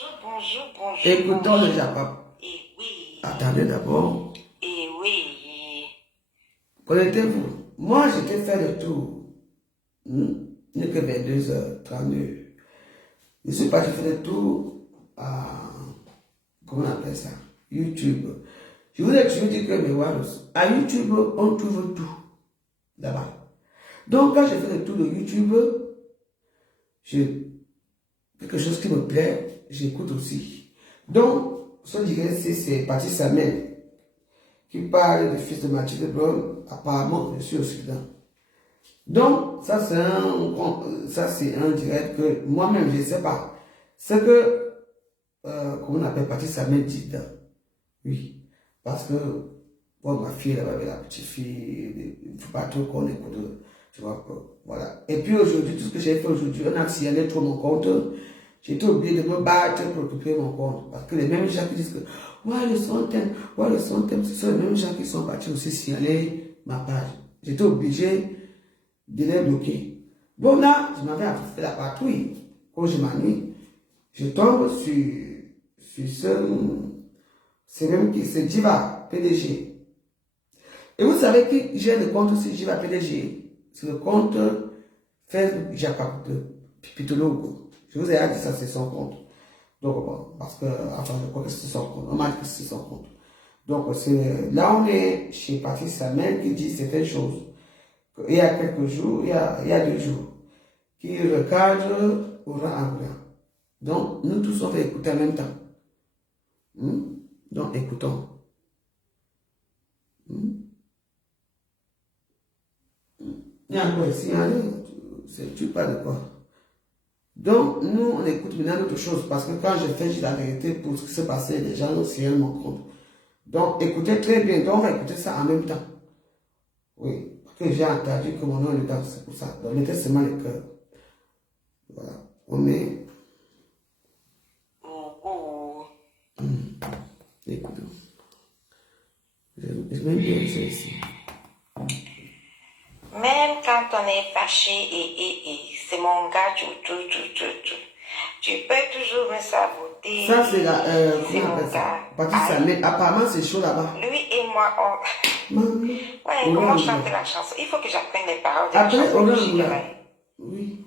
Bonjour, bonjour. Écoutons le Japap. Et oui. Attendez d'abord. Et oui. Connectez-vous. Moi, je t'ai fait le tour. Il n'est que 22h32. Je suis parti faire le tour à... Comment on appelle ça? YouTube. Je vous ai toujours dit que mes Waros, à YouTube, on trouve tout. Là-bas. Donc, quand je fais le tour de YouTube, quelque chose qui me plaît, j'écoute aussi. Donc, ce direct, c'est Patrice Samuel qui parle du fils de Mathilde Brown. Apparemment, je suis au Soudan. Donc, ça, c'est un direct que moi-même, je ne sais pas. C'est que, comment on appelle Patrice Samuel dit dedans. Oui. Parce que, bon, ma fille, elle avait la petite fille, il ne faut pas trop qu'on écoute. Tu vois, voilà. Et puis aujourd'hui, tout ce que j'ai fait aujourd'hui, on a signalé trop mon compte. J'ai été obligé de me battre pour occuper mon compte. Parce que les mêmes gens qui disent que, ouais, le son thème, ce sont les mêmes gens qui sont partis aussi signaler ma page. J'étais obligé de les bloquer. Bon, là, je m'avais fait la patrouille. Quand je m'ennuie, je tombe sur c'est même qui, c'est Diva, PDG. Et vous savez que j'ai le compte sur Diva PDG. C'est le compte Facebook Japap de Pitologo. Je vous ai dit ça, c'est son compte. Donc, bon, parce que, enfin, je crois que c'est son compte. On m'a dit que c'est son compte. Donc, là, on est chez Patrice Samuel qui dit certaines choses. Il y a quelques jours, il y a 2 jours, qui recadre au rang à blanc. Donc, nous tous, on va écouter en même temps. Donc, écoutons. Il y a encore ici, tu parles de quoi? Donc, nous, on écoute maintenant d'autres choses, parce que quand je fais la vérité pour ce qui s'est passé, les gens nous signalent mon compte. Donc, écoutez très bien. Donc, on va écouter ça en même temps. Oui, parce que j'ai entendu que mon nom est dedans, c'est pour ça. Donc, mettez seulement le cœur. Voilà. On met. Écoutons. Je vais bien ça ici. Même quand on est fâché c'est mon gars, tu peux toujours me saboter. Ça, c'est la. C'est mon gars. Patrice Samuel. Apparemment, c'est chaud là-bas. Lui et moi, Ouais, comment chanter la chanson? Il faut que j'apprenne les paroles de la Après, chanson. Oui.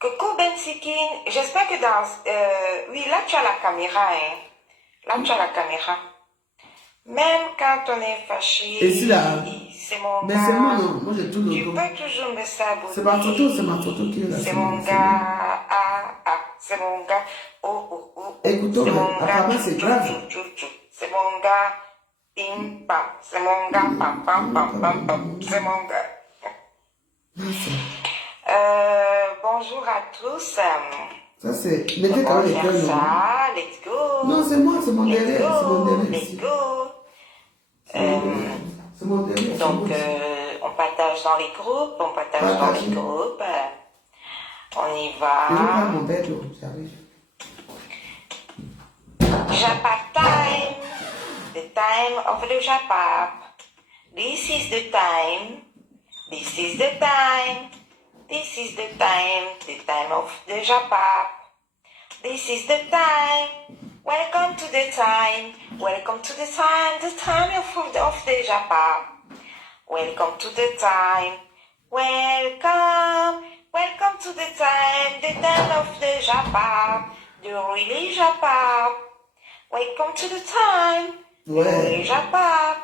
Coucou Ben Sikin, j'espère que dans... oui, là tu as la caméra, hein. Là tu as la caméra. Même quand on est fâché, c'est mon mais gars. C'est moi, non. Moi, j'ai tout le Tu peux toujours me saboter. C'est ma photo qui est là. C'est mon gars. C'est mon gars. Écoutons, apparemment, c'est grave. C'est mon gars. Pim, pam. C'est mon gars. Pam, pam, pam, pam, pam. C'est mon gars. Bonjour à tous. Ça, c'est. Mettez quand même les cœurs. Ça, let's go. Non, c'est moi, c'est mon derrière. C'est mon derrière. Let's go. C'est mon derrière. Donc, on partage dans les groupes. On y va. Je vais prendre mon bête, j'arrive. Japap time. The time of the Japap. This is the time. This is the time. This is the time of the Japap. This is the time. Welcome to the time. Welcome to the time of the Japap. Welcome to the time. Welcome to the time of the Japap. The really Japap. Welcome to the time. The really Japap.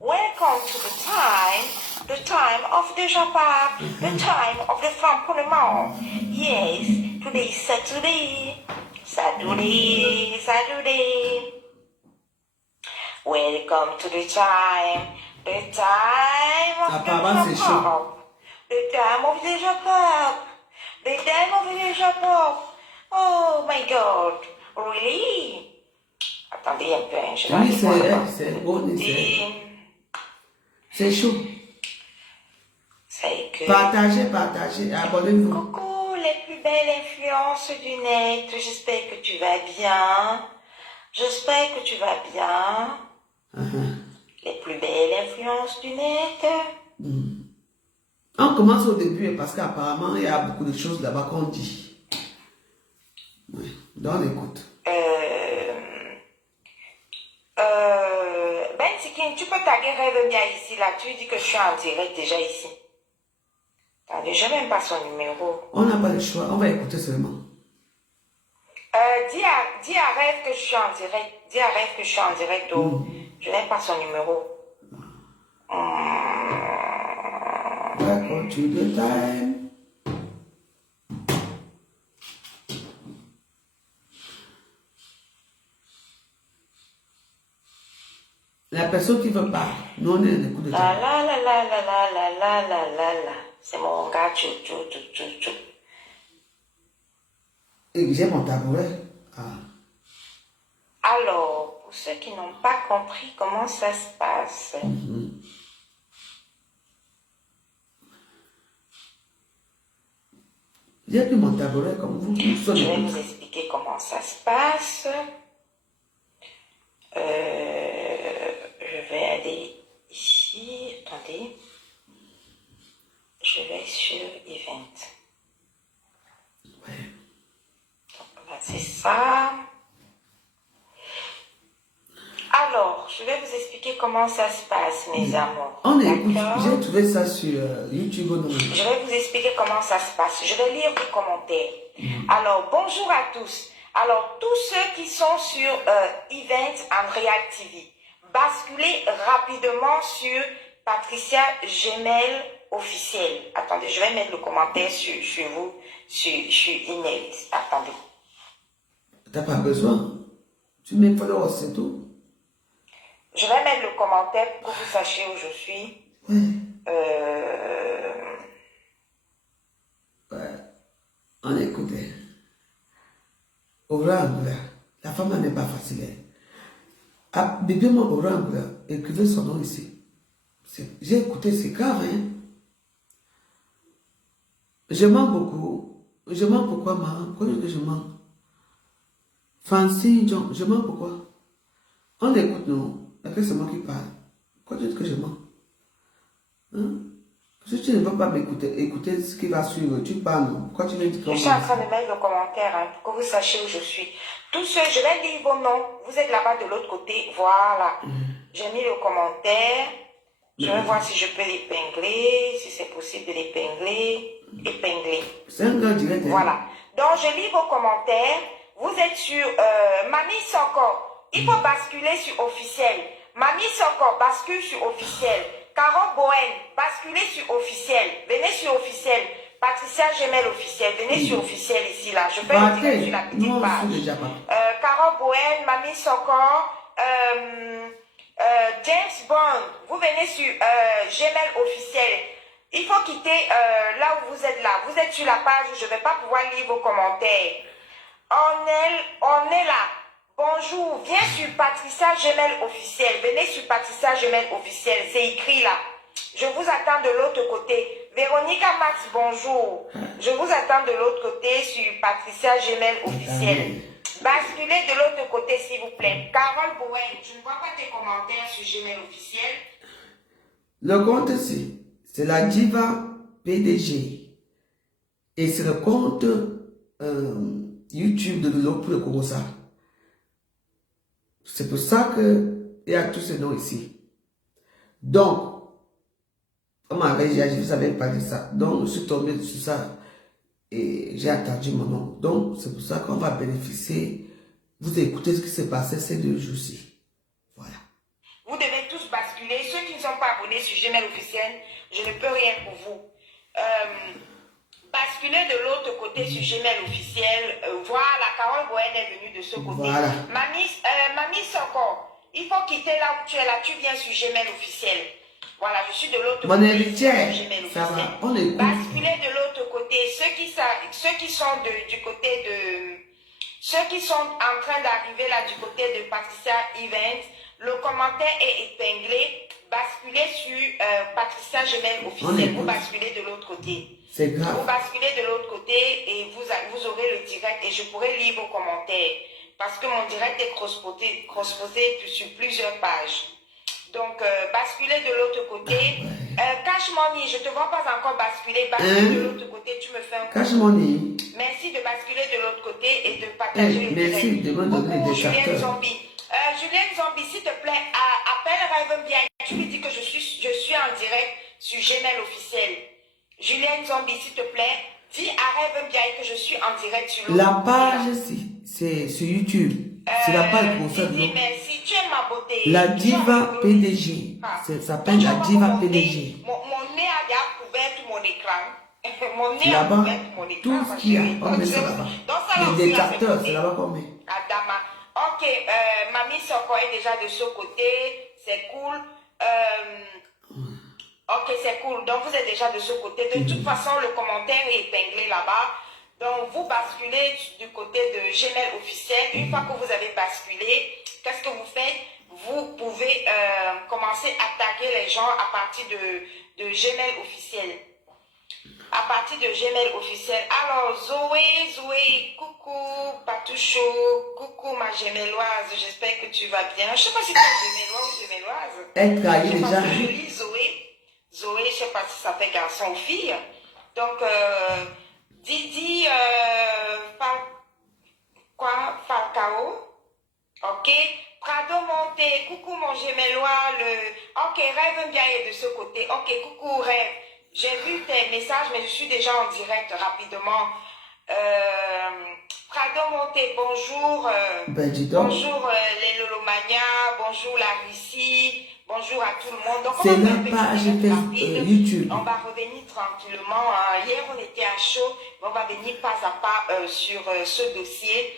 Welcome to the time of the Japap, the time of the Frampoulement. Yes, today is Saturday. Welcome to the time of the Japap. The time of the Japap. The time of the Japap. Oh my God, really? Attendez un peu, je vais c'est chaud. C'est que... Partagez, abonnez-vous. Coucou les plus belles influences du net, j'espère que tu vas bien. Les plus belles influences du net. On commence au début parce qu'apparemment il y a beaucoup de choses là-bas qu'on dit. Ouais. Donc on écoute. Caroline, tu peux taguer Rêve Mia ici, là. Tu dis que je suis en direct déjà ici. Attendez, je n'ai même pas son numéro. On n'a pas le choix, on va écouter seulement. Dis à Rêve que je suis en direct. Dis à Rêve que je suis en direct. Oh. Je n'ai pas son numéro. Welcome to the time. La personne qui veut pas, nous on est dans l'écoute de La temps. la la la la la la la la la la. C'est mon gars, tchou tchou tchou tchou tchou. Et j'ai mon tabouret. Ah. Alors, pour ceux qui n'ont pas compris comment ça se passe, J'ai pris mon tabouret comme vous. je vais vous expliquer comment ça se passe. Je vais aller ici. Attendez. Je vais sur Event. Ouais. Donc là, c'est ça. Alors, je vais vous expliquer comment ça se passe, mes amours. On écoute, D'accord? j'ai trouvé ça sur YouTube. Je vais vous expliquer comment ça se passe. Je vais lire vos commentaires. Alors, bonjour à tous. Alors, tous ceux qui sont sur Event Andrea TV, basculez rapidement sur Patricia Gemel officiel. Attendez, je vais mettre le commentaire sur vous, sur email. Attendez. T'as pas besoin. Tu mets follow, c'est tout. Je vais mettre le commentaire pour que vous sachiez où je suis. Ouais. On écoutait. Orange, la femme n'est pas facile. Ah, bébé, moi, Orange, écrivez son nom ici. J'ai écouté, c'est grave, hein. Je mens beaucoup. Je mens pourquoi, ma? Pourquoi est-ce que je mens? Fancy, John, je mens pourquoi? On écoute, non. Après, c'est moi qui parle. Pourquoi tu dis que je mens? Hein? Si tu ne veux pas m'écouter, écouter ce qui va suivre, tu parles, non? Pourquoi tu me dis Je suis en train de mettre le commentaire hein, pour que vous sachiez où je suis. Tous ceux, je vais lire vos noms. Vous êtes là-bas de l'autre côté. Voilà. J'ai mis le commentaire. Je vais voir si je peux l'épingler, si c'est possible de l'épingler. Épingler. C'est un gars direct. Hein? Voilà. Donc, je lis vos commentaires. Vous êtes sur Mamie Soko. Il faut basculer sur officiel. Mamie Soko, bascule sur officiel. Caro Bohen, basculez sur officiel. Venez sur officiel. Patricia Gemel officiel. Venez sur officiel ici, là. Je fais le direct sur la petite page. Caro Bohen, Mamie Soko, James Bond, vous venez sur Gemel officiel. Il faut quitter là où vous êtes là. Vous êtes sur la page où je ne vais pas pouvoir lire vos commentaires. On est là. Bonjour, viens sur Patricia Gemel officiel. Venez sur Patricia Gemel officiel. C'est écrit là. Je vous attends de l'autre côté. Véronica Max, bonjour. Je vous attends de l'autre côté sur Patricia Gemel officiel. Basculez de l'autre côté, s'il vous plaît. Carole Bowen, je ne vois pas tes commentaires sur Gemel officiel. Le compte ici, c'est la Diva PDG. Et c'est le compte YouTube de l'autre pour le ça. C'est pour ça que il y a tous ces noms ici. Donc, on m'avait dit, je ne savais pas de ça. Donc, je suis tombé sur ça et j'ai attendu mon nom. Donc, c'est pour ça qu'on va bénéficier. Vous écoutez ce qui s'est passé ces 2 jours-ci. Voilà. Vous devez tous basculer. Ceux qui ne sont pas abonnés sur Gmail officiel, je ne peux rien pour vous. Basculez de l'autre côté sur Gmail officiel. Voilà, Carole Bohen est venue de ce côté. Voilà. Mamie Soko, il faut quitter là où tu es là. Tu viens sur Gmail officiel. Voilà, je suis de l'autre côté. Mon héritière, Gmail ça officiel. va, on écoute. Basculez de l'autre côté. Ceux qui sont du côté de... Ceux qui sont en train d'arriver là du côté de Patricia Event, le commentaire est épinglé. Basculez sur Patricia Gemel officiel. Vous basculez de l'autre côté. C'est grave. Vous basculez de l'autre côté et vous aurez le direct et je pourrai lire vos commentaires. Parce que mon direct est cross-posé sur plusieurs pages. Donc, basculez de l'autre côté. Cash Money, je ne te vois pas encore basculer. Bascule de l'autre côté, tu me fais un coup. Cash Money. Merci de basculer de l'autre côté et de partager le direct. Merci de me donner des Julienne acteurs. Zombie. Julienne Zombie, s'il te plaît, appelle Rêve bien, tu lui dis que je suis en direct sur Gmail officiel. Julienne Zombie, s'il te plaît, dis à Rêve bien que je suis en direct sur l'autre La côté, page, là. c'est sur YouTube. C'est la page pour ça, Didi, non? merci, tu aimes ma beauté. La Tu as Diva rigolé. PDG. Ah. Ça Toi, s'appelle tu la vois que Diva mon nez, PDG. mon nez a déjà couvert tout mon écran. Mon nez a Là-bas, couvert tout mon écran, tout ce ma qu'il y a, chérie. on met ça là-bas. Donc ça là Les aussi, là, c'est détracteurs, c'est beauté. là-bas qu'on met. Adama. Ok, Mamie Soko est déjà de ce côté. C'est cool. Ok, c'est cool. Donc, vous êtes déjà de ce côté. De toute façon, le commentaire est épinglé là-bas. Donc, vous basculez du côté de Gmail officiel. Une fois que vous avez basculé, qu'est-ce que vous faites? Vous pouvez commencer à taguer les gens à partir de Gmail officiel. À partir de Gmail officiel. Alors, Zoé, coucou, Patoucho, coucou ma gemelloise, j'espère que tu vas bien. Je ne sais pas si tu es gemellois ou gemelloise. Elle trahit Je sais pas déjà. si je lis Zoé. Zoé, je ne sais pas si ça fait garçon ou fille. Donc, Didi, Falcao. Ok. Prado Monté, coucou mon gemellois. Ok, Rêve bien est de ce côté. Ok, coucou Rêve. J'ai vu tes messages, mais je suis déjà en direct rapidement. Prado Monté, bonjour. Ben, dis donc. Bonjour les Lolomania, bonjour la Russie, bonjour à tout le monde. Donc, C'est on va la faire un page petit rapide. YouTube. On va revenir tranquillement. Hier, on était à chaud, mais on va venir pas à pas sur ce dossier.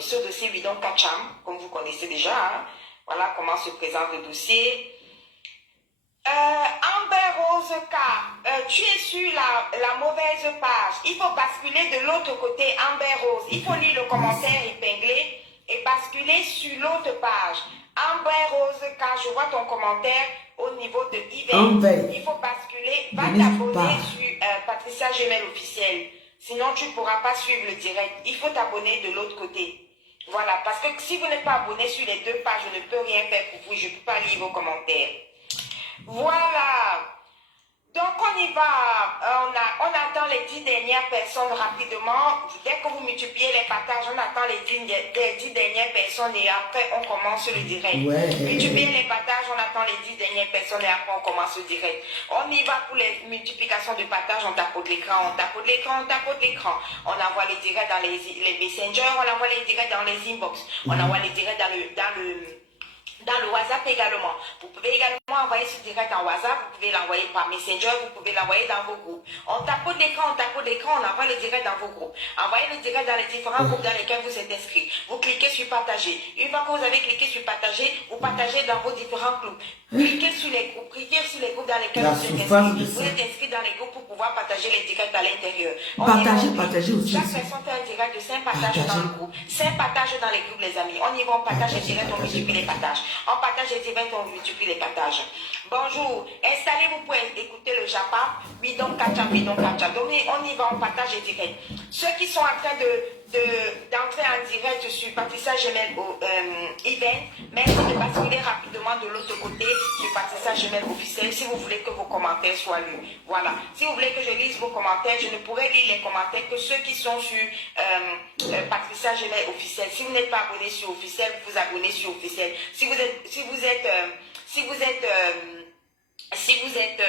Ce dossier Bidon Kacham, comme vous connaissez déjà. Hein. Voilà comment se présente le dossier. Amber Rose K, tu es sur la mauvaise page. Il faut basculer de l'autre côté, Amber Rose. Il faut lire le commentaire épinglé et basculer sur l'autre page. Amber Rose K, je vois ton commentaire au niveau de Yves. Il faut basculer, va t'abonner sur Patricia Gmail officiel. Sinon, tu ne pourras pas suivre le direct. Il faut t'abonner de l'autre côté. Voilà, parce que si vous n'êtes pas abonné sur les deux pages, je ne peux rien faire pour vous. Je ne peux pas lire vos commentaires. Voilà. Donc on y va. On attend les 10 dernières personnes rapidement. Dès que vous multipliez les partages, on attend les 10 dernières personnes et après on commence le direct. Ouais. Multipliez les partages, on attend les 10 dernières personnes et après on commence le direct. On y va pour les multiplications de partages, on tapote l'écran, on tapote l'écran, on tapote l'écran. On envoie les directs dans les messengers, on envoie les directs dans les inbox, on envoie les directs dans le WhatsApp également. Vous pouvez également envoyer ce direct en WhatsApp, vous pouvez l'envoyer par Messenger, vous pouvez l'envoyer dans vos groupes. On tapote l'écran, on envoie le direct dans vos groupes. Envoyez le direct dans les différents groupes dans lesquels vous êtes inscrits. Vous cliquez sur partager. Une fois que vous avez cliqué sur partager, vous partagez dans vos différents groupes. Cliquez sur les groupes dans lesquels vous êtes inscrits. Vous êtes inscrit dans les groupes pour pouvoir partager les directs à l'intérieur. Partagez aussi. Chaque personne fait un direct de 5 partages dans le groupe. 5 partages dans les groupes, les amis. On y va, on partage les directs, on multiplie les partages. On partage les directs, on multiplie les partages. Bonjour, installez-vous pour écouter le Japa. Bidon Kacha. Donc on y va, on partage les directs. Ceux qui sont en train d'entrer en direct sur Patricia Gmail event, merci de basculer rapidement de l'autre côté sur Patricia Gmail officiel si vous voulez que vos commentaires soient lus. Voilà. Si vous voulez que je lise vos commentaires, je ne pourrai lire les commentaires que ceux qui sont sur Patricia Gmail officiel. Si vous n'êtes pas abonné sur officiel, vous vous abonnez sur officiel. Si vous êtes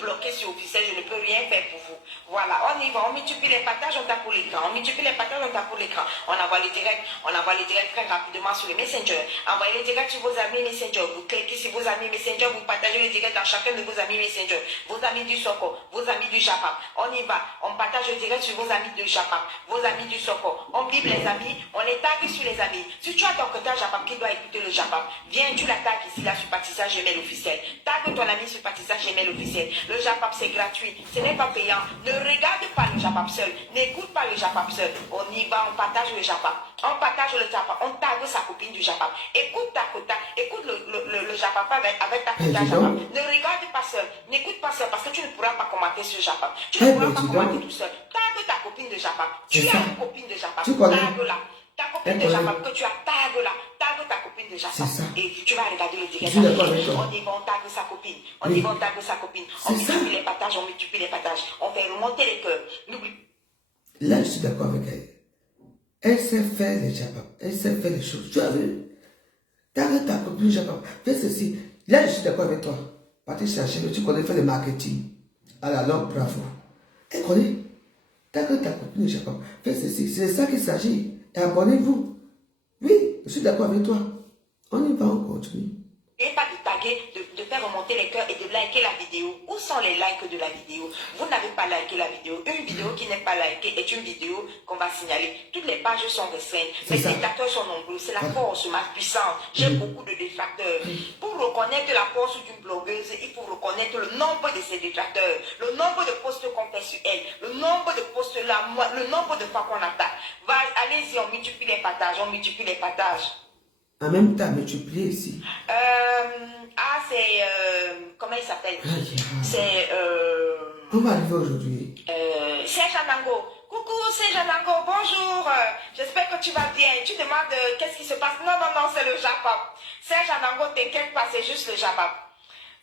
bloqué sur officiel, je ne peux rien faire pour vous. Voilà, on y va, on multiplie les partages, on tape pour l'écran. On multiplie les partages, on tape pour l'écran. On envoie les directs très rapidement sur le Messenger. Envoyez les directs sur vos amis Messenger. Vous cliquez sur vos amis Messenger, vous partagez les directs dans chacun de vos amis Messenger. Vos amis du Soko, vos amis du Japap. On y va, on partage le direct sur vos amis du Japap, vos amis du Soko. On bible les amis, on les tague sur les amis. Si tu as ton quota Japap qui doit écouter le Japap, viens, tu la tagues ici, là, sur Patricia Gmail officiel. Tague ton ami sur Patricia Gmail officiel. Le Japap, c'est gratuit, ce n'est pas payant. Ne regarde pas le Japap seul, n'écoute pas le Japap seul. On y va, on partage le Japap. On partage le Japap, on tague sa copine du Japap. Écoute ta quota, écoute le Japap avec ta quota Japap. Ne regarde pas seul, n'écoute pas seul parce que tu ne pourras pas commenter ce Japap. Tu ne pourras pas commenter tout seul. Tague ta copine de Japap. Tu as une copine de Japap, tague-la. Ta copine de Japap que tu as, tague-la. Tague ta copine de Japap. Et tu vas regarder le direct. On y va, on tague sa copine. On y va, on tague sa copine. On multiplie les partages, on multiplie les partages. On fait remonter les cœurs. Là, je suis d'accord avec elle. Elle sait faire les Japap. Elle sait faire les choses. Tu as vu? T'arrêtes ta copine, Jacob. Fais ceci. Là, je suis d'accord avec toi. Parti chercher, mais tu connais faire le marketing. À la longue, bravo. Elle connaît. T'arrêtes ta copine, Jacob. Fais ceci. C'est de ça qu'il s'agit. Et abonnez-vous. Oui, je suis d'accord avec toi. On y va, on continue. Et pas de taguer, de faire remonter les cœurs et de liker la vidéo. Où sont les likes de la vidéo? Vous n'avez pas liké la vidéo. Une vidéo qui n'est pas likée est une vidéo qu'on va signaler. Toutes les pages sont restreintes. Les détracteurs sont nombreux. C'est la force, ma puissance. J'ai beaucoup de détracteurs. Pour reconnaître la force d'une blogueuse, il faut reconnaître le nombre de ses détracteurs, le nombre de posts qu'on fait sur elle, le nombre de posts là, le nombre de fois qu'on attaque. Allez-y, on multiplie les partages, on multiplie les partages. En même temps, multiplier ici. C'est... comment il s'appelle? C'est... On va arriver aujourd'hui. Serge Anango. Coucou Serge Anango, bonjour. J'espère que tu vas bien. Tu demandes qu'est-ce qui se passe. Non, non, non, c'est le Japon. Serge Anango, t'inquiète pas, c'est juste le Japon.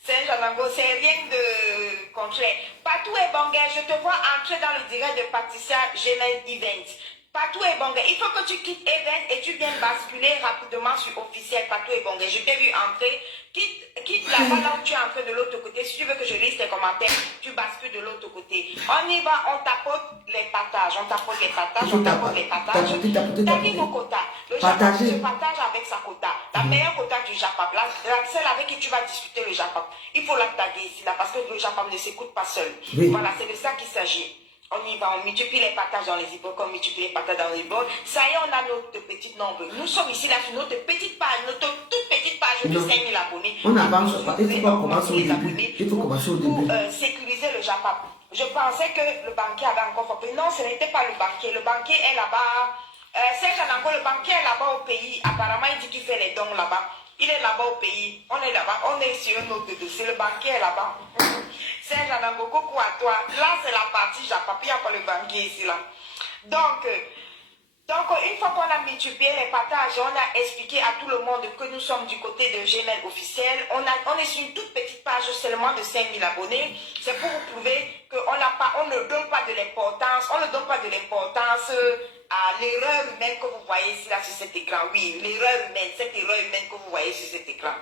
Serge Anango, c'est rien de concret. Patou et Bangé, je te vois entrer dans le direct de Patricia Gmail Event. Patou et Bangé, il faut que tu quittes Event et tu viennes basculer rapidement sur officiel Patou et Bangé. Je t'ai vu entrer. Quitte là-bas là où tu es entré de l'autre côté. Si tu veux que je lise tes commentaires, tu bascules de l'autre côté. On y va, on tapote les partages. On tapote les partages, on tapote les partages. Taguez vos quotas. Le Japon se partage avec sa quota. La meilleure quota du Japon. Celle avec qui tu vas discuter le Japon. Il faut la taguer ici là parce que le Japon ne s'écoute pas seul. Oui. Voilà, c'est de ça qu'il s'agit. On y va, on multiplie les partages dans les e-books, on multiplie les partages dans les e-books. Ça y est, on a notre petit nombre. Nous sommes ici là sur notre petite page, notre toute petite page de 5000 abonnés. On avance pas, il faut pas commencer au début. Il faut commencer au début. Pour sécuriser le Japon. Je pensais que le banquier avait encore frappé. Non, ce n'était pas le banquier. Le banquier est là-bas. Serge Anango, le banquier est là-bas au pays. Apparemment, il dit qu'il fait les dons là-bas. Il est là-bas au pays. On est là-bas. On est sur un autre dossier. Le banquier est là-bas. Serge Anango, coucou à toi. Là, c'est la partie Japon. Il n'y a pas le banquier ici, là. Donc, une fois qu'on a multiplié les partages, on a expliqué à tout le monde que nous sommes du côté de Gmail officiel. On est sur une toute petite page seulement de 5000 abonnés. C'est pour vous prouver qu'on ne donne pas de l'importance. On ne donne pas de l'importance à l'erreur humaine que vous voyez ici, là, sur cet écran. Oui, l'erreur humaine, cette erreur humaine que vous voyez sur cet écran.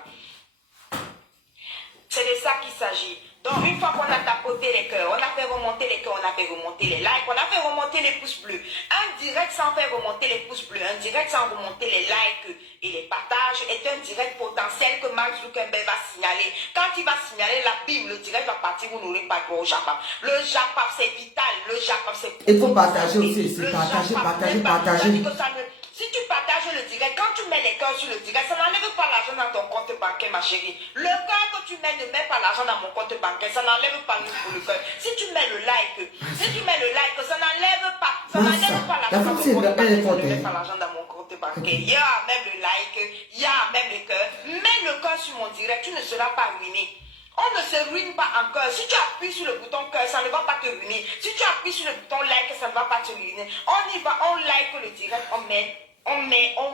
C'est de ça qu'il s'agit. Donc, une fois qu'on a tapoté les cœurs, on a fait remonter les cœurs, on a fait remonter les likes, on a fait remonter les pouces bleus. Un direct sans faire remonter les pouces bleus, un direct sans remonter les likes et les partages est un direct potentiel que Mark Zuckerberg va signaler. Quand il va signaler la bim, le direct va partir, vous n'aurez pas droit au Japon. Le Japon, c'est vital. Le Japon, c'est... Il faut partager aussi. Partager. Si tu partages le direct, quand tu mets les cœurs sur le direct, ça n'enlève pas l'argent dans ton compte bancaire, ma chérie. Le cœur que tu mets ne met pas l'argent dans mon compte bancaire, ça n'enlève pas pour le cœur. Si tu mets le like, ça n'enlève pas. Ça n'enlève pas l'argent dans mon compte bancaire, ça ne met pas l'argent dans mon compte bancaire. Il y a même le like, il y a même le cœur. Mets le cœur sur mon direct, tu ne seras pas ruiné. On ne se ruine pas en cœur. Si tu appuies sur le bouton cœur, ça ne va pas te ruiner. Si tu appuies sur le bouton like, ça ne va pas te ruiner. On y va, on like le direct, on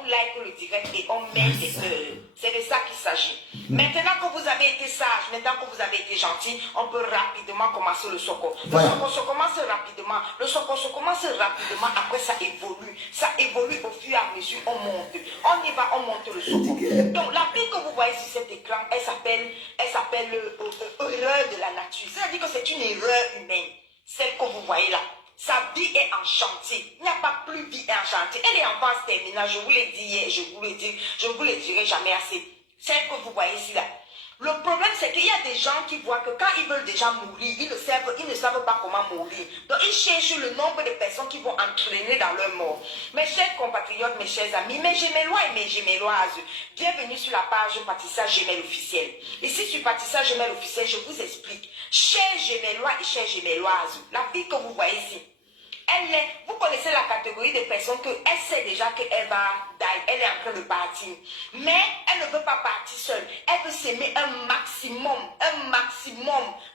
like le direct et on met des cœurs. C'est de ça qu'il s'agit. Maintenant que vous avez été sage, maintenant que vous avez été gentil, on peut rapidement commencer le soko. Le soko se commence rapidement. Le soko se commence rapidement. Après, ça évolue. Ça évolue au fur et à mesure. On monte. On y va, on monte le soko. Donc, la fille que vous voyez sur cet écran, elle s'appelle erreur de la nature. C'est-à-dire que c'est une erreur humaine. Celle que vous voyez là. Sa vie est en chantier. Il n'y a pas plus vie en chantier. Elle est en phase terminale. Je vous l'ai dit hier, je vous le dirai jamais assez. Celle que vous voyez ici là. Le problème, c'est qu'il y a des gens qui voient que quand ils veulent déjà mourir, ils ne savent pas comment mourir. Donc, ils cherchent le nombre de personnes qui vont entraîner dans leur mort. Mes chers compatriotes, mes chers amis, mes gemellois et mes gemelloises, bienvenue sur la page Patricia Gmail officiel. Ici, sur Patricia Gmail officiel, je vous explique. Chers gemellois et chères gemelloises, la fille que vous voyez ici, vous connaissez la catégorie des personnes elle sait déjà qu'elle va die, elle est en train de partir. Mais elle ne veut pas partir seule. Elle veut s'aimer un maximum,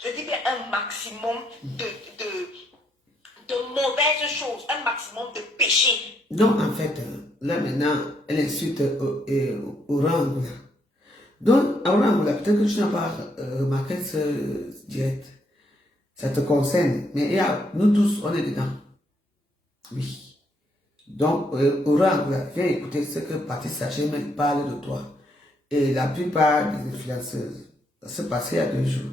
je dis bien un maximum de mauvaises choses, un maximum de péchés. Donc, en fait, là maintenant, elle insulte Orange. Donc, Orange, peut-être que tu n'as pas remarqué ce direct. Ça te concerne. Mais nous tous, on est dedans. Oui. Donc, Orange, viens écouter ce que Patricia Gmail parle de toi. Et la plupart des influenceuses, ça s'est passé il y a 2 jours.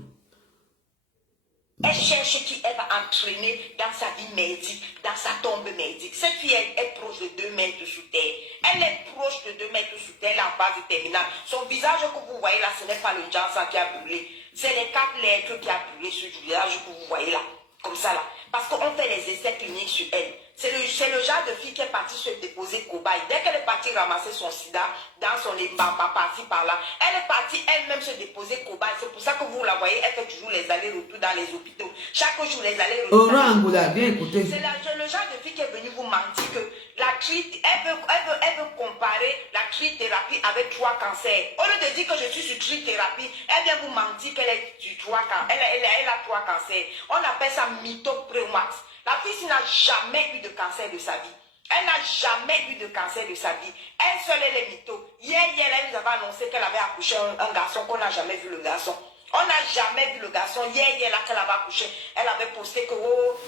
Elle cherche qui elle va entraîner dans sa vie merdique, dans sa tombe merdique. Cette fille, elle est proche de 2 mètres sous terre. Elle est proche de 2 mètres sous terre, en phase terminale. Son visage que vous voyez là, ce n'est pas le Johnson qui a brûlé. C'est les 4 lettres qui a brûlé sur le visage que vous voyez là. Comme ça là. Parce qu'on fait les essais cliniques sur elle. C'est le genre de fille qui est partie se déposer cobaye. Dès qu'elle est partie ramasser son sida dans son ébamba, partie par là, elle est partie elle-même se déposer cobaye. C'est pour ça que vous la voyez, elle fait toujours les allers-retours dans les hôpitaux. Chaque jour, les allers-retours. Angoula, bien écoutez. C'est le genre de fille qui est venue vous mentir que la elle veut comparer la trithérapie avec 3 cancers. Au lieu de dire que je suis sur trithérapie, elle vient vous mentir qu'elle est sur 3 cancers. Elle a 3 cancers. On appelle ça mythoprémax. La fille n'a jamais eu de cancer de sa vie. Elle n'a jamais eu de cancer de sa vie. Elle seule, elle est mytho. Hier, elle nous avait annoncé qu'elle avait accouché un garçon qu'on n'a jamais vu le garçon. On n'a jamais vu le garçon. Hier, là qu'elle avait accouché, elle avait posté que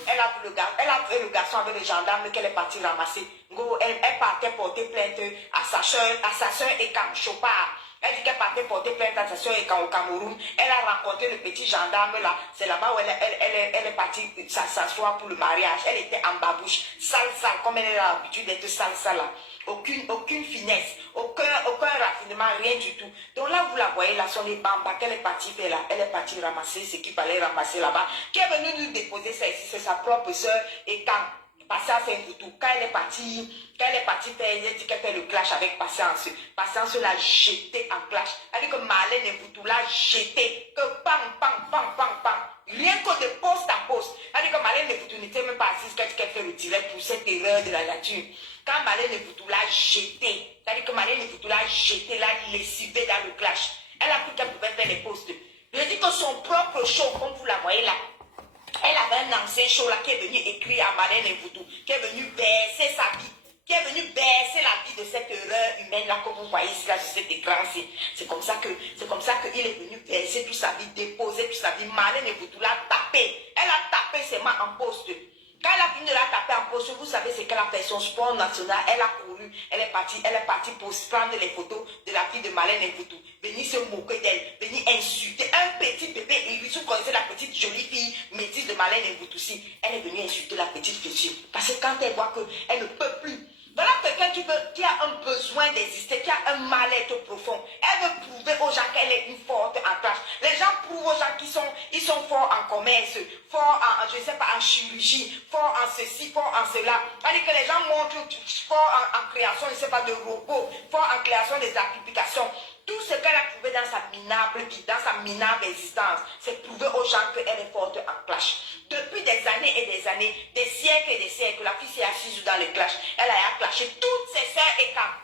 elle a vu le garçon avec les gendarmes qu'elle est partie ramasser. Elle partait porter plainte à sa soeur et Chopard. Elle dit qu'elle partait porter plainte à sa soeur au Cameroun. Elle a rencontré le petit gendarme là. C'est là-bas où elle est partie s'asseoir pour le mariage. Elle était en babouche, sale, comme elle a l'habitude d'être sale là. Aucune finesse, aucun raffinement, rien du tout. Donc là, vous la voyez, là, sont les bambas qu'elle est partie faire là. Elle est partie ramasser ce qu'il fallait ramasser là-bas. Qui est venue nous déposer ça ici, c'est sa propre soeur et quand Patience fait tout. Quand elle est partie faire, elle dit qu'elle fait le clash avec Patience. Patience l'a jeté en clash. Elle dit que Marlène et Boutou l'a jeté. Que pam. Rien que de poste à poste. Elle dit que Marlène et Boutou n'était même pas assise qu'elle fait le direct pour cette erreur de la nature. Quand Marlène et Boutou l'a jeté, elle dit que Marlène et Boutou l'a jeté, l'a lessivé dans le clash. Elle a cru qu'elle pouvait faire les postes. Je dis que son propre show, comme vous la voyez là, elle avait un ancien show là qui est venu écrire à Marlène et Boutou, qui est venu baisser sa vie, qui est venu baisser la vie de cette erreur humaine là que vous voyez ici là sur cet écran-ci. C'est comme ça qu'il est venu baisser toute sa vie, déposer toute sa vie. Marlène et Boutou l'a tapé. Elle a tapé ses mains en poste. Quand elle a fini de la taper en poste, vous savez ce qu'elle a fait, son sport national, elle a couru, elle est partie pour prendre les photos de la fille de Marlène et Boutou, venir se moquer d'elle, venir insulter un petit bébé, et vous connaissez la petite jolie fille métisse de Marlène et Boutou, si elle est venue insulter la petite fille, parce que quand elle voit qu'elle ne peut plus, voilà quelqu'un qui a un besoin d'exister, qui a un mal-être profond. Elle veut prouver aux gens qu'elle est une forte en tâche. Les gens prouvent aux gens qu'ils sont forts en commerce, forts en, je ne sais pas, en chirurgie, forts en ceci, forts en cela. Elle dit que les gens montrent forts en création, je ne sais pas, de robots, forts en création des applications. Tout ce qu'elle a trouvé dans sa minable vie, dans sa minable existence, c'est prouver aux gens qu'elle est forte en clash. Depuis des années et des années, des siècles et des siècles, la fille s'est assise dans le clash. Elle a clashé toutes ses sœurs et camps.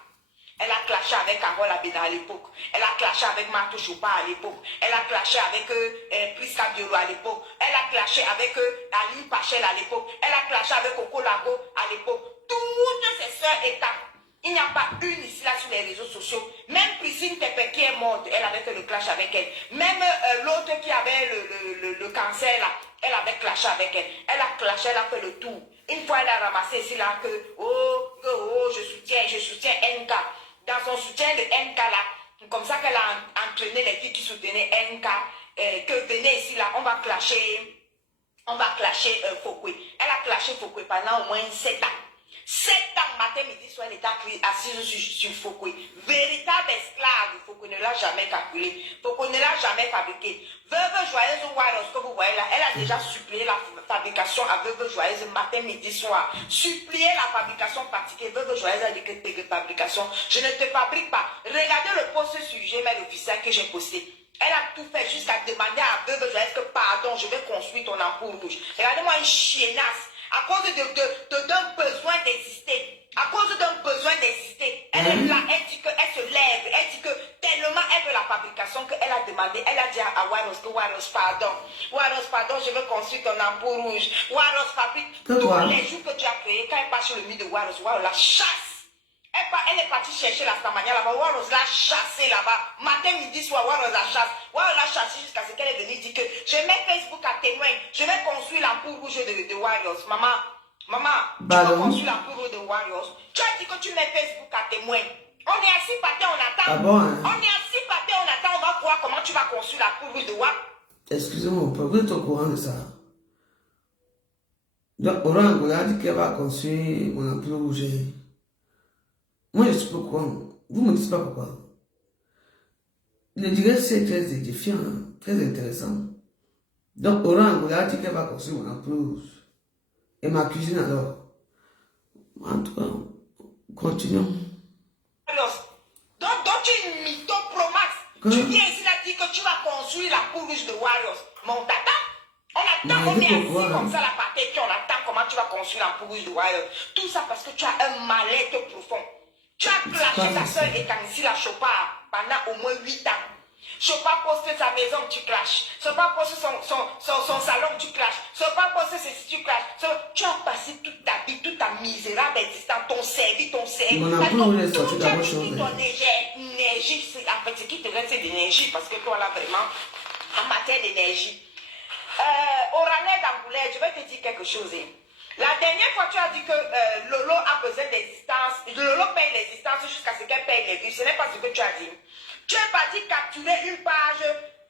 Elle a clashé avec Carole Abena à l'époque. Elle a clashé avec Marthe Chopin à l'époque. Elle a clashé avec Prisca Biolo à l'époque. Elle a clashé avec Aline Pachel à l'époque. Elle a clashé avec Coco Lago à l'époque. Toutes ses sœurs et camps. Il n'y a pas une ici là sur les réseaux sociaux. Même Priscille Tepe qui est morte, elle avait fait le clash avec elle. Même l'autre qui avait le cancer là, elle avait clashé avec elle. Elle a clashé, elle a fait le tour. Une fois elle a ramassé ici là que je soutiens NK. Dans son soutien de NK là, comme ça qu'elle a entraîné les filles qui soutenaient NK, que venez ici là, on va clasher Fokwe. Elle a clashé Fokwe pendant au moins 7 ans. 7 ans, matin, midi, soir, elle était assise sur Fokwe. Véritable esclave, Fokwe ne l'a jamais calculé. Fokwe ne l'a jamais fabriqué. Veuve Joyeuse Waros, que vous voyez là, elle a déjà supplié la fabrication à Veuve Joyeuse matin, midi, soir. Supplié la fabrication pratiquée. Veuve Joyeuse a dit que t'es de fabrication. Je ne te fabrique pas. Regardez le post sur Gmail officiel que j'ai posté. Elle a tout fait jusqu'à demander à Veuve Joyeuse que pardon, je vais construire ton ampoule rouge. Regardez-moi une chiennasse. À cause d'un besoin d'exister. À cause d'un besoin d'exister. Elle est là, elle dit qu'elle se lève. Elle dit que tellement elle veut la fabrication qu'elle a demandé. Elle a dit à Waros que Waros, pardon, je veux construire ton ampoule rouge. Waros fabrique tous les jours que tu as créé. Quand elle passe sur le mur de Waros la chasse. Elle est partie chercher la Samania là-bas. Waros l'a chassée là-bas. Matin, midi, soir, Waros la chasse. Waros l'a chassée jusqu'à ce qu'elle est venue dire que je mets Facebook à témoin. Je vais construire l'ampoule rouge de Waros. Maman, tu veux construire l'ampoule rouge de Waros. Tu as dit que tu mets Facebook à témoin. On est assis par terre, on attend. Ah bon, hein? On est assis voir comment tu vas construire la poule rouge de WAP. Excusez-moi, vous êtes au courant de ça? Donc, Orange a dit qu'elle va construire mon ampoule rouge. Moi, je suis pas au courant. Vous me dites pas pourquoi. Le direct, c'est très édifiant, hein, très intéressant. Donc, Orange a dit qu'elle va construire mon ampoule rouge. Et ma cuisine alors. En tout cas, continuons. Donc tu es une mytho pro max. Tu viens ici là dire que tu vas construire la poule rouge de Warriors. Mon tata, on attend, on est assis comme ça la partie, puis on attend comment tu vas construire la poule rouge de Warriors. Tout ça parce que tu as un mal-être profond. Tu as clashé ta soeur et Kanissi la Chopard pendant au moins 8 ans. Chopard poste sa maison, tu clashes. Chopard poste son salon, tu clashes. Chopard poste ceci, tu clashes. Tu as passé toute ta vie, toute ta misérable existence, ton service. Mon amour, il est sorti d'abord chose. Ton énergie, en fait, ce qui te reste, c'est d'énergie, parce que toi, là, vraiment, en matière d'énergie. Oranet d'Angoulême, je vais te dire quelque chose. La dernière fois, tu as dit que Lolo a besoin d'existence. Lolo paye l'existence jusqu'à ce qu'elle paye les vues. Ce n'est pas ce que tu as dit. Tu es parti capturer une page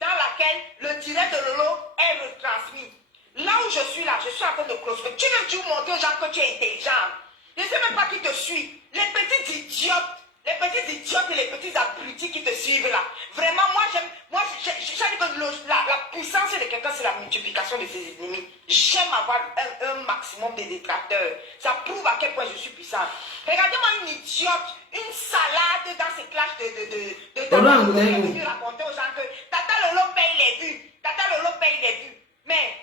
dans laquelle le direct de Lolo est retransmis. Là où je suis là, je suis en train de close. Tu veux montrer aux gens que tu es intelligent. Je ne sais même pas qui te suit. Les petits idiotes et les petits abrutis qui te suivent là. Vraiment, j'ai dit que la puissance de quelqu'un, c'est la multiplication de ses ennemis. J'aime avoir un maximum de détracteurs. Ça prouve à quel point je suis puissant. Regardez-moi une idiote, une salade dans ces clashs de Tata Lolo. Elle est venue raconter aux gens que Tata Lolo paye les vues. Tata Lolo paye les vues. Mais,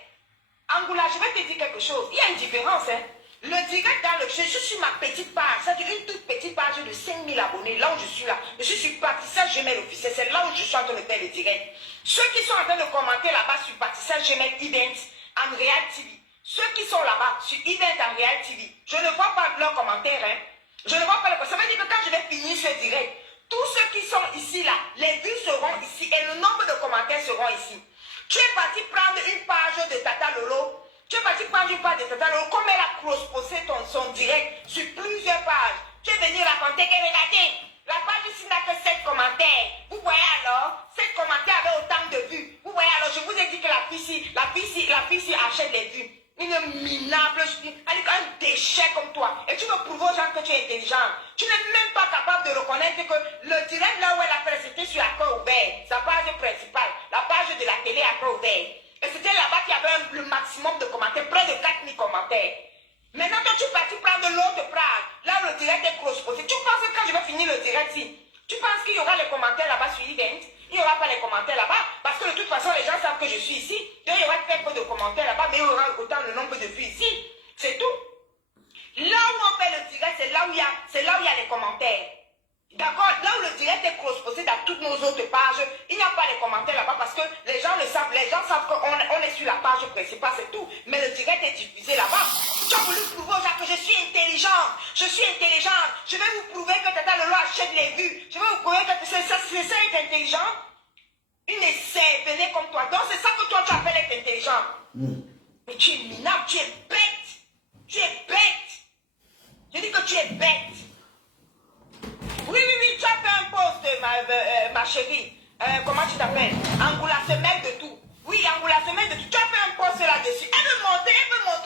Angoula, je vais te dire quelque chose. Il y a une différence, hein. Le direct dans le jeu, je suis ma petite page, c'est une toute petite page de 5000 abonnés, là où je suis là. Je suis sur Partissage Gmail officiel, c'est là où je suis en train de faire le direct. Ceux qui sont en train de commenter là-bas sur Partissage Gmail Events en Real TV, ceux qui sont là-bas sur Events en Real TV, je ne vois pas leurs commentaires, hein. Je ne vois pas les commentaires. Ça veut dire que quand je vais finir ce direct, tous ceux qui sont ici là, les vues seront ici et le nombre de commentaires seront ici. Tu es parti prendre une page de Tata Lolo. Tu es parti prendre une page de Tata Lolo, comme elle a cross-posté son direct sur plusieurs pages. Tu es venu raconter que regardez, la page ici n'a que 7 commentaires. Vous voyez alors, 7 commentaires avec autant de vues. Vous voyez alors, je vous ai dit que la fille achète les vues. Une minable, un déchet comme toi. Et tu veux prouver aux gens que tu es intelligent. Tu n'es même pas capable de reconnaître que le direct là où elle a fait, c'était sur Accord Ouvert, sa page principale, la page de la télé Accord Ouvert. Et c'était là-bas qu'il y avait le maximum de commentaires, près de 4000 commentaires. Maintenant, toi, tu es parti prendre l'autre page, là où le direct est cross-posté. Tu penses que quand je vais finir le direct ici, tu penses qu'il y aura les commentaires là-bas sur Event? Il n'y aura pas les commentaires là-bas, parce que de toute façon, les gens savent que je suis ici. Donc, il y aura très peu de commentaires là-bas, mais il y aura autant de nombre de vues ici. C'est tout. Là où on fait le direct, c'est là où il y a les commentaires. D'accord, là où le direct est cross-posté dans toutes nos autres pages, il n'y a pas les commentaires là-bas parce que les gens le savent, les gens savent qu'on est sur la page principale, c'est tout. Mais le direct est diffusé là-bas. Tu as voulu prouver aux gens que je suis intelligente, je vais vous prouver que Tata Lolo achète les vues, je vais vous prouver que c'est ça être intelligent. Une cervelée comme toi, donc c'est ça que toi tu appelles être intelligent. Mais tu es minable, tu es bête. Je dis que tu es bête. Oui, tu as fait un post, ma chérie. Comment tu t'appelles? Angoula se mêle de tout. Oui, Angoula se mêle de tout. Tu as fait un post là-dessus. Elle veut montrer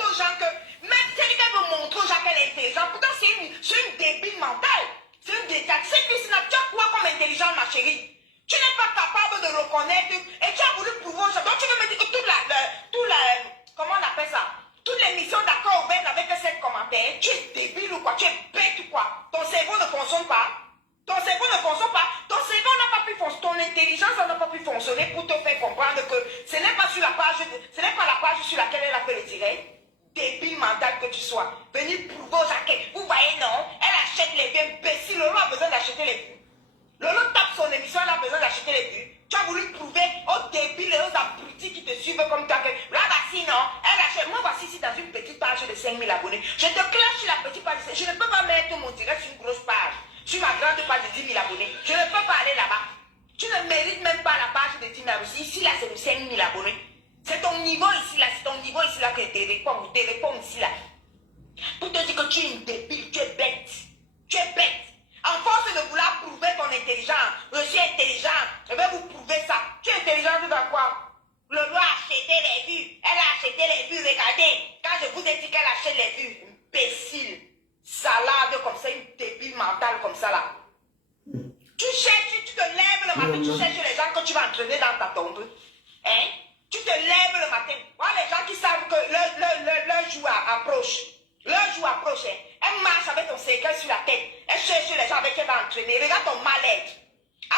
aux gens que, même si elle veut montrer aux gens qu'elle est intelligente, pourtant c'est une débile mentale. C'est une détache. C'est que tu as quoi comme intelligence, ma chérie? Tu n'es pas capable de reconnaître et tu as voulu prouver aux gens. Donc tu veux me dire que comment on appelle ça? Toutes les missions d'accord ouvertes avec 7 commentaires, tu es débile ou quoi? Tu es bête ou quoi? Ton cerveau ne fonctionne pas. Ton cerveau n'a pas pu fonctionner. Ton intelligence n'a pas pu fonctionner pour te faire comprendre que ce n'est pas la page sur laquelle elle a fait le direct. Débile mental que tu sois. Venir prouver aux gens que, vous voyez, non, elle achète les vues. Imbécile, Lolo a besoin d'acheter les vues. Lolo tape son émission, elle a besoin d'acheter les vues. Tu as voulu prouver aux débiles et aux abrutis qui te suivent comme toi que là, voici, non, elle achète. Moi, voici ici dans une petite page de 5000 abonnés. Je te clash sur la petite page. Je ne peux pas mettre mon direct sur une grosse page. Sur ma grande page de 10 000 abonnés. Je ne peux pas aller là-bas. Tu ne mérites même pas la page de 10 000 abonnés. Ici, là, c'est de 5 000 abonnés. C'est ton niveau ici, là. C'est ton niveau ici, là, que je te réponds ici, là. Pour te dire que tu es une débile, tu es bête. Tu es bête. En force de vouloir prouver ton intelligence, je suis intelligent, je vais vous prouver ça. cherches les vues, imbécile, salade comme ça, une débile mentale comme ça là. Tu cherches, tu te lèves le matin, tu cherches les gens que tu vas entraîner dans ta tombe. Hein? Tu te lèves le matin. Voilà les gens qui savent que leur jour approche. Leur jour approche. Hein? Elle marche avec ton cercueil sur la tête. Elle cherche les gens avec qui elle va entraîner. Regarde ton mal-être.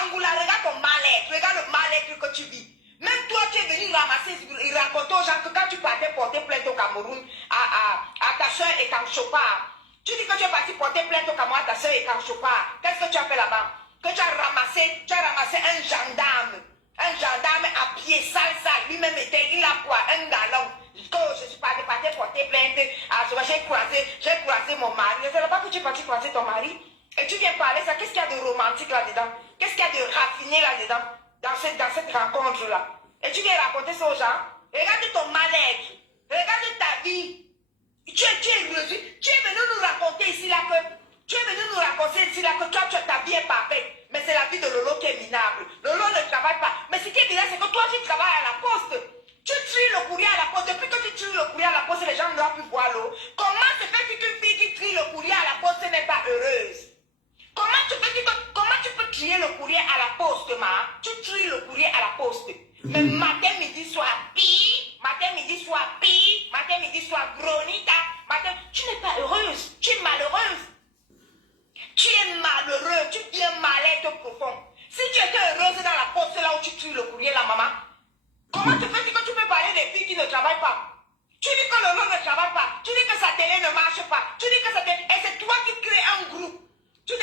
Angoula, regarde ton mal-être. Regarde le mal-être que tu vis. Même toi, tu es venu ramasser et raconter aux gens que quand tu partais porter plainte au Cameroun à ta soeur et Kamchopa, tu dis que tu es parti porter plainte au Cameroun à ta soeur et Kamchopa. Qu'est-ce que tu as fait là-bas? Que tu as ramassé un gendarme à pied, sale, lui-même il a quoi? Un galon. Que je suis parti porter plainte, j'ai croisé mon mari. Je ne sais pas que tu es parti croiser ton mari. Et tu viens parler ça, qu'est-ce qu'il y a de romantique là-dedans? Qu'est-ce qu'il y a de raffiné là-dedans? Dans cette rencontre-là. Et tu viens raconter ça aux gens. Regarde ton mal-être. Regarde ta vie. Tu es venu nous raconter ici là que toi, ta vie est parfaite. Mais c'est la vie de Lolo qui est minable. Lolo ne travaille pas. Mais ce qui est bizarre, c'est que toi, tu travailles à la poste. Tu tries le courrier à la poste. Depuis que tu tries le courrier à la poste, les gens ne doivent plus voir l'eau. Comment se fait qu'une fille qui trie le courrier à la poste n'est pas heureuse? Comment tu peux trier le courrier à la poste, ma? Tu tries le courrier à la poste. Mais matin, midi, soir, matin, midi, soir, matin, midi, soir, gronita, tu n'es pas heureuse. Tu es malheureuse. Tu es malheureux. Tu viens mal-être profond. Si tu étais heureuse dans la poste là où tu tries le courrier, la maman, comment tu fais que tu peux parler des filles qui ne travaillent pas? Tu dis que le nom ne travaille pas. Tu dis que sa télé ne marche pas. Tu dis que et c'est toi qui crées un groupe. Tu dis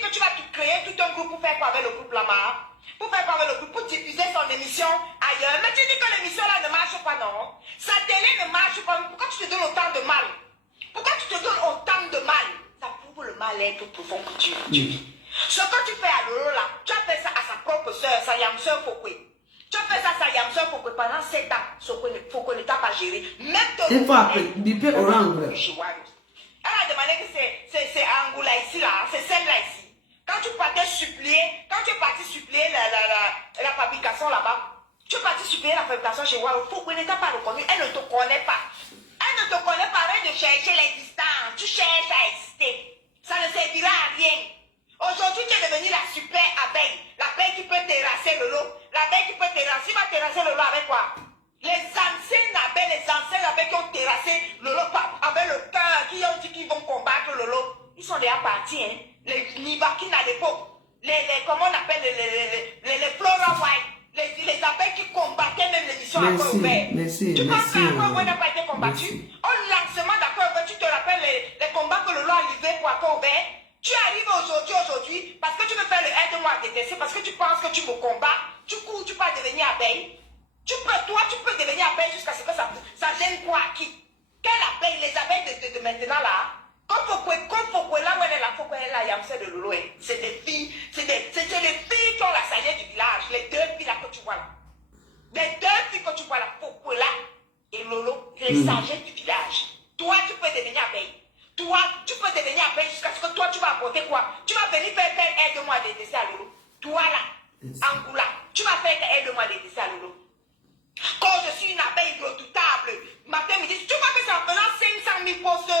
que tu vas créer tout un groupe pour faire quoi avec le groupe là-bas? Pour faire quoi avec le groupe? Pour diffuser son émission ailleurs. Mais tu dis que l'émission là ne marche pas, non? Sa télé ne marche pas. Pourquoi tu te donnes autant de mal? Pourquoi tu te donnes autant de mal? Ça prouve le mal-être profond que tu vis. Ce que tu fais à Lolo là, tu as fait ça à sa propre soeur, sa Yamsoeur Fokwe. Tu as fait ça à sa Yamsoeur Fokwe pendant 7 ans. Fokwe ne t'a pas géré. Même ton Il faut appeler Bipé Orange. Elle a demandé que c'est Angoula ici là, c'est celle-là ici. Quand tu es parti supplier la fabrication là-bas, tu es parti supplier la fabrication chez Waro, Fokwe ne t'a pas reconnu, elle ne te connaît pas. Elle ne te connaît pas, arrête de chercher l'existence. Tu cherches à exister. Ça ne servira à rien. Aujourd'hui, tu es devenue la super abeille. L'abeille qui peut terrasser le lot. L'abeille qui peut terrasser. Il va terrasser le lot avec quoi? Les anciennes abeilles qui ont terrassé le lot avec le cœur, qui ont dit qu'ils vont combattre le lot. Ils sont déjà partis, hein. Les Nibakines à l'époque. Comment on appelle les Flora White. Les abeilles qui combattaient même l'émission à cœur ouvert. Tu penses qu'à cœur ouvert n'a pas été combattu? Au lancement d'Accord ouvert, tu te rappelles les combats que le lot a livrés pour Accord ouvert? Tu arrives aujourd'hui, parce que tu veux faire le aide-moi à détester, parce que tu penses que tu me combats, tu cours, tu peux devenir abeille. Tu peux devenir abeille jusqu'à ce que ça gêne quoi à qui? Quelle abeille? Les abeilles de maintenant là? Comme Fokwe, là où elle est la Fokwe, elle est la Yamse de Lolo. C'est des filles, c'est les filles qui ont la sagesse du village. Les deux filles là que tu vois là. Les deux filles que tu vois là, Fokwe là et Lolo, les sagesses du village. Toi, tu peux devenir abeille. Toi, tu peux devenir abeille jusqu'à ce que toi, tu vas apporter quoi? Tu vas venir faire aide-moi à détester à Lolo. Toi là, Angoula, tu vas faire aide-moi à détester à Lolo. Quand je suis une abeille redoutable, matin, midi, tu crois que c'est en faisant 500 000 postes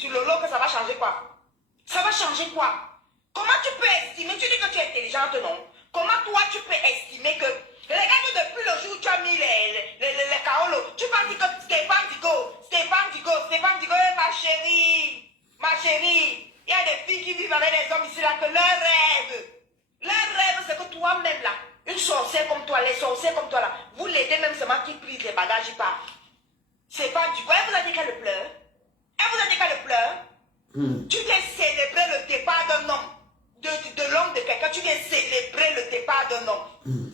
sur le lot que ça va changer quoi? Ça va changer quoi? Comment tu peux estimer, tu dis que tu es intelligente, non? Comment toi tu peux estimer que, regarde depuis le jour où tu as mis les kaolos, tu vas dire que Stéphane Digo, ma chérie, il y a des filles qui vivent avec des hommes ici là que leur rêve c'est que toi-même là, une sorcière comme toi, les sorcières comme toi là, vous l'aidez même seulement qui prise les bagages, il part. C'est pas du coup. Elle vous a dit qu'elle pleure. Tu viens célébrer le départ d'un homme, de l'homme de quelqu'un, tu viens célébrer le départ d'un homme.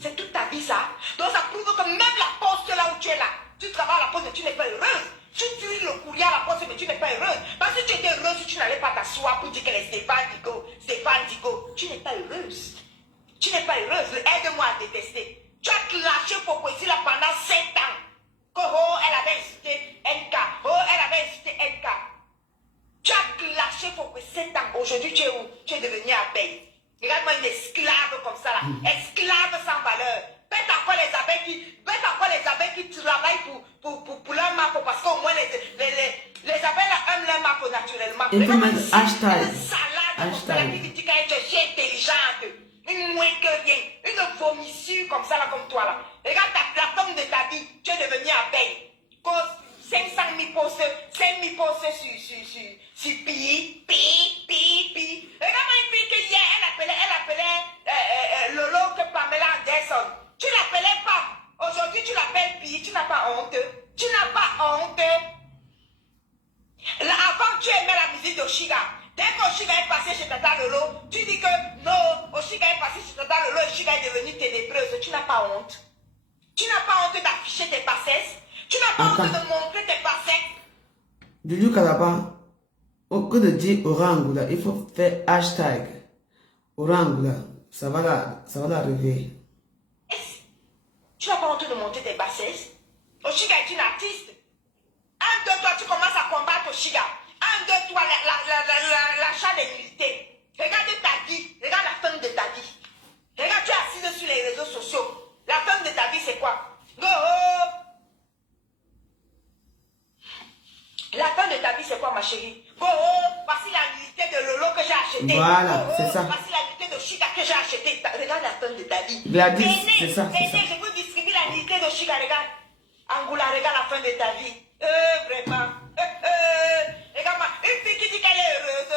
C'est toute ta vie ça. Donc ça prouve que même la poste là où tu es là, tu travailles à la poste mais tu n'es pas heureuse. Tu tues le courrier à la poste mais tu n'es pas heureuse. Parce que tu étais heureuse, tu n'allais pas t'asseoir pour dire qu'elle est Stéphane Digo. Tu n'es pas heureuse. Tu n'es pas heureuse. Aide-moi à détester. Tu as clashé pour poésie là pendant 7 ans. Que elle avait incité NK. Elle avait incité NK. Tu as clashé pour 7 ans. Aujourd'hui, tu es où? Tu es devenu abeille. Regarde-moi une esclave comme ça là. Esclave sans valeur. Bête encore les abeilles qui travaillent pour leur marque, parce qu'au moins les abeilles aiment leur marque naturellement. Il faut mettre hashtag. Une salade, Hashtag. qui dit qu'elle est intelligente, une moins que rien, une vomissure comme ça, là, comme toi, là. Regarde la femme de ta vie, tu es devenu abeille. Cause 500 000 posts, 5 000 posts sur pi. Regarde-moi une fille que hier, elle appelait Lolo que Pamela Anderson. Tu l'appelais pas. Aujourd'hui, tu l'appelles pi. Tu n'as pas honte. Tu n'as pas honte. Là, avant, tu aimais la musique d'Oshiga. Dès qu'Oshiga est passé chez Tata Lolo, tu dis que non, Oshiga est passé chez Tata Lolo, Oshiga est devenue ténébreuse. Tu n'as pas honte. Tu n'as pas honte d'afficher tes bassesses. Tu n'as pas honte de montrer tes bassesses. Du Kalaba, au lieu de dire Orangula, il faut faire hashtag Orangula. Ça va la réveiller. Tu n'as pas honte de montrer tes bassesses. Oshiga est une artiste. 1, 2, 3, tu commences à combattre Oshiga. 1, 2, 3, l'achat des nullités. Regarde ta vie. Regarde la fin de ta vie. Regarde, tu es assise sur les réseaux sociaux. La fin de ta vie, c'est quoi? Go! La fin de ta vie, c'est quoi, ma chérie? Go! Voici la nullité de Lolo que j'ai acheté. Voilà, c'est ça. Voici la nullité de Chica que j'ai acheté. Regarde la fin de ta vie. Gladys, c'est ça. Je vous distribue la nullité de Chica, regarde. Angoula, regarde la fin de ta vie. Vraiment. Regarde-moi, une fille qui dit qu'elle est heureuse.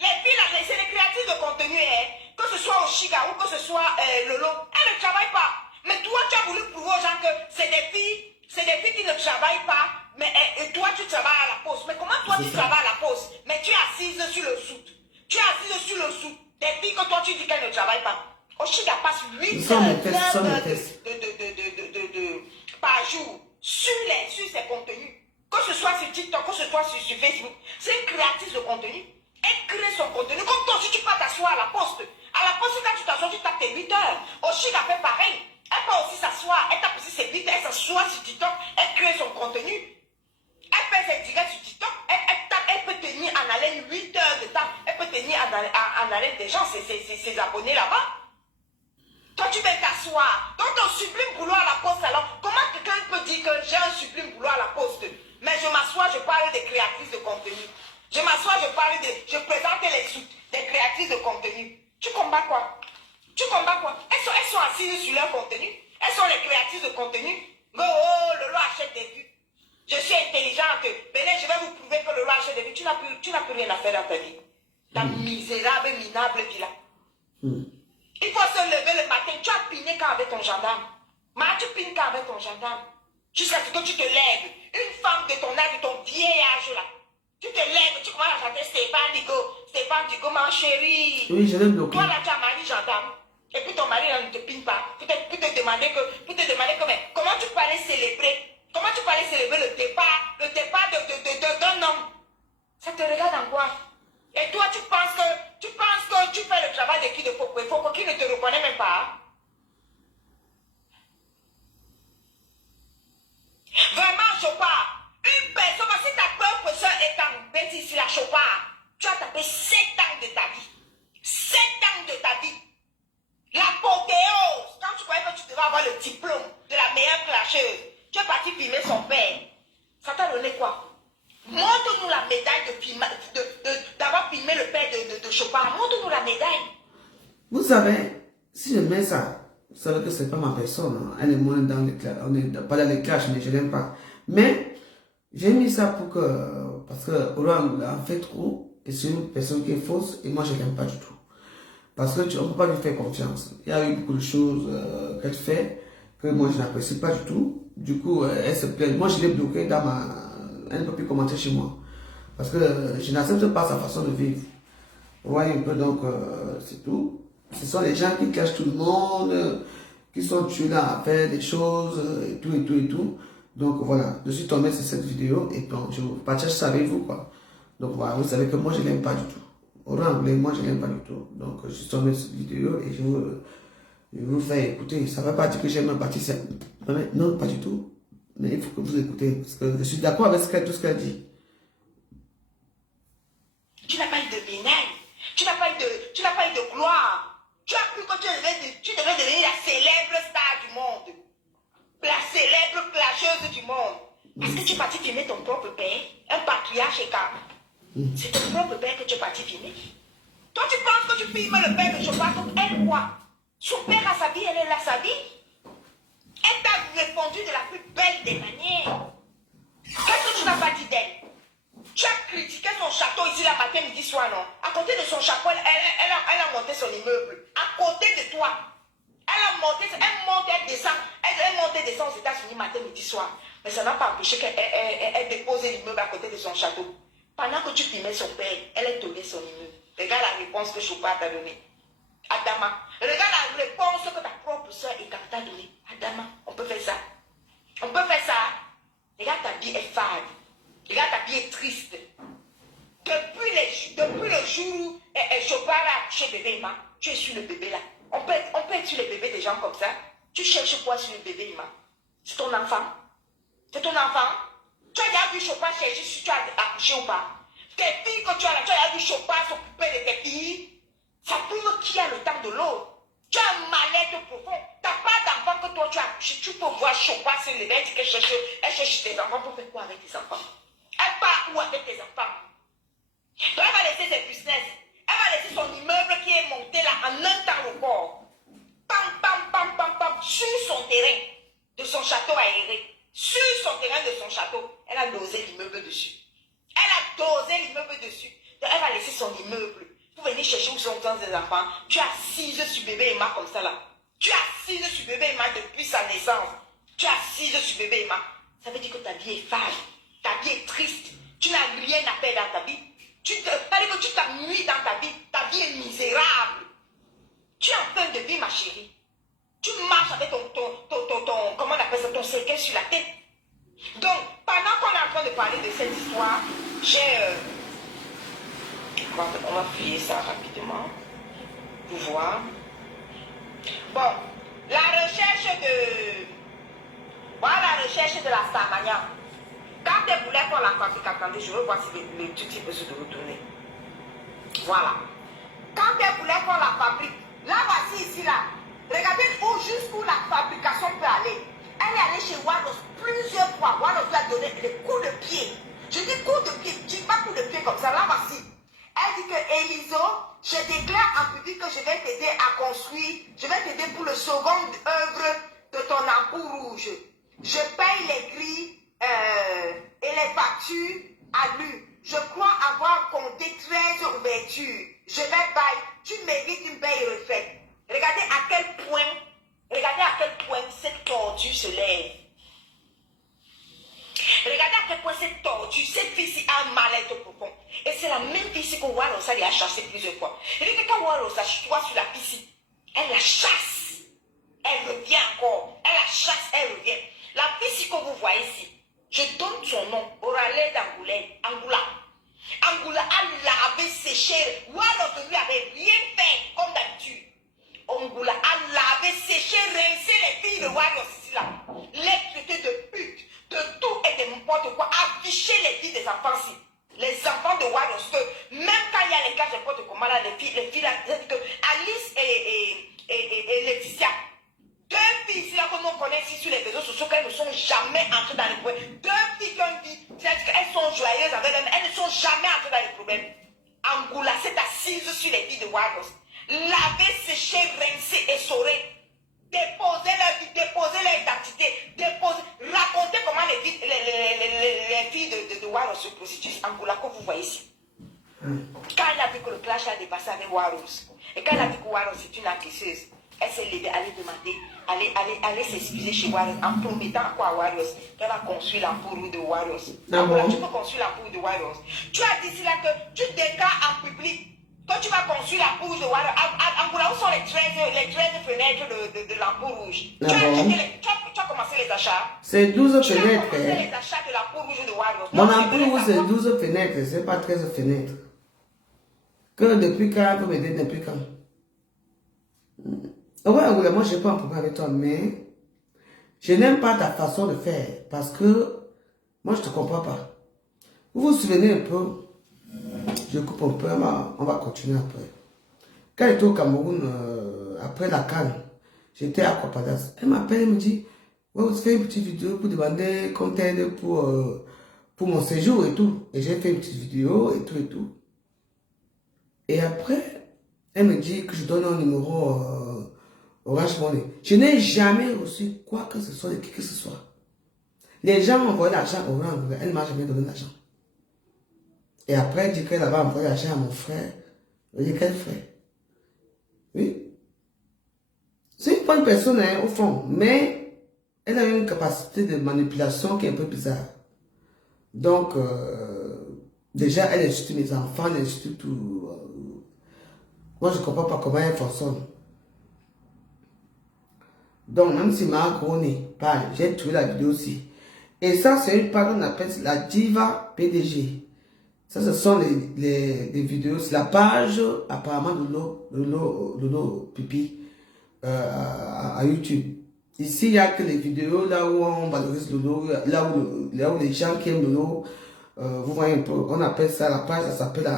Les filles, là, c'est les créatrices de contenu, hein. Que ce soit Oshiga ou que ce soit Lolo, elles ne travaillent pas. Mais toi, tu as voulu prouver aux gens que c'est des filles qui ne travaillent pas. Mais toi, tu travailles à la pause. Mais comment toi, tu travailles à la pause? Mais tu es assise sur le sou. Tu es assise sur le sou. Des filles que toi, tu dis qu'elles ne travaillent pas. Oshiga passe 8 heures par jour sur ses contenus. Que ce soit sur TikTok, que ce soit sur Facebook. C'est une créatrice de contenu. Elle crée son contenu. Comme toi, si tu peux t'asseoir à la poste. À la poste, quand tu t'assois, tu tapes tes 8 heures. Oshiga fait pareil. Elle peut aussi s'asseoir. Elle tape aussi ses 8 heures. Elle s'assoit sur TikTok. Elle crée son contenu. Elle fait ses directs sur TikTok. Elle peut tenir en haleine 8 heures de temps. Elle peut tenir en haleine des gens, ses abonnés là-bas. Toi, tu vas t'asseoir. Dans ton sublime boulot à la poste, alors, comment quelqu'un peut dire que j'ai un sublime boulot à la poste? Mais je m'assois, je parle des créatrices de contenu. Je m'assois, je présente les sous des créatrices de contenu. Tu combats quoi? Tu combats quoi? Elles sont assises sur leur contenu. Elles sont les créatrices de contenu. Go, oh, Lolo achète des vues. Je suis intelligente. Venez, je vais vous prouver que Lolo achète des vues. Tu n'as plus rien à faire dans ta vie. Ta misérable, minable vie là. Il faut se lever le matin. Tu as piné quand avec ton gendarme. Mais tu pines quand avec ton gendarme. Jusqu'à ce que tu te lèves. Une femme de ton âge, de ton vieil âge là. Tu te lèves, tu commences à chanter Stéphane Digo, ma chérie. Oui, je l'ai bloqué. Toi là, tu as mari gendarme. Et puis ton mari là ne te pine pas. Pour te demander que, mais comment tu peux aller célébrer? Comment tu peux aller célébrer le départ d'un homme? Ça te regarde en quoi? Et toi, tu penses que tu fais le travail de qui de Foko qui ne te reconnaît même pas? Vraiment, Chopard, une personne, si ta propre soeur est en bêtise ici, la Chopard, tu as tapé 7 ans de ta vie. 7 ans de ta vie. L'apothéose, quand tu croyais que tu devais avoir le diplôme de la meilleure clasheuse, tu es parti filmer son père. Ça t'a donné quoi? Montre-nous la médaille d'avoir filmé le père de Chopard. Montre-nous la médaille. Vous savez, si je mets ça, vous savez que c'est pas ma personne. Hein. Elle est moins dans les clashs. On n'est pas dans les clashs, mais je l'aime pas. Mais j'ai mis ça pour que, parce que Orang a fait trop, et c'est une personne qui est fausse, et moi je l'aime pas du tout. Parce que on ne peut pas lui faire confiance. Il y a eu beaucoup de choses qu'elle fait que moi je n'apprécie pas du tout. Du coup, elle se plaint. Moi je l'ai bloquée dans ma. Elle ne peut plus commenter chez moi. Parce que je n'accepte pas sa façon de vivre. Vous voyez un peu, donc c'est tout. Ce sont les gens qui cachent tout le monde, qui sont tués là à faire des choses, et tout, et tout, et tout. Donc voilà, je suis tombé sur cette vidéo et donc je partage ça avec vous, quoi. Donc voilà, vous savez que moi je l'aime pas du tout. Orang, moi je l'aime pas du tout. Donc je suis tombé sur cette vidéo et je vous fais écouter. Ça ne veut pas dire que j'aime un parti, non, pas du tout. Mais il faut que vous écoutez, parce que je suis d'accord avec tout ce qu'elle dit. Tu n'as pas eu de médaille, tu n'as pas eu de gloire. Tu as cru que tu devais devenir la célèbre star du du monde. La célèbre plageuse du monde. Parce que tu es parti filmer ton propre père, un patriarche écart. C'est ton propre père que tu es parti filmer. Toi, tu penses que tu filmes le père de Chopin comme elle quoi? Son père a sa vie, elle a sa vie. Elle t'a répondu de la plus belle des manières. Qu'est-ce que tu n'as pas dit d'elle? Tu as critiqué son château ici la matin, midi, soir, non? À côté de son château, elle a monté son immeuble. À côté de toi. Elle monte, elle descend. Elle monte et descend aux États-Unis matin, midi, soir. Mais ça n'a pas empêché qu'elle dépose l'immeuble à côté de son château. Pendant que tu filmais son père, elle a donné son immeuble. Regarde la réponse que Chopin t'a donnée. Adama. Regarde la réponse que ta propre soeur et t'a donnée. Adama, on peut faire ça. On peut faire ça. Regarde, ta vie est fade. Regarde, ta vie est triste. Depuis le jour où Chopin a accouché bébé Ima, tu es sur le bébé là. On peut être sur les bébés des gens comme ça. Tu cherches quoi sur le bébé Ima? C'est ton enfant. C'est ton enfant. Tu as déjà vu Chopin chercher si tu as accouché ou pas? Tes filles que tu as là, tu as déjà vu Chopin s'occuper de tes filles? Ça prouve qui a le temps de l'autre. Tu as un mal-être profond. Tu n'as pas d'enfant que toi tu as accouché. Tu peux voir Chopin se lever et dire qu'elle cherche tes enfants pour faire quoi avec tes enfants? Elle part où avec tes enfants? Donc elle va laisser ses business. Elle va laisser son immeuble qui est monté là en un temps record. Pam, pam, pam, pam, pam, sur son terrain de son château aéré. Sur son terrain de son château, elle a dosé l'immeuble dessus. Elle a dosé l'immeuble dessus. Donc elle va laisser son immeuble pour venir chercher où sont ses enfants. Tu es assise sur bébé Emma comme ça là. Tu es assise sur bébé Emma depuis sa naissance. Tu es assise sur bébé Emma. Ça veut dire que ta vie est fade. Ta vie est triste. Tu n'as rien à faire dans ta vie. Tu t'ennuies dans ta vie. Ta vie est misérable. Tu es en fin de vie, ma chérie. Tu marches avec comment on appelle ça, ton cercueil sur la tête. Donc, pendant qu'on est en train de parler de cette histoire, on va fouiller ça rapidement pour voir. Bon, la recherche de la Starmania. Quand elle voulait faire la fabrique, attendez, je veux voir si le truc peut se retourner. Voilà. Quand elle voulait faire la fabrique, là, voici ici, là. Regardez jusqu'où la fabrication peut aller. Elle est allée chez Waros plusieurs fois. Waros lui a donné des coups de pied. Je dis coups de pied, je dis pas coups de pied comme ça. Là, voici. Elle dit que Eliso, je déclare en public que je vais t'aider à construire. Je vais t'aider pour le second œuvre de ton ampoule rouge. Je paye les grilles et les factures à lui. Je crois avoir compté 13 ouvertures. Je vais bailler. Tu mérites une belle retraite. Regardez à quel point cette tordue se lève. Regardez à quel point cette tordue, cette fille-ci a un mal-être profond. Et c'est la même fille que Warosa a chassé plusieurs fois. Et regardez quand Warosa soit sur la piscine, elle la chasse. Elle revient encore. Elle la chasse, elle revient. La fille que vous voyez ici, je donne son nom, Oralé d'Angoula. Angoula a lavé, séché. Warosa lui avait rien fait comme d'habitude. Angoula a lavé, séché, rincé les filles de Warriors ici là. Les traiter de pute, de tout et de n'importe quoi. Afficher les filles des enfants ici. Les enfants de Warriors, même quand il y a les cas de n'importe comment là, les filles là, que Alice et Laetitia, deux filles ici là que nous connaissons ici sur les réseaux sociaux, qu'elles ne sont jamais entrées dans les problèmes. Deux filles qui ont dit, elles sont joyeuses avec elles ne sont jamais entrées dans les problèmes. Angoula s'est assise sur les filles de Warriors. Laver, sécher, rincer, essorer, déposer leur vie, déposer leur identité, raconter comment les filles de Waros se prostituent. Angoula, que vous voyez ici. Quand elle a vu que le clash a dépassé avec Waros, et quand elle a vu que Waros est une agresseuse, elle s'est levée, aller demander, aller s'excuser chez Waros en promettant quoi à Waros qu'elle va construire l'ampoule de Waros. Angoula, tu peux construire l'ampoule de Waros. Tu as dit là que tu déclares en public. Quand tu vas construire la rouge de Waros, Angoula, où sont les 13 fenêtres de l'ampoule rouge? Tu as commencé les achats? C'est 12 fenêtres. Tu as commencé les achats de l'ampoule rouge de Waros. Mon ampoule rouge, c'est 12 fenêtres, c'est pas 13 fenêtres. Que depuis quand, vous m'aider depuis quand? Ouais, Angoula, moi je n'ai pas un problème avec toi, mais je n'aime pas ta façon de faire parce que moi je ne te comprends pas. Vous vous souvenez un peu? Je coupe un peu, on va continuer après. Quand j'étais au Cameroun, après la CAN, J'étais à Aquapadas. Elle m'appelle, elle me dit, ouais, vous faites une petite vidéo pour demander qu'on t'aide pour mon séjour et tout. Et j'ai fait une petite vidéo et tout et tout. Et après, elle me dit que je donne un numéro Orange Money. Je n'ai jamais reçu quoi que ce soit de qui que ce soit. Les gens m'ont envoyé l'argent au Orange, elle ne m'a jamais donné l'argent. Et après, elle dit qu'elle avait envoyé l'argent à mon frère. Je dis, quel frère? Oui. C'est une bonne personne, hein, au fond, mais elle a une capacité de manipulation qui est un peu bizarre. Donc, déjà, elle insulte mes enfants, elle insulte tout. Moi, je ne comprends pas comment elle fonctionne. Donc, même si ma gros nez, j'ai trouvé la vidéo aussi. Et ça, c'est une page qu'on appelle la Diva PDG. Ça, ce sont les vidéos. C'est la page, apparemment, de Lolo Pipi à YouTube. Ici, il n'y a que les vidéos là où on valorise Lolo, là où les gens qui aiment Lolo, vous voyez un peu, on appelle ça la page, ça s'appelle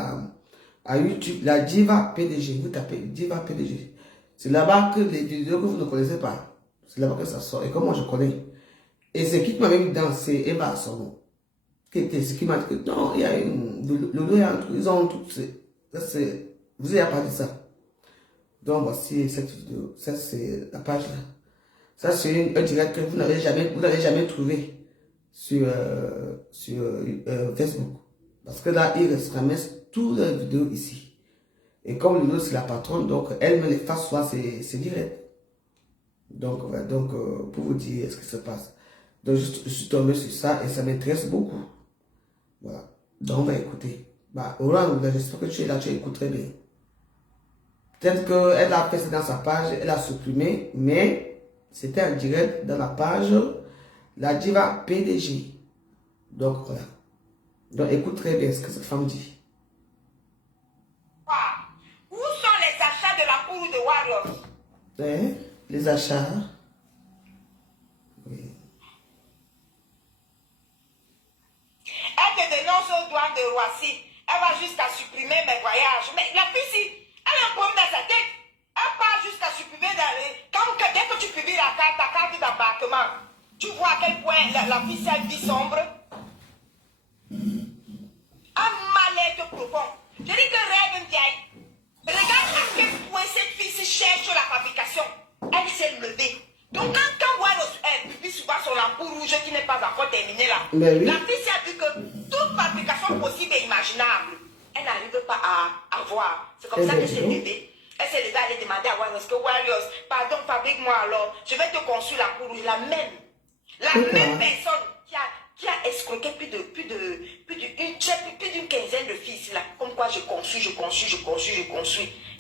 à YouTube, la Diva PDG. Vous tapez Diva PDG. C'est là-bas que les vidéos que vous ne connaissez pas, c'est là-bas que ça sort. Et comme moi je connais. Et c'est qui m'avait mis dans, c'est Eva Sono. Ce qui m'a dit que non, il y a une. Lolo, ils ont tout. Vous n'avez pas dit ça. Donc voici cette vidéo. Ça, c'est la page là. Ça, c'est un direct que vous n'avez jamais trouvé sur Facebook. Parce que là, ils ramassent toutes les vidéos ici. Et comme Lolo, c'est la patronne, donc elle me les fasse soit c'est direct. Donc, voilà, pour vous dire ce qui se passe. Donc, je suis tombé sur ça et ça m'intéresse beaucoup. Voilà. Donc, on va écouter. Bah, Oran, j'espère que tu es là, tu écoutes très bien. Peut-être qu'elle a fait ça dans sa page, elle a supprimé, mais c'était en direct dans la page La Diva PDG. Donc, voilà. Donc, écoute très bien ce que cette femme dit. Où sont les achats de la poule de Warriors? Les achats. Oui. Elle te dénonce aux douanes de Roissy. Elle va jusqu'à supprimer mes voyages. Mais la fille, elle a un problème dans sa tête. Elle part jusqu'à supprimer dès que tu publies ta carte d'embarquement, tu vois à quel point la fille a une vie sombre. Un mal-être profond. Je dis que rêve une vieille. Regarde à quel point cette fille se cherche la fabrication. Elle s'est levée. Donc quand elle publie souvent son ampoule rouge qui n'est pas encore terminée là, Oui. la fille s'est dit que toute fabrication possible et imaginable, elle n'arrive pas à voir. C'est comme ça qu'elle s'est levée. Elle s'est levée à aller demander à Warriors que Warriors, pardon, fabrique-moi alors. Je vais te construire la poule rouge. La même personne qui a escroqué plus d'une quinzaine de filles là. Comme quoi je construis.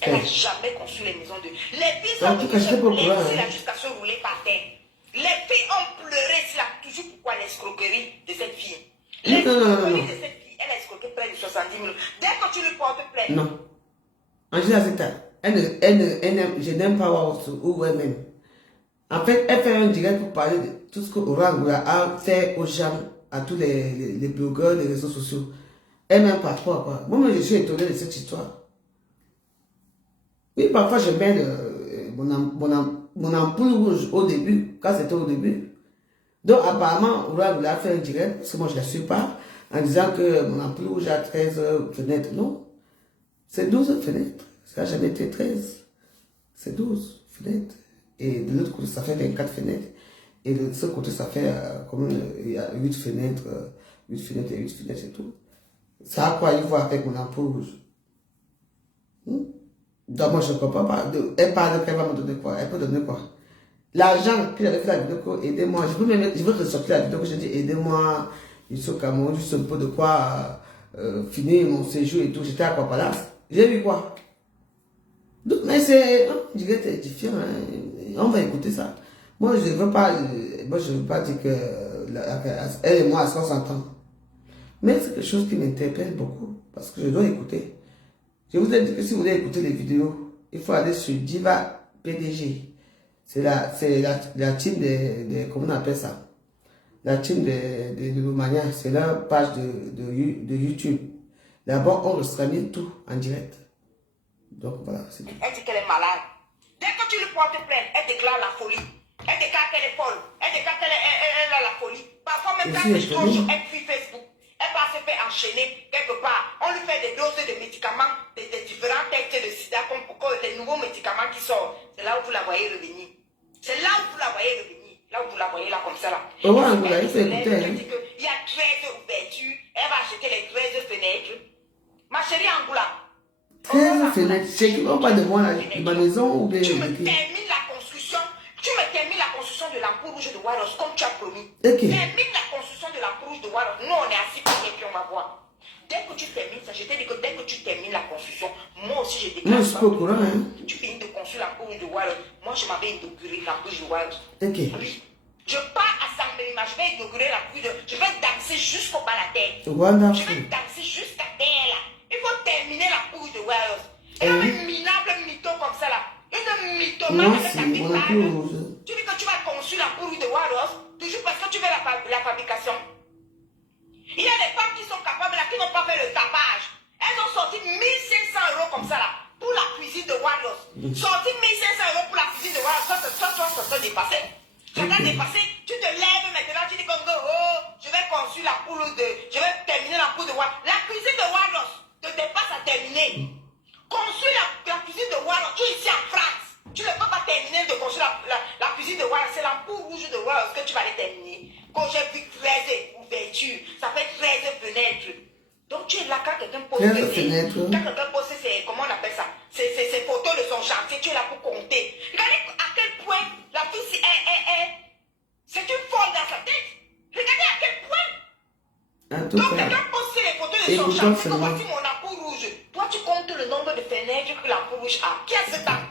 Elle n'a jamais construit les maisons de... Les filles sont venues jusqu'à se rouler par terre. Les filles ont pleuré toujours pourquoi l'escroquerie de cette fille. L'escroquerie de cette fille, elle a escroqué près de 70 000. Dès que tu lui portes plainte... Non. Angela Zeta, je n'aime pas voir où elle-même. En fait, elle fait un direct pour parler de tout ce que Oran a fait aux gens, à tous les blogueurs, les réseaux sociaux. Elle n'aime pas trop, quoi. Moi, je suis étonné de cette histoire. Oui, parfois, je mets mon ampoule rouge au début, quand c'était au début. Donc, apparemment, Oran a fait un direct, parce que moi, je ne la suis pas, en disant que mon ampoule rouge a 13 fenêtres. Non, c'est 12 fenêtres. Ça n'a jamais été 13. C'est 12 fenêtres. Et de l'autre côté, ça fait 24 fenêtres. Et de ce côté, ça fait il y a 8 fenêtres, 8 fenêtres et 8 fenêtres et tout. Ça a quoi y voir avec mon ampoule rouge? Donc moi, je ne comprends pas. Elle parle qu'elle va me donner quoi? Elle peut donner quoi? L'argent que j'avais fait la vidéo, aidez-moi. Je veux ressortir la vidéo que j'ai dit, aidez-moi. Je suis au Cameroun, juste un peu de quoi finir mon séjour et tout. J'étais à Aquapadas. J'ai vu quoi? Donc, mais c'est un direct édifiant. Hein. On va écouter ça. Moi, je ne veux pas dire que elle et moi à 60 ans. Mais c'est quelque chose qui m'interpelle beaucoup. Parce que je dois écouter. Je vous ai dit que si vous voulez écouter les vidéos, il faut aller sur Diva PDG. C'est la team comment on appelle ça? La team de Lumania. C'est leur page de YouTube. Là-bas, on retransmet tout en direct. Donc voilà, c'est tout. Elle dit qu'elle est malade. Dès que tu lui portes plainte, elle déclare la folie. Elle déclare qu'elle est folle. Elle déclare qu'elle a la folie. Parfois même quand c'est trop chaud, elle fuit Facebook. Elle va se faire enchaîner quelque part. On lui fait des doses de médicaments, des différents textes de sida, comme les nouveaux médicaments qui sortent. C'est là où vous la voyez revenir. C'est là où vous la voyez revenir. Là où vous la voyez là comme ça là. Oh, ouais, vous l'avez fait écouter. Il y a 13 ouvertures. Elle va acheter les 13 fenêtres. Ma chérie Angoula. 13 fenêtres. C'est qui va pas de moi là, de ma maison ou bien. Tu me termines la construction. Tu me termines la construction de l'ampoule rouge de Waros comme tu as promis. Ok. Termine la construction de l'ampoule rouge de Waros. Nous on est assis pour et puis on va voir. Dès que tu termines ça, je t'ai dit que dès que tu termines la construction, moi aussi je déclare. Moi je suis pas au courant, hein. Tu finis de construire l'ampoule rouge de Waros. Moi je m'avais inauguré l'ampoule rouge de Waros. Ok. Oui. Je pars à San Bélima, je vais inaugurer l'ampoule de. Je vais danser jusqu'au bas de la terre. Je Wonderful. vais danser jusqu'à terre là. Il faut terminer l'ampoule rouge de Waros. Elle a une minable mytho comme ça là. Une mythomane Non, avec c'est ta mon petite ampoule bague. rouge. Tu dis que tu vas construire la poule de Waros, toujours parce que tu veux la fabrication. Il y a des femmes qui sont capables là, qui n'ont pas fait le tapage. Elles ont sorti 1500 € comme ça là, pour la cuisine de Waros. Sorti 1500 € pour la cuisine de Waros, ça t'a dépassé. Ça t'a dépassé. Tu te lèves maintenant, tu dis comme oh, je vais construire la poule de. Je vais terminer la poule de Waros. La cuisine de Waros te dépasse à terminer. Construire la cuisine de Waros, tu es ici en France. Tu ne peux pas terminer de construire la cuisine de Waros. C'est l'ampoule rouge de Waros que tu vas les terminer. Quand j'ai vu 13 ouvertures, ça fait 13 fenêtres. Donc tu es là quand quelqu'un pose comment on appelle ça? Ces photos de son chantier, tu es là pour compter. Regardez à quel point la fille c'est une folle dans sa tête. Regardez à quel point. En tout Donc cas, quelqu'un pose les photos de son chantier, que voici mon ampoule rouge. Toi tu comptes le nombre de fenêtres que l'ampoule rouge a. Qui a ce temps?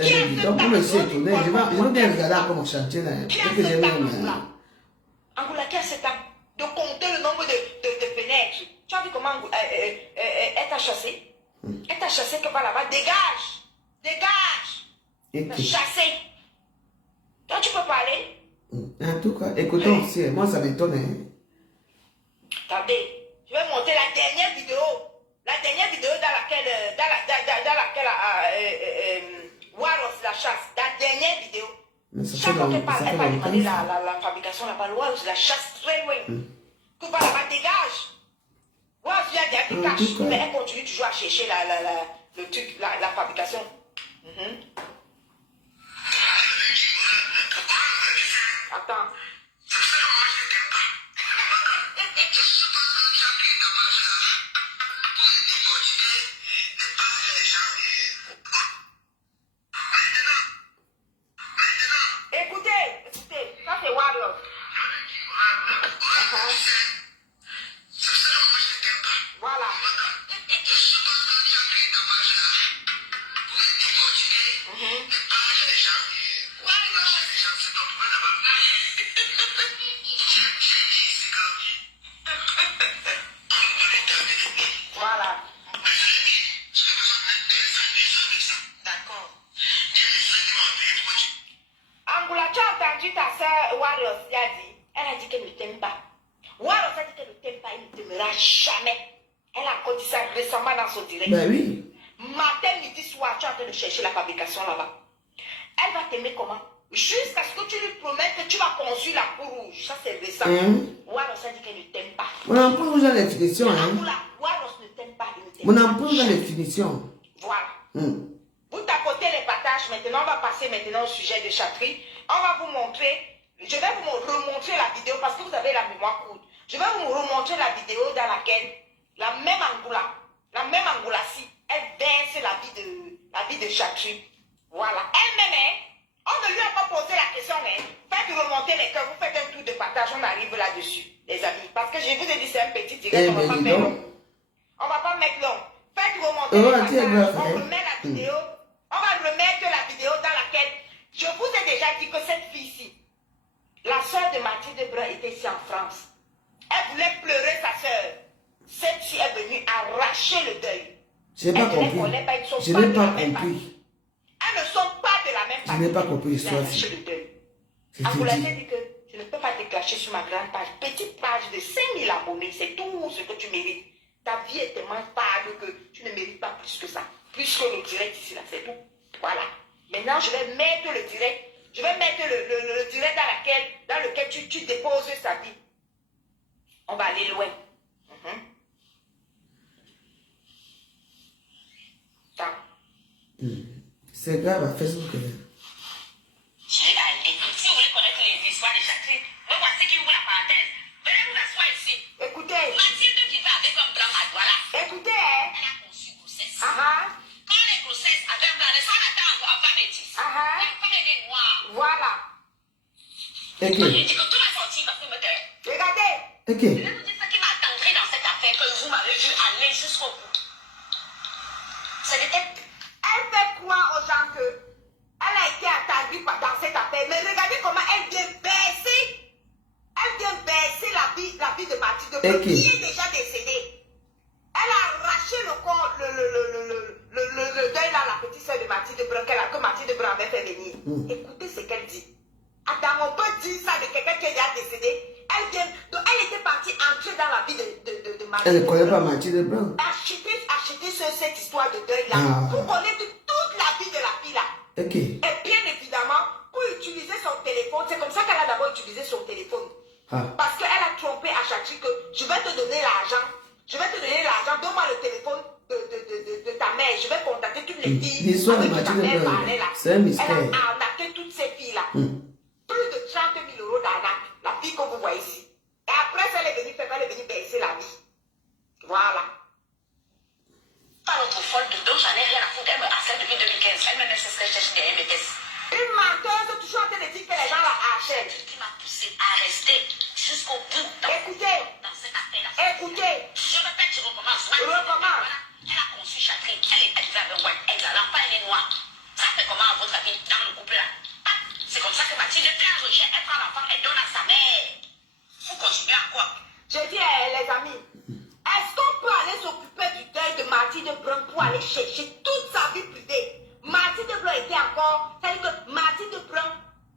donc pour me suis étonné, je vais bien regarder encore mon chantier là. Qui a Parce que ce j'ai temps, même. Angoula, qui a ce temps de compter le nombre de fenêtres? Tu as vu comment elle t'a chassé? Elle t'a chassé que par là-bas. Dégage! Dégage! T'as chassé. Toi, tu peux parler? En tout cas, écoutons aussi, moi ça m'étonne. Hein. Attendez, je vais monter la dernière vidéo. La dernière vidéo dans laquelle Waros la chasse. La dernière vidéo. Mais ça Chaque fait fois longtemps. qu'elle parle, elle va demander la fabrication là-bas. Waros la chasse très loin. Que par là-bas, dégage. Waros vient dire cache, mais elle continue toujours à chercher le truc, la fabrication. Attends. Écoutez, ça c'est Warriors. Voilà. Voilà. D'accord. Angoula, tu as entendu ta soeur Warriors, elle a dit qu'elle ne t'aime pas. Warriors a dit qu'elle ne t'aime pas, elle ne t'aimera jamais. Elle a encore dit ça récemment dans son direct. Ben oui. Matin, midi, soir, tu es en train de chercher la fabrication là-bas. Elle va t'aimer comment? Jusqu'à ce que tu lui promettes que tu vas construire la peau rouge. Ça, c'est récent. Waros a dit qu'elle ne t'aime pas. Mon ampoule rouge a les finitions. Hein. Waros ne t'aime pas. Mon ampoule rouge a les finitions. Voilà. Vous tapotez les pataches. Maintenant, on va passer maintenant au sujet de Chatri. On va vous montrer. Je vais vous remontrer la vidéo parce que vous avez la mémoire courte. Je vais vous remontrer la vidéo dans laquelle la même Angoulassi, elle verse la vie de Chatri. Voilà. Elle-même, on ne lui a pas posé la question, faites remonter les cœurs, vous faites un tour de partage, on arrive là-dessus, les amis. Parce que je vous ai dit, c'est un petit direct, on ne va pas faire long. On ne va pas mettre long. Faites remonter les partages, on remet la vidéo, on va remettre la vidéo dans laquelle, je vous ai déjà dit que cette fille-ci, la soeur de Mathilde Brun était ici en France. Elle voulait pleurer sa soeur. Cette fille est venue arracher le deuil. Je n'ai pas compris. Je n'ai pas compris. Elles ne sont pas de la même famille. Je n'ai pas compris l'histoire. Angoula dit que je ne peux pas te clasher sur ma grande page. Petite page de 5000 abonnés, c'est tout ce que tu mérites. Ta vie est tellement fade que tu ne mérites pas plus que ça. Plus que le direct ici, là, c'est tout. Voilà. Maintenant, je vais mettre le direct. Je vais mettre le direct dans lequel tu déposes sa vie. On va aller loin. C'est grave à Facebook. Si vous voulez connaître les histoires de Chakri, me voici qui ouvre la parenthèse. Venez vous asseoir ici. Écoutez. Mathilde qui va avec un blanc à Douala. Écoutez, hein. Elle a conçu grossesse. Quand les grossesses avaient un blanc, les femmes attendent en femme métisse. Les femmes étaient noires. Voilà. Ok. J'ai dit que tout m'a sorti parce que me tait. Regardez. Ok. Je vais vous dire ce qui m'a attendri dans cette affaire que vous m'avez vu aller jusqu'au bout. Elle fait croire aux gens que elle a été attendue dans cette affaire. Mais regardez comment elle vient baisser. Elle vient baisser la vie de Mathilde Brun, qui est déjà décédée. Elle a arraché le corps, le deuil dans la petite soeur de Mathilde Brun, que Mathilde Brun avait fait venir. Écoutez ce qu'elle dit. Attends, on peut dire ça de quelqu'un qui est déjà décédé. Donc elle était partie entrer dans la vie de Mathilde. Elle ne connaît pas Mathilde Brun. Acheter cette histoire de deuil-là pour connaître toute la vie de la fille-là. Ok. Et bien évidemment, pour utiliser son téléphone, c'est comme ça qu'elle a d'abord utilisé son téléphone. Parce qu'elle a trompé à Chakri que je vais te donner l'argent. Donne-moi le téléphone de ta mère. Je vais contacter toutes les filles. L'histoire de Mathilde Brun, c'est un mystère. Elle a arnaqué toutes ces filles-là. Plus de 30 000 euros d'arnaque. La fille que vous voyez ici. Et après, elle est venue baisser la vie. Voilà. Pas l'autre folle de dos, j'en ai rien à foutre. Elle me harcèle depuis 2015. Elle-même, c'est ce que je cherche derrière mes tests. Une menteuse, toujours en train de dire que les gens la harcèlent. Ce qui m'a poussé à rester jusqu'au bout. Écoutez. Dans cette affaire-là. Écoutez. Je répète, je recommence. Recommence. Elle a conçu Chakri. Elle est arrivée avec White. L'enfant, elle est noire. Ça fait comment à votre avis dans le couple là? C'est comme ça que Mathilde fait un rejet. Elle prend l'enfant, elle donne à sa mère. Vous continuez à quoi? Je dis, les amis, est-ce qu'on peut aller s'occuper du deuil de Mathilde Brun pour aller chercher toute sa vie privée? Mathilde Brun était encore, c'est-à-dire que Mathilde Brun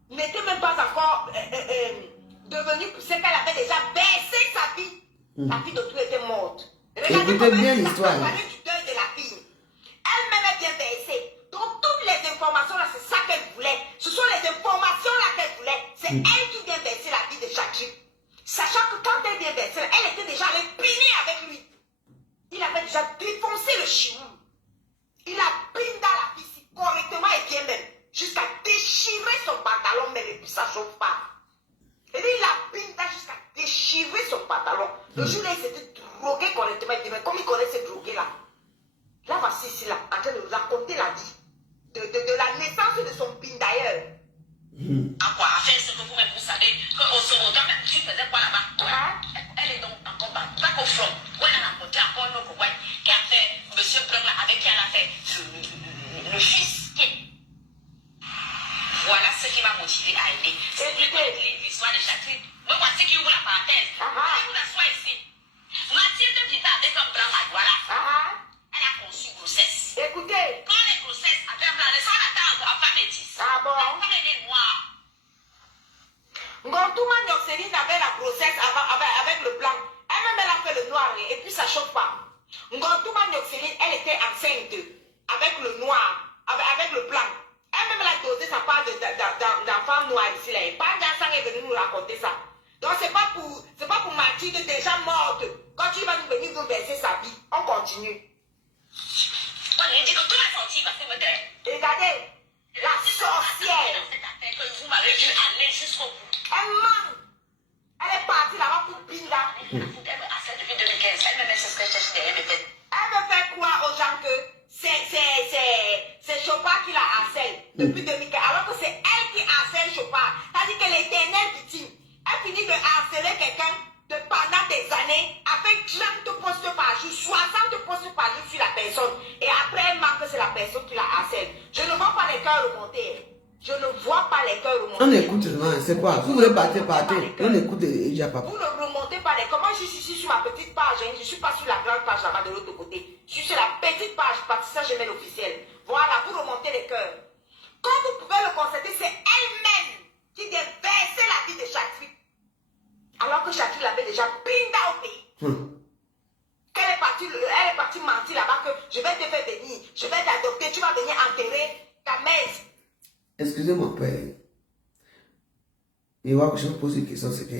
n'était même pas encore devenue pour ce qu'elle avait déjà baissé sa vie. La fille d'autrui était morte. Regardez comment elle a parlé du deuil de la fille. Elle-même est bien baissée. Donc toutes les informations là, c'est ça qu'elle voulait. Ce sont les informations là qu'elle voulait. C'est elle qui vient baisser la vie de Chakri. Sachant que quand elle vient baisser, elle était déjà allée piner avec lui. Il avait déjà défoncé le chimou. Il a pris dans la piscine correctement et bien même. Jusqu'à déchirer son pantalon, mais et puis ça chauffe pas. Et puis il a pris jusqu'à déchirer son pantalon. Le jour là, il s'était drogué correctement. Il dit, mais comme il connaît ces drogués là. Là, voici ici là, en train de nous raconter la vie. De la naissance de son pin d'ailleurs. À quoi? À faire ce que vous-même vous savez. Qu'au Sorotan, même tu faisais quoi là-bas? Elle est donc encore back au front. Où elle a rencontré encore un autre white qui a fait Monsieur Brun avec qui elle a fait le fils. Voilà ce qui m'a motivé à aider. C'est l'histoire de Chakri. Me voici qui ouvre la parenthèse. Allez vous asseoir ici. Mathilde vivait avec un blanc à Douala. Elle a conçu grossesse. Écoutez. Quand les grossesses avaient un blanc, les femmes attendent en femme métisse. Ah bon? La femme est noire. Ngontouma Nyoxéline avait la grossesse avec le blanc. Elle-même, elle a fait le noir et puis ça choque pas. Ngontouma Nyoxéline, elle était enceinte avec le noir, avec le blanc. Elle-même, elle a dosé sa part d'enfant noir ici. Là. Et Pandasan est venu nous raconter ça. Donc, c'est pas pour Mathilde déjà morte. Quand tu vas nous venir nous verser sa vie, on continue. Moi, je dis que tout m'a sorti parce que me tait. Regardez, la sorcière. Que vous m'avez vu aller jusqu'au bout. Elle ment. Elle est partie là-bas pour Binda. Elle me harcèle depuis 2015. Elle me met ce que je cherche derrière mes têtes. Elle me fait croire aux gens que c'est Chopard qui la harcèle depuis 2015. Alors que c'est elle qui harcèle Chopard. C'est-à-dire que l'éternelle victime. Elle finit de harceler quelqu'un pendant des années avec 30 postes par jour, 60 postes par jour sur la personne. Et après, elle marque que c'est la personne qui la harcèle. Je ne vois pas les cœurs remonter. Je ne vois pas les cœurs remonter. On écoute seulement, c'est quoi? Vous voulez partir. On écoute déjà pas. Vous ne remontez pas les cœurs. Moi, je suis ici sur ma petite page. Je ne suis pas sur la grande page là-bas de l'autre côté. Je suis sur la petite page parce que ça, je mets l'officiel. Voilà, vous remontez les cœurs. Comme vous pouvez le constater, c'est elle-même qui vient baisser la vie de Chakri. Alors que Chakri l'avait déjà pinda au pays. Elle est partie mentir là-bas que je vais te faire venir, je vais t'adopter, tu vas venir enterrer ta mère Excusez-moi, père. Et moi, je me pose une question, c'est que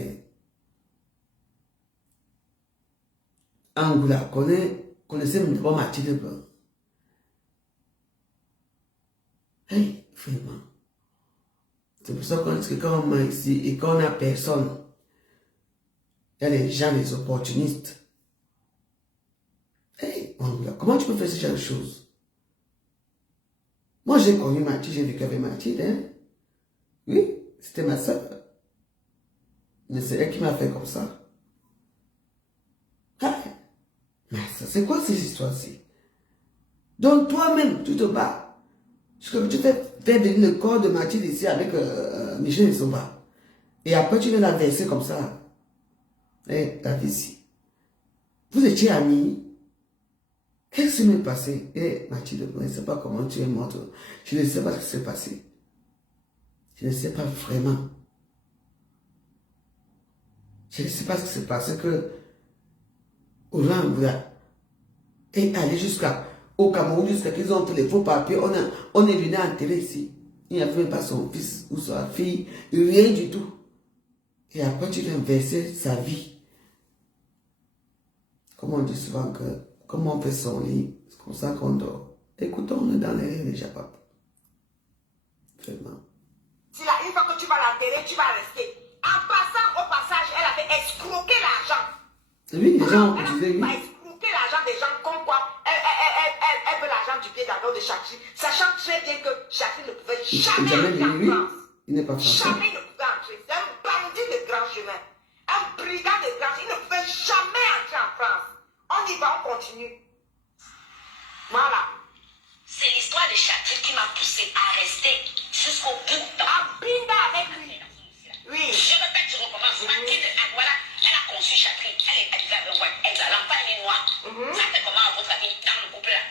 Angoula connaissez même pas Mathilde Blanc. Hey, vraiment. C'est pour ça qu'on dit que quand on est ici et qu'on n'a personne, il y a les gens, les opportunistes. Hey, Angoula, comment tu peux faire ce genre de choses? Moi, j'ai connu Mathilde, j'ai vécu avec Mathilde, hein. Oui, c'était ma soeur. Mais c'est elle qui m'a fait comme ça. Ah, mais ça, c'est quoi ces histoires-ci? Donc toi-même, tu te bats. Tu fais venir le corps de Mathilde ici avec Michel Nsomba. Et après, tu viens la verser comme ça. Eh, la vie ici. Vous étiez amis. Qu'est-ce qui s'est passé? Eh, Mathilde, je ne sais pas comment tu es morte. Je ne sais pas ce qui s'est passé. Je ne sais pas vraiment. Je ne sais pas ce qui s'est passé que Oran est allé jusqu'au Cameroun, jusqu'à qu'ils ont fait les faux papiers. On est venu enterrer ici. Il n'y a même pas son fils ou sa fille, rien du tout. Et après, tu viens verser sa vie. Comme on dit souvent que, comment on fait son lit, c'est comme ça qu'on dort. Écoutons, on est dans les rêves déjà, papa. Vraiment. Si là, une fois que tu vas l'enterrer, tu vas rester. En passant au passage, elle avait escroqué l'argent. Oui, les gens Elle disaient oui. a escroqué l'argent des gens comme quoi elle veut l'argent du pied d'accord de Chakri, sachant très bien que Chakri ne pouvait jamais entrer en oui. France. Il n'est pas français. Jamais il ne pouvait entrer. C'est un bandit de grand chemin. Un brigand de grand chemin. Il ne pouvait jamais entrer en France. On y va, on continue. Voilà. C'est l'histoire de Chakri qui m'a poussé à rester jusqu'au bout. À Binda avec lui. Oui. Je répète, je recommence. Mathilde, voilà, elle a conçu Chakri. Elle est arrivée avec moi. Elle a l'empagne noire. Ça fait comment à votre avis dans le couple là?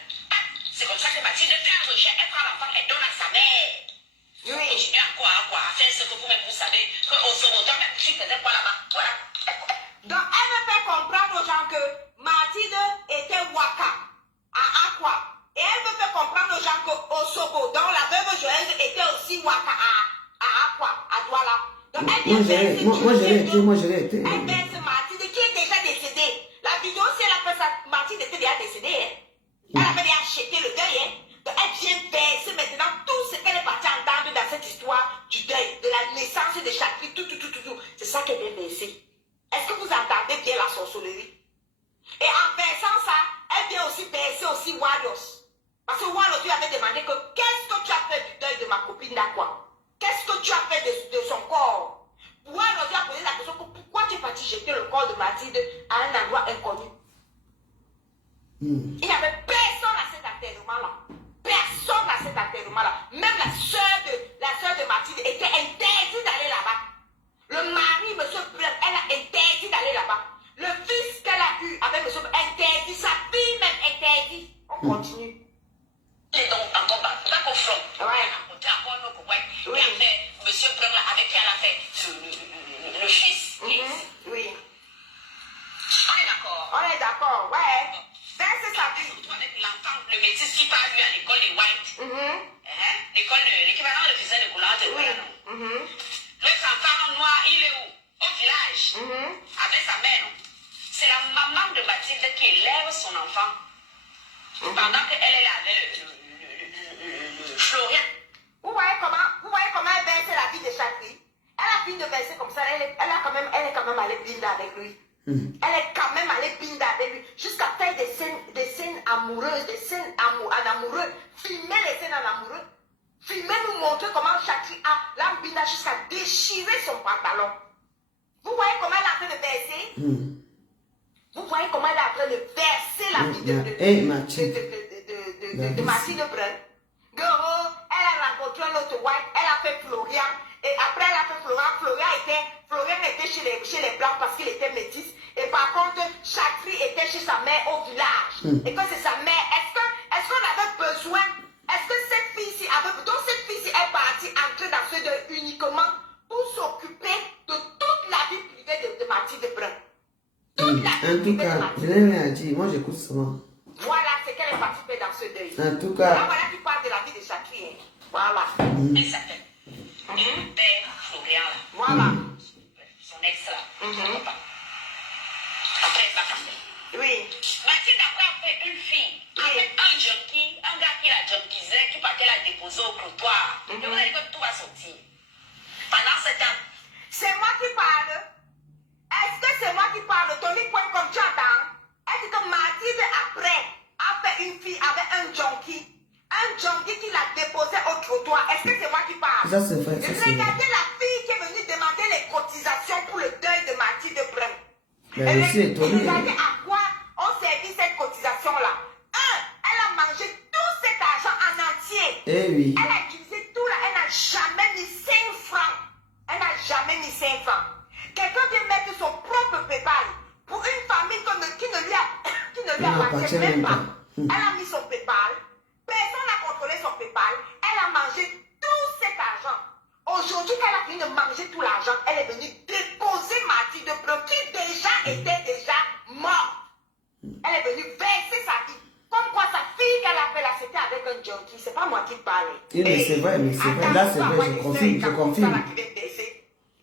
C'est comme ça que Mathilde fait un rejet. Elle prend l'enfant, elle donne à sa mère. Oui. Continue à faire ce que vous-même vous savez. Qu'au second temps, même tu faisais quoi là-bas? Voilà. Donc, elle me fait comprendre aux gens que Mathilde était Waka à Aqua. Et elle me fait comprendre aux gens que Osobo, dont la veuve Joël, était aussi Waka à Aqua, à Douala. Donc, Moi, je l'ai été. Elle verse Mathilde qui est déjà décédée. La vidéo, si elle a fait ça, Mathilde était déjà décédée. Hein. Elle avait déjà acheté le deuil. Hein. Donc, elle vient verser maintenant tout ce qu'elle est partie entendre dans cette histoire du deuil, de la naissance de Chakri, tout. C'est ça qu'elle vient verser. Est-ce que vous entendez bien la sorcellerie? Et en versant ça, elle vient aussi verser aussi Warriors. Parce que Warriors lui avait demandé que qu'est-ce que tu as fait du deuil de ma copine d'Aqua? Qu'est-ce que tu as fait de son corps? Warriors lui a posé la question que pourquoi tu es parti jeter le corps de Mathilde à un endroit inconnu? Il n'y avait personne à cet enterrement-là. Personne à cet enterrement-là. Même la sœur de Mathilde était interdite d'aller là-bas. Le mari, M. Brem, elle a interdit d'aller là-bas. Le fils qu'elle a eu avec M. interdit, sa fille même interdit. On continue. Et donc, encore pas qu'au front. Ouais. Encore un autre, ouais. Oui. Et après, M. Brem, avec qui elle a fait le fils. Oui. On est d'accord. On est d'accord, ouais. Ben, c'est sa vie. Avec l'enfant, le métis qui part lui à l'école des White. L'équivalent de Gisèle de Boulard de Oui. L'autre enfant noir, il est où? Au village. Avec sa mère. C'est la maman de Mathilde qui élève son enfant. Pendant qu'elle est là avec le Florian. Vous voyez comment elle verse la vie de Chakri? Elle a fini de verser comme ça, elle est quand même allée binda avec lui. Elle est quand même allée binda avec lui. Jusqu'à faire des scènes amoureuses, des scènes en amoureux. Filmer les scènes en amoureux. Filmer nous montrer comment Chakri a l'ambinda jusqu'à déchirer son pantalon. Vous voyez comment elle est en train de verser? Vous voyez comment elle est en train de verser la vie de Mathilde Brun. Goro, elle a rencontré un autre white, elle a fait Florian. Et après elle a fait Florian, Florian était chez les blancs parce qu'il était métis. Et par contre, Chakri était chez sa mère au village. Et que c'est sa mère. Est-ce qu'on avait besoin? Est-ce que cette fille-ci avait... Donc cette fille-ci est partie entrer dans ce deuil uniquement pour s'occuper de toute la vie privée de Mathilde Brun. En tout cas, je n'ai rien à dire. Moi, j'écoute seulement. Voilà ce qu'elle est partie faire dans ce deuil. En tout cas... Là, voilà qui parle de la vie de Chakri. Voilà. Elle s'appelle Le père Florian, là. Voilà. Son ex, là. Son papa. Après, il va camper. Oui. Mathilde après a fait une fille avec un junkie, un gars qui la junkisait, qui partait la déposer au trottoir. Et vous allez que tout va sortir. Pendant ce temps, C'est moi qui parle. Est-ce que c'est moi qui parle? Tony Point comme tu entends? Est-ce que Mathilde après a fait une fille avec un junkie? Un junkie qui l'a déposé au trottoir. Est-ce que c'est moi qui parle? Ça, c'est vrai, ça, c'est vrai. Regardez la fille qui est venue demander les cotisations pour le deuil de Mathilde Brun. Mais je suis étonné. Regardez à quoi on servit cette cotisation-là. Elle a mangé tout cet argent en entier. Eh oui. Elle a utilisé tout là. Elle n'a jamais mis 5 francs. Elle n'a jamais mis 5 francs. Quelqu'un vient mettre son propre PayPal pour une famille qui ne lui appartient même pas. Elle a mis son PayPal. Personne n'a contrôlé son PayPal. Elle a mangé tout cet argent. Aujourd'hui, quand elle a fini de manger tout l'argent, elle est venue déposer Mathilde Brun qui était déjà morte. Elle est venue verser sa vie. Comme quoi sa fille qu'elle a fait là, c'était avec un junkie. C'est pas moi qui parle. Oui, mais c'est vrai, mais c'est vrai. Là, c'est vrai, je confirme, je confirme.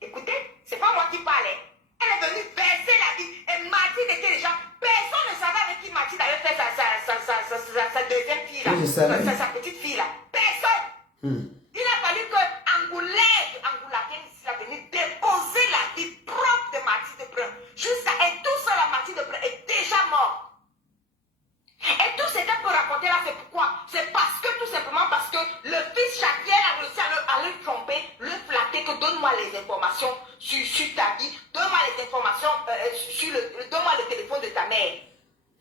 Écoutez, c'est pas moi qui parlais. Elle est venue verser la vie. Et Mathilde était déjà. Personne ne savait avec qui Mathilde avait fait sa deuxième fille là. Oui, je savais. Sa petite fille là. Personne. Il a fallu que Angoulapien ici a venu déposer la vie propre de Mathilde Brun. Jusqu'à. Et tout ça, la Mathilde Brun est déjà morte. Et tout ce qu'elle peut raconter là, c'est pourquoi? C'est parce que, tout simplement parce que le fils Chakiel a réussi à le tromper, le flatter, que donne-moi les informations sur ta vie, donne-moi les informations donne-moi le téléphone de ta mère.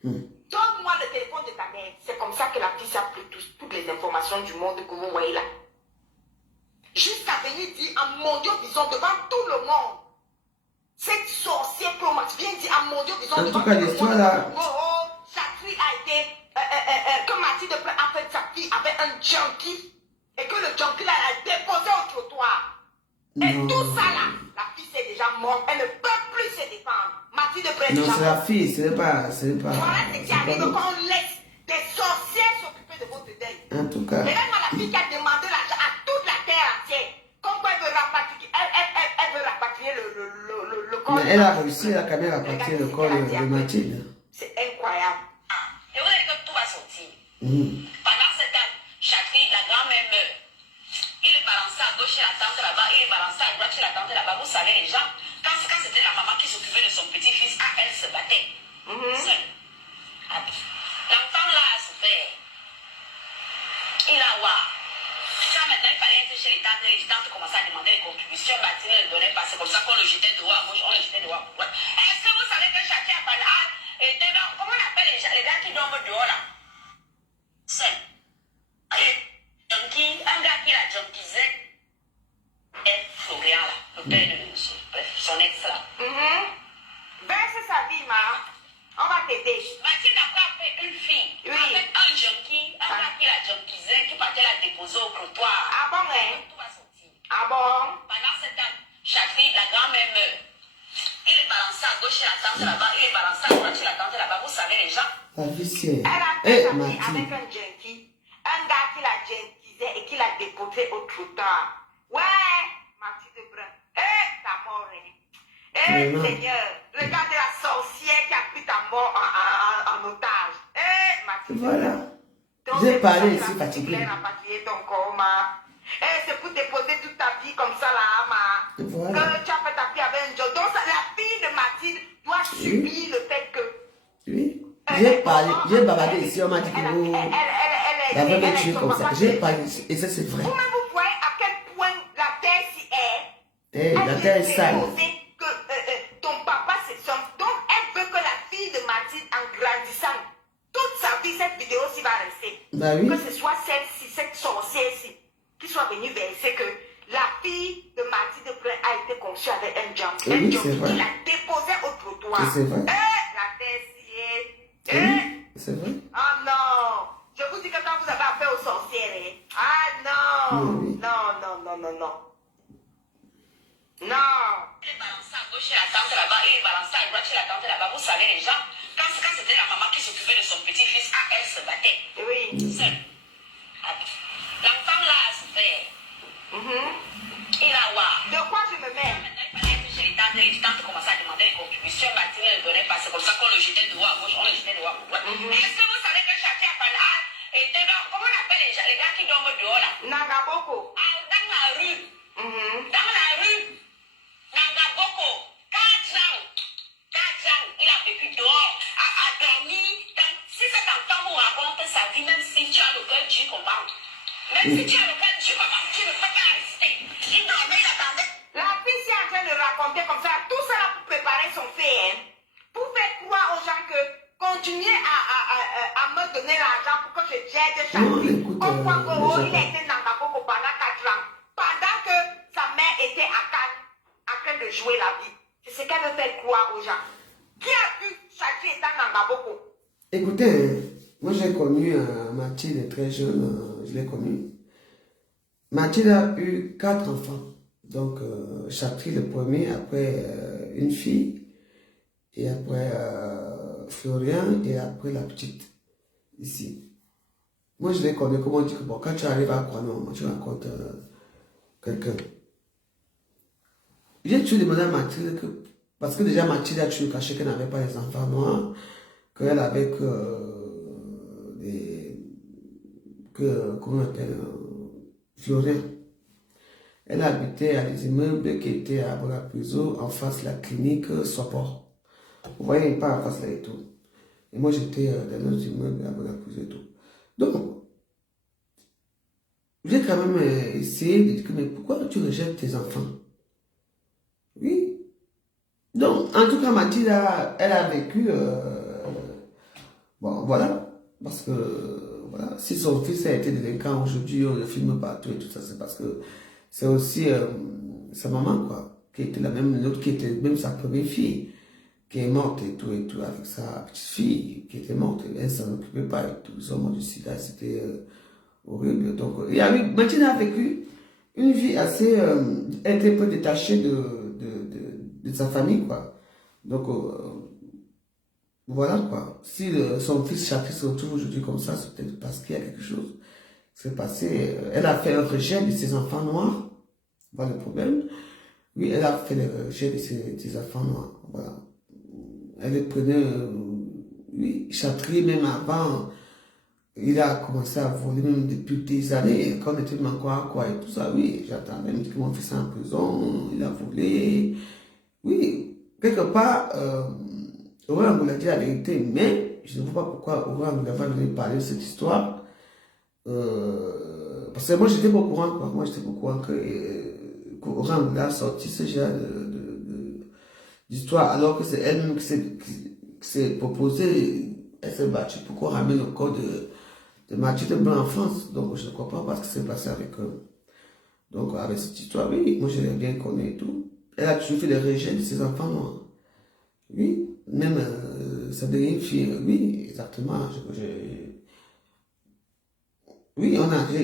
Donne-moi le téléphone de ta mère. C'est comme ça que la fille a pris toutes les informations du monde que vous voyez là. Jusqu'à venir dire à Mondio Bison devant tout le monde. Cette sorcière promax vient dire à Mondio Bison En devant tout cas, tout le l'histoire monde. là. Chatri a été. Que Mathilde a fait sa fille avec un junkie. Et que le junkie là l'a déposé au trottoir. Et tout ça là, la fille c'est déjà morte. Elle ne peut plus se défendre. Mathilde Brun est Non, déjà c'est la morte. fille, ce n'est pas. Voilà ce qui c'est pas arrive l'autre. quand on laisse des sorcières s'occuper de votre deuil. En tout cas. Regarde-moi la fille qui a demandé l'argent à toute la terre entière. Comme quoi elle veut rapatrier, elle veut rapatrier le corps. Mais elle a réussi à quand même rapatrier le corps de Mathilde. C'est incroyable. et vous allez que tout va sortir. Pendant ce temps, Chatri, la grand-mère meurt. Il est balancé à gauche chez la tante là-bas, il est balancé à droite chez la tante là-bas. Vous savez, les gens, quand c'était la maman qui s'occupait de son petit-fils, elle se battait. Seule. L'enfant là a souffert. Il a voir. Quand maintenant il fallait être chez les tantes commençaient à demander les contributions, Mathilde ne donnait pas. C'est comme ça qu'on le jetait dehors à gauche, on le jetait dehors à droite. Est-ce que vous savez que chacun a parlé? Comment on appelle les gars qui dorment dehors là? Seul. Un gars qui la junkisait est Florian là, le père de son ex là. Verse sa vie, ma. On va t'aider. Mathilde a fait une fille avec un junkie, un gars qui la junkisait, qui partait la déposer au trottoir. Ah bon, hein? Tout va sortir. Ah bon? Pendant ce temps, Chatri, la grand-mère meurt. Il est balancé à gauche chez la tante là-bas, il est balancé à droite chez la tante là-bas. Vous savez, les gens. La vie, c'est. Elle a fait sa vie Mathilde. avec un junkie. Un gars qui la junkisait et qui l'a déposé au trottoir. Ouais, Mathilde Brun. Ta mort, hein? Vraiment. Seigneur, regarde la sorcière qui a pris ta mort en otage. Mathilde. Voilà. Donc, J'ai c'est parlé pour ça ici que la fatigué. Claire a rapatrié ton corps, ma. C'est pour déposer toute ta vie comme ça, là, ma. Voilà. Que tu as fait ta vie avec un job. Donc, la fille de Mathilde doit subir le fait que. Oui. J'ai parlé, j'ai bavardé ici, on m'a dit que vous. La vraie me tuer comme ça. J'ai parlé ici, et ça, c'est vrai. Vous-même, vous voyez à quel point la terre s'y est. Eh, la terre est sale. Que ton papa se somme. Donc, elle veut que la fille de Mathilde, en grandissant, toute sa vie, cette vidéo-ci va rester. Bah oui. Que ce soit celle-ci, cette sorcière-ci, qui soit venue verser que la fille de Mathilde Brun a été conçue avec un junkie. Oui, Un c'est junkie vrai. qui l'a déposé au trottoir. Et c'est vrai. La terre s'y est. Oui, c'est vrai. Oh non! Je vous dis que quand vous avez affaire aux sorcières, ah non! Oui. Non, non, non, non, non. Non! Il est balancé à gauche chez la tante là-bas, il est balancé à droite chez la tante là-bas. Vous savez, les gens, quand c'était la maman qui s'occupait de son petit-fils, elle se battait. Oui. Seule. L'enfant là a souffert. Il Est-ce que vous savez que Chaki a parlé était dans, comment on appelle les gars qui dorment dehors là? Nangaboko. Dans la rue. Dans la rue. Nangaboko. 4 ans. 4 ans. Il a vécu dehors. A dormi. Si cet enfant vous raconte sa vie, même si tu as le cœur dur, comprends. Même si tu as le cœur dur, comprends, tu ne peux pas rester. Il dormait, il attendait. La fille est en train de raconter comme ça, tout ça pour préparer son fait, hein, pour faire croire aux gens que continuer à me donner l'argent pour que je gère de chaque vie. On croit qu'il a été dans Gaboko pendant 4 ans, pendant que sa mère était à Cannes, en train de jouer la vie. C'est ce qu'elle veut faire croire aux gens. Qui a vu Chaki étant dans Gaboko? Écoutez, moi j'ai connu Mathilde très jeune, je l'ai connue. Mathilde a eu 4 enfants. Donc, Chakri le premier, après une fille, et après Florian, et après la petite, ici. Moi, je les connais, comme on dit que bon, quand tu arrives à Croix-Nord, tu rencontres quelqu'un. J'ai toujours demandé à Mathilde que, parce que déjà Mathilde a toujours caché qu'elle n'avait pas les enfants noirs, qu'elle avait comment on appelle, Florian. Elle habitait à des immeubles qui étaient à Bonapuzo, en face de la clinique Sopor. Vous voyez, pas en face là et tout. Et moi, j'étais dans nos immeubles à Bonapuzo et tout. Donc, j'ai quand même essayé de dire, mais pourquoi tu rejettes tes enfants? Oui. Donc, en tout cas, Mathilde, elle a vécu, bon, voilà, parce que, voilà, si son fils a été délinquant aujourd'hui, on le filme partout et tout ça, c'est parce que c'est aussi sa maman, quoi, qui était la même, l'autre qui était même sa première fille, qui est morte et tout, avec sa petite fille, qui était morte, elle s'en occupait pas et tout, ils ont mort du sida, c'était horrible. Donc, Mathilde a vécu une vie assez, elle était un peu détachée de sa famille, quoi. Donc, voilà, quoi. Si son fils Chakri se retrouve aujourd'hui comme ça, c'est peut-être parce qu'il y a quelque chose qui s'est passé. Elle a fait un rejet de ses enfants noirs. Voilà le problème. Oui, elle a fait le rejet de ses enfants noirs. Voilà. Elle les prenait, oui, Chakri, même avant, il a commencé à voler même depuis des années, quand on était encore à quoi et tout ça, oui, j'attendais, même que mon fils est en prison, il a volé, oui, quelque part, Aurore vous l'a dit la vérité, mais je ne vois pas pourquoi Aurore nous a pas donné parler de cette histoire, parce que moi j'étais pas au courant, quoi, moi j'étais pas au courant qu'Aurore nous a sorti ce genre d'histoire, alors que c'est elle-même qui s'est proposée, elle s'est battue pour qu'on ramène le corps de Mathilde Blanc en France. Donc je ne comprends pas ce qui s'est passé avec eux. Donc avec cette histoire, oui, moi je l'ai bien connue et tout. Elle a toujours fait des rejets de ses enfants noirs. Oui, même sa dernière fille, oui, exactement. Oui,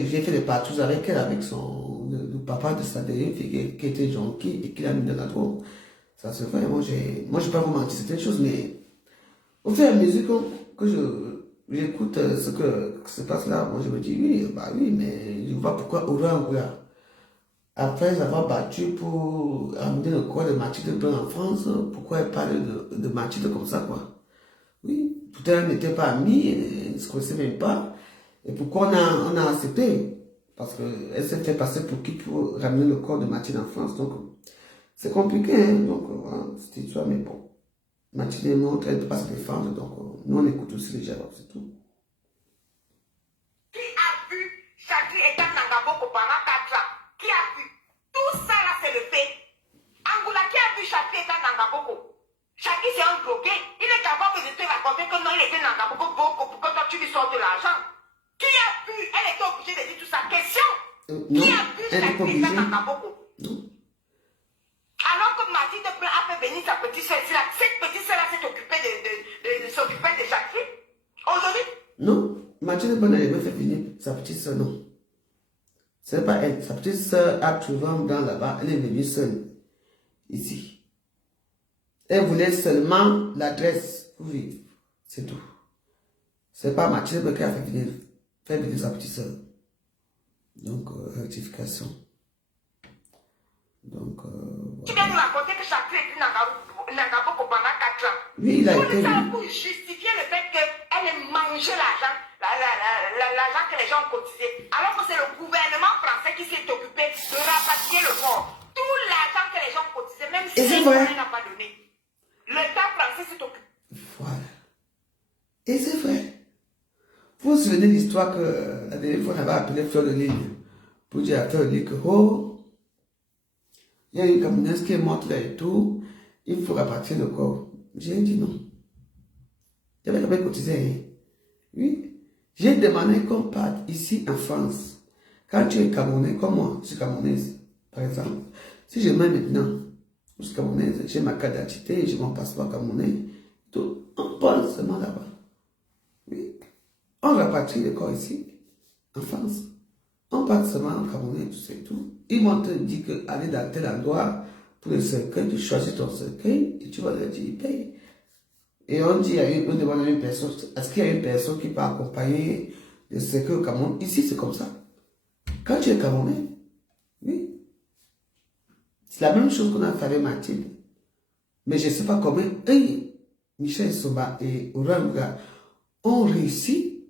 j'ai fait des partous avec elle, avec le papa de sa dernière fille qui était junkie et qui l'a mis dans la drogue. Ça se fait, moi je ne vais pas vous mentir, c'est une chose, mais au fur et à mesure que j'écoute ce que se passe là, moi je me dis, oui, bah oui, mais je vois pourquoi Aurore, après avoir battu pour amener le corps de Mathilde Blanc en France, pourquoi elle parle de Mathilde comme ça, quoi. Oui, pourtant elle n'était pas amie, elle ne se connaissait même pas. Et pourquoi on a accepté? Parce qu'elle s'est fait passer pour qui pour ramener le corps de Mathilde en France, donc c'est compliqué, hein, donc voilà, cette histoire, mais bon. Mathilde est morte, elle ne peut pas se défendre, donc nous on écoute aussi les gens, c'est tout. Qui a vu Chakri étant dans Gaboko pendant 4 ans? Qui a vu? Tout ça là, c'est le fait. Angoula, qui a vu Chakri étant dans Gaboko? Chakri, c'est un drogué. Il est capable de te raconter que non, il était dans Gaboko pour que toi tu lui sortes de l'argent. Qui a vu? Elle était obligée de dire tout ça. Question. Qui a vu Chakri étant dans Gaboko? Non. Alors que Mathilde a fait venir sa petite soeur, cette petite soeur là s'est occupée de s'occuper de Chakri. Aujourd'hui? Non, Mathilde Blanc n'avait pas fait venir sa petite soeur, non. C'est pas elle. Sa petite soeur a trouvé un blanc là-bas, elle est venue seule, ici. Elle voulait seulement l'adresse pour vivre, c'est tout. C'est pas Mathilde Blanc qui a fait venir sa petite soeur. Donc, rectification. Donc, Tu viens nous raconter que Chakri était dans Gaboko pendant 4 ans. oui, il a été. Pour justifier le fait qu'elle est manger l'argent que les gens ont cotisé. Alors que c'est le gouvernement français qui s'est occupé de rapatrier le corps. Tout l'argent que les gens ont cotisé, même si l'État n'a pas donné. L'État français s'est occupé. Voilà. Et c'est vrai. Vous vous souvenez de l'histoire que la dernière fois on avait appelé Fleur de Ligne pour dire à Fleur de Ligne que il y a une Camerounaise qui est morte là et tout, il faut rapatrier le corps. J'ai dit non. J'avais jamais cotisé rien. Oui. J'ai demandé qu'on parte ici en France. Quand tu es Camerounais, comme moi, je suis Camerounaise, par exemple. Si je mets maintenant, je suis Camerounaise, j'ai ma carte d'identité, j'ai mon passeport camerounais, tout, on part seulement là-bas. Oui. On rapatrie le corps ici, en France. On part seulement en Camerounais, tout c'est tout. Ils m'ont dit que aller dans tel endroit pour le cercueil, tu choisis ton cercueil et tu vas leur dire, paye. Et on dit, on demande à une personne, est-ce qu'il y a une personne qui peut accompagner le cercueil au Cameroun? Ici, c'est comme ça. Quand tu es Camerounais, oui. C'est la même chose qu'on a fait avec Mathilde. Mais je ne sais pas comment eux, Michel Soba et Oranga, ont réussi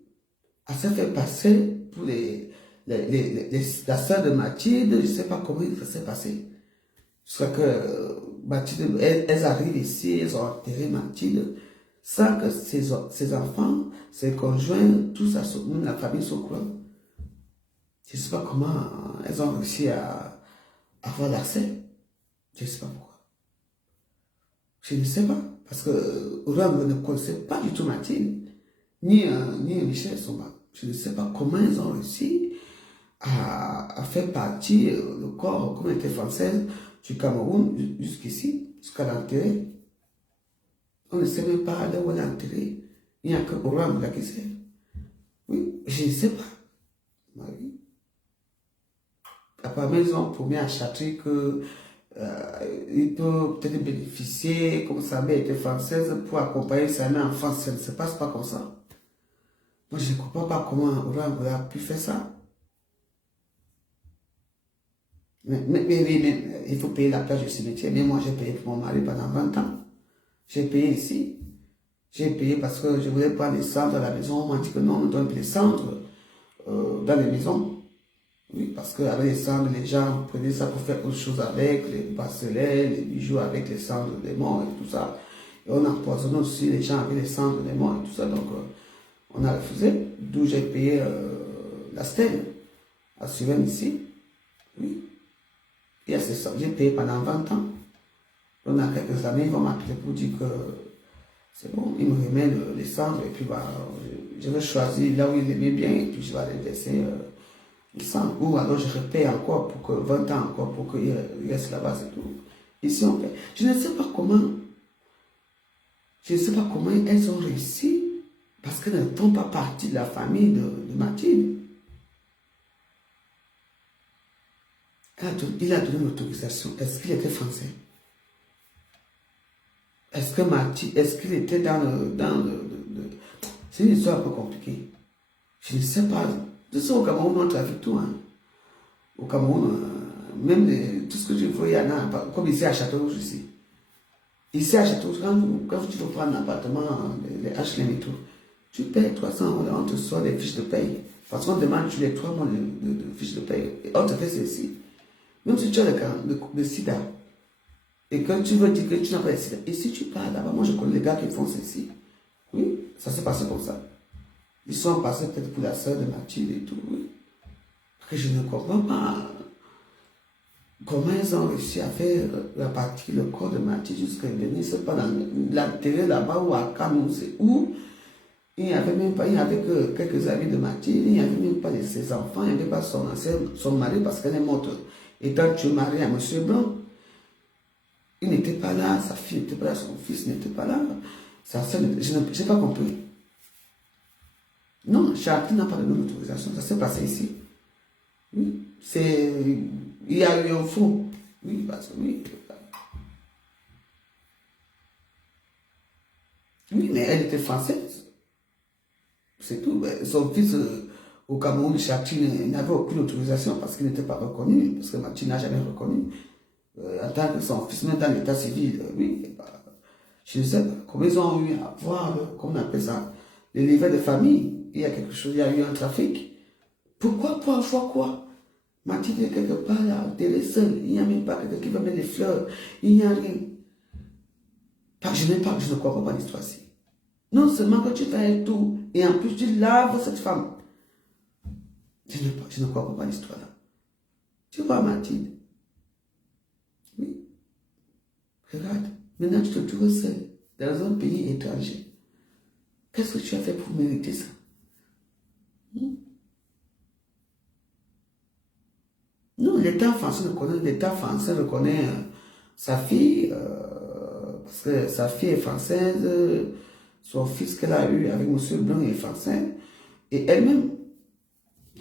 à se faire passer pour la sœur de Mathilde. Je ne sais pas comment ça s'est passé. Jusqu'à que Mathilde, elles arrivent ici, elles ont enterré Mathilde, sans que ses enfants, ses conjoints, tout ça, même la famille soit au courant. Je ne sais pas comment elles ont réussi à avoir l'accès. Je ne sais pas pourquoi. Je ne sais pas. Parce que Oran ne connaissait pas du tout Mathilde, ni Michel Somba. Je ne sais pas comment ils ont réussi à faire partie le corps, comme était française, du Cameroun jusqu'ici, jusqu'à l'enterrer. On ne sait même pas là où on est enterré. Il n'y a que Oran qui sait. Oui, je ne sais pas. Oui. Apparemment, ils ont promis à Château que il peut peut-être bénéficier, comme sa mère était française, pour accompagner sa mère en France. Ça ne se passe pas comme ça. Moi, je ne comprends pas comment Oran a pu faire ça. Mais il faut payer la plage du cimetière. Mais moi, j'ai payé pour mon mari pendant 20 ans. J'ai payé ici. J'ai payé parce que je voulais prendre les cendres à la maison. On m'a dit que non, on donne les cendres dans les maisons. Oui, parce qu'avec les cendres, les gens prenaient ça pour faire autre chose avec, les bracelets, les bijoux avec les cendres des morts et tout ça. Et on empoisonnait aussi les gens avec les cendres des morts et tout ça. Donc, on a refusé. D'où j'ai payé la stèle à Suven ici. Oui. Et c'est ça, j'ai payé pendant 20 ans. On a quelques années, ils vont m'appeler pour dire que c'est bon, ils me remettent les cendres et puis bah, je vais choisir là où ils aimaient bien et puis je vais aller laisser les cendres. Ou alors je repaye encore pour que 20 ans encore pour qu'ils restent là-bas, c'est tout. Ici on fait. Je ne sais pas comment elles ont réussi parce qu'elles ne font pas partie de la famille de Mathilde. Il a donné l'autorisation. Est-ce qu'il était français? Est-ce qu'il était dans le... C'est une histoire un peu compliquée. Je ne sais pas. Tout ça au Cameroun, on trafique tout. Hein. Au Cameroun, même tout ce que tu veux, il y en a. Comme ici à Châteaurouge, ici. Ici à Châteaurouge, quand tu veux prendre un appartement, les HLM et tout, tu payes 300 €, on te sort des fiches de paye. Parce qu'on demande tous les 3 mois de fiches de paye. Et on te fait ceci. Même si tu as le sida, et quand tu veux dire que tu n'as pas le sida, et si tu pars là-bas, moi je connais les gars qui font ceci. Oui, ça s'est passé comme ça. Ils sont passés peut-être pour la soeur de Mathilde et tout, oui. Parce que je ne comprends pas comment ils ont réussi à faire répartir le corps de Mathilde jusqu'à venir, c'est pas dans l'intérêt là-bas ou à Canou, c'est où. Il n'y avait même pas, il n'y avait que quelques amis de Mathilde, il n'y avait même pas de ses enfants, il n'y avait pas son mari parce qu'elle est morte. Et quand tu es marié à M. Blanc, il n'était pas là, sa fille n'était pas là, son fils n'était pas là. Sa soeur, je n'ai pas compris. Non, Charles n'a pas donné l'autorisation, ça s'est passé ici. Oui, il y a eu un faux. Oui, parce que oui. Oui, mais elle était française. C'est tout. Son fils, au Cameroun, Châtine, n'avait aucune autorisation parce qu'il n'était pas reconnu, parce que Mathilde n'a jamais reconnu. En tant que son fils, même dans l'état civil, oui, bah, je ne sais pas comment ils ont eu à voir, comment on appelle ça, les livret de famille, il y a quelque chose, il y a eu un trafic. Pourquoi pour avoir quoi? Mathilde est quelque part là, elle est seule, il n'y a même pas quelqu'un qui va mettre des fleurs, il n'y a rien. Je ne crois pas à l'histoire-ci. Non seulement que tu fais tout, et en plus tu laves cette femme. Je ne crois pas à l'histoire là. Tu vois Mathilde? Oui. Regarde, maintenant tu te trouves seule, dans un pays étranger. Qu'est-ce que tu as fait pour mériter ça? Non, l'État français reconnaît sa fille, parce que sa fille est française, son fils qu'elle a eu avec M. Blanc est français, et elle-même.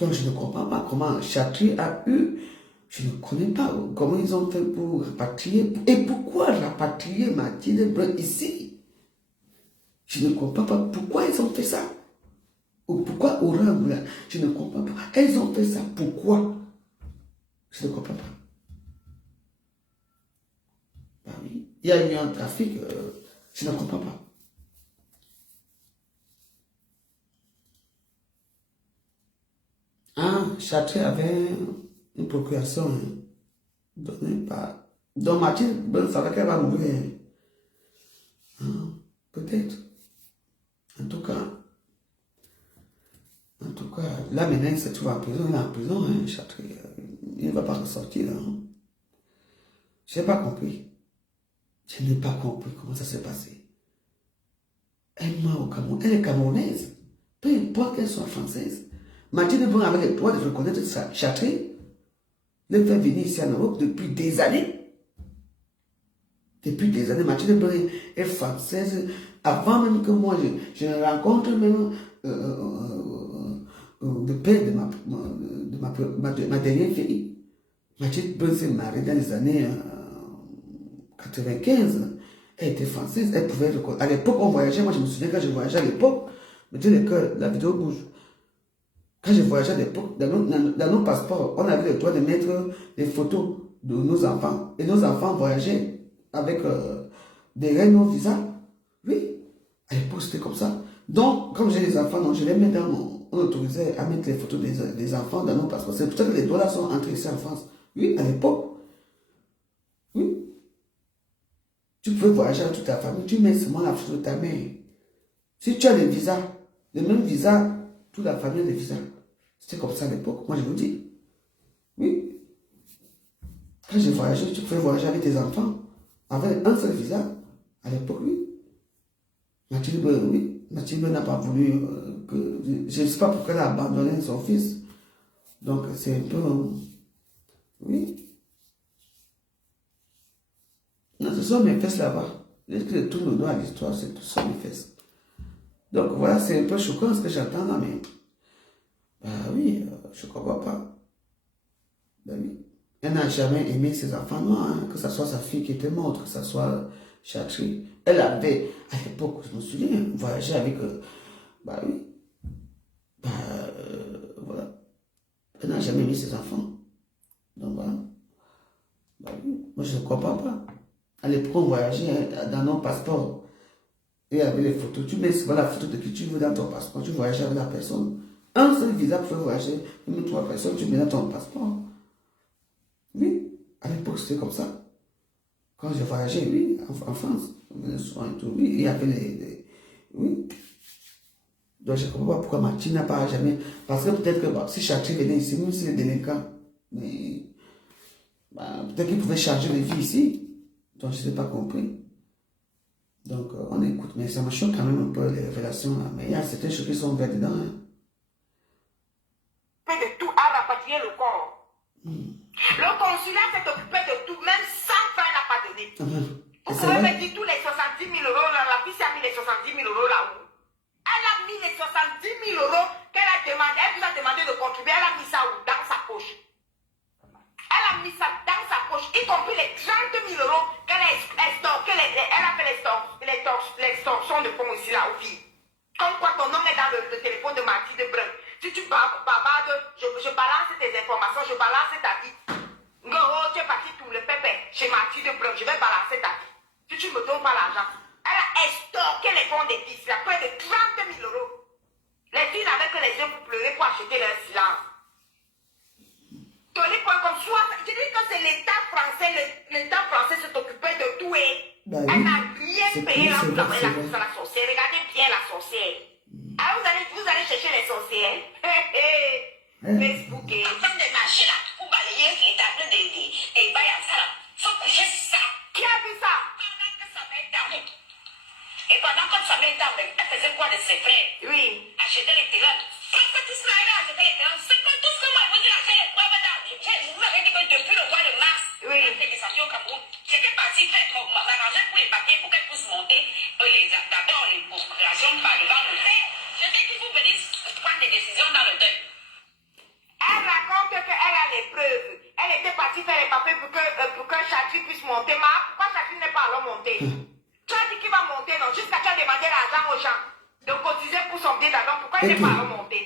Donc je ne comprends pas comment Chatry a eu, je ne connais pas comment ils ont fait pour rapatrier, et pourquoi rapatrier Mathilde Blanc ici? Je ne comprends pas pourquoi ils ont fait ça. Ou pourquoi Oran, je ne comprends pas. Elles ont fait ça, pourquoi? Je ne comprends pas. Ben oui, il y a eu un trafic, je ne comprends pas. Ah, Chatry avait une procuration donnée par... Donc Mathilde Blanc savait qu'elle va mourir. Ah, peut-être. En tout cas, là maintenant il se trouve en prison, il est en prison, hein, Chatry. Il ne va pas ressortir là. Hein. Je n'ai pas compris. Je n'ai pas compris comment ça s'est passé. Elle ment au Cameroun. Elle est camerounaise. Peu importe qu'elle soit française. Mathilde Blanc avait le droit de reconnaître Chatry, le faire venir ici en Europe depuis des années. Depuis des années, Mathilde Blanc est française. Avant même que moi, je ne rencontre même le père de ma dernière fille. Mathilde Blanc s'est mariée dans les années 95. Elle était française, elle pouvait reconnaître. À l'époque, on voyageait, moi je me souviens quand je voyageais à l'époque, me dis le cœur, la vidéo bouge. Quand je voyageais à l'époque, dans nos passeports, on avait le droit de mettre des photos de nos enfants. Et nos enfants voyageaient avec des Renault Visa. Oui, à l'époque c'était comme ça. Donc, comme j'ai des enfants, donc je les mets dans mon... On autorisait à mettre les photos des enfants dans nos passeports. C'est pour ça que les dollars sont entrés ici en France. Oui, à l'époque. Oui. Tu peux voyager avec toute ta famille, tu mets seulement la photo de ta mère. Si tu as les visas, le même visa, toute la famille a des visas. C'était comme ça à l'époque, moi je vous dis. Oui. Quand j'ai voyagé, tu pouvais voyager avec tes enfants, avec un seul visa. À l'époque, oui. Mathilde, oui. Mathilde n'a pas voulu que... Je ne sais pas pourquoi elle a abandonné son fils. Donc c'est un peu... oui. Non, ce sont mes fesses là-bas. Je tourne le dos à l'histoire, c'est tout ça mes fesses. Donc voilà, c'est un peu choquant ce que j'entends là, mais... bah oui, je ne comprends pas. Ben oui. Elle n'a jamais aimé ses enfants noirs, hein, que ce soit sa fille qui était morte, que ce soit Chatry. Elle avait, à l'époque, je me souviens, voyagé avec... bah oui. Bah voilà. Elle n'a jamais aimé ses enfants. Donc voilà. Bah oui, moi je ne comprends pas. À l'époque, on voyageait dans nos passeports. Et avec les photos, tu mets souvent la photo de qui tu veux dans ton passeport, tu voyages avec la personne. Un seul visa pour voyager, même 3 personnes, tu mets dans ton passeport. Oui, à l'époque, c'était comme ça. Quand j'ai voyagé, oui, en France, oui, il y avait oui. Donc, je ne comprends pas pourquoi Mathilde n'a pas jamais... Parce que peut-être que si Chatry venait ici, même s'il est délinquant, mais... bah, peut-être qu'il pouvait changer de vie ici. Donc, je n'ai pas compris. Donc, on écoute. Mais ça me choque quand même un peu, les révélations là. Mais il y a certaines choses qui sont vertes dedans. Hein. De tout à rapatrier le corps. Le consulat s'est occupé de tout, même sans faire n'a pas donné. Vous pouvez me dire tous les 70 000 euros là, la fille a mis les 70 000 euros là-haut. Elle a mis les 70 000 euros qu'elle a demandé, elle vous a demandé de contribuer, elle a mis ça où? Dans sa poche. Elle a mis ça dans sa poche, y compris les 30 000 euros qu'elle a extorqué, elle a fait l'extorsion de fonds ici là aux filles. Comme quoi ton nom est dans le téléphone de Mathilde Blanc. Si tu bavardes, je balance tes informations, je balance ta vie. Ngoro, tu es parti tout le pépé chez Mathilde Blanc, je vais balancer ta vie. Si tu ne me donnes pas l'argent. Elle a extorqué les fonds des filles, près de 30 000 euros. que les yeux pour pleurer pour acheter leur silence. Tony.com, je dis que c'est l'État français s'est occupé de tout et Bah elle oui. n'a rien C'est payé vrai, la c'est vrai. course à la sorcière. Regardez bien la sorcière. Alors vous allez chercher les sorcières. Facebook et... En train de marcher là, pour balayer les tableaux des bails à ça là. Faut coucher ça. Qui a vu ça? Pendant que ça m'est tardé. Et pendant que ça m'est tardé, elle faisait quoi de ses frères? Oui. Acheter les terrains. Quand tu seras là, acheter les terrains, c'est pas tout ce que moi je vous dis, acheter les preuves là. Vous m'avez dit que depuis le mois de mars, Oui. quand t'es descendu au Cameroun, j'étais parti m'arranger pour les papiers pour qu'elle puisse monter. D'abord les procurations par devant le père. Je t'ai dit, vous venez prendre des décisions dans le deuil. Elle raconte qu'elle a les preuves. Elle était partie faire les papiers pour que Chatri puisse monter. Mais pourquoi Chatri n'est pas allé monter? Tu as dit qu'il va monter, non? Jusqu'à tu as demandé l'argent aux gens de cotiser pour son billet d'avion. Pourquoi il n'est pas allé monter?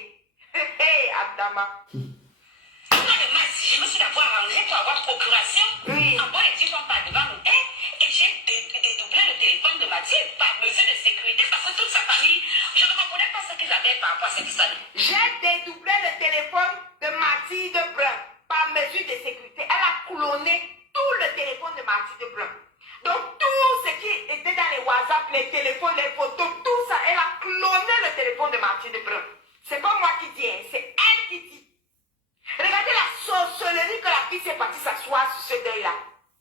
Hé, Adama. Je me suis d'abord arrangée pour avoir procuration. Oui. Après, les gens par devant le père et j'ai dédoublé le téléphone de Mathilde par mesure de sécurité parce que toute sa famille, je ne comprenais pas ce qu'ils avaient par rapport à cette histoire. J'ai dédoublé le téléphone de Mathilde Brun par mesure de sécurité. Elle a cloné tout le téléphone de Mathilde Brun. Donc tout ce qui était dans les WhatsApp, les téléphones, les photos, tout ça, elle a cloné le téléphone de Mathilde Brun. C'est pas moi qui dis, hein, c'est elle qui dit. Regardez la sorcellerie que la fille s'est partie s'asseoir sur ce deuil-là.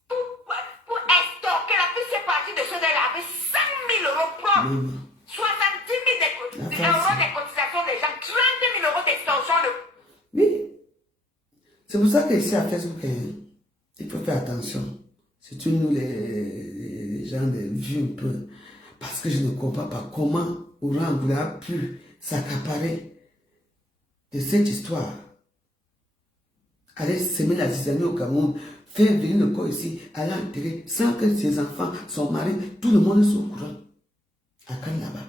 Pour estorquer, la fille s'est partie de ce deuil-là avec 5 000 euros propres. 70 000 euros de cotisation des gens, 30 000 euros d'extorsion. Oui. C'est pour ça qu'ici à Facebook, il faut faire attention. Surtout nous, les gens de vue un peu. Parce que je ne comprends pas comment Oran a pu s'accaparer de cette histoire. Aller semer la zizanie au Cameroun, faire venir le corps ici, aller enterrer, sans que ses enfants, son mari, tout le monde soit au courant. À Cannes là-bas.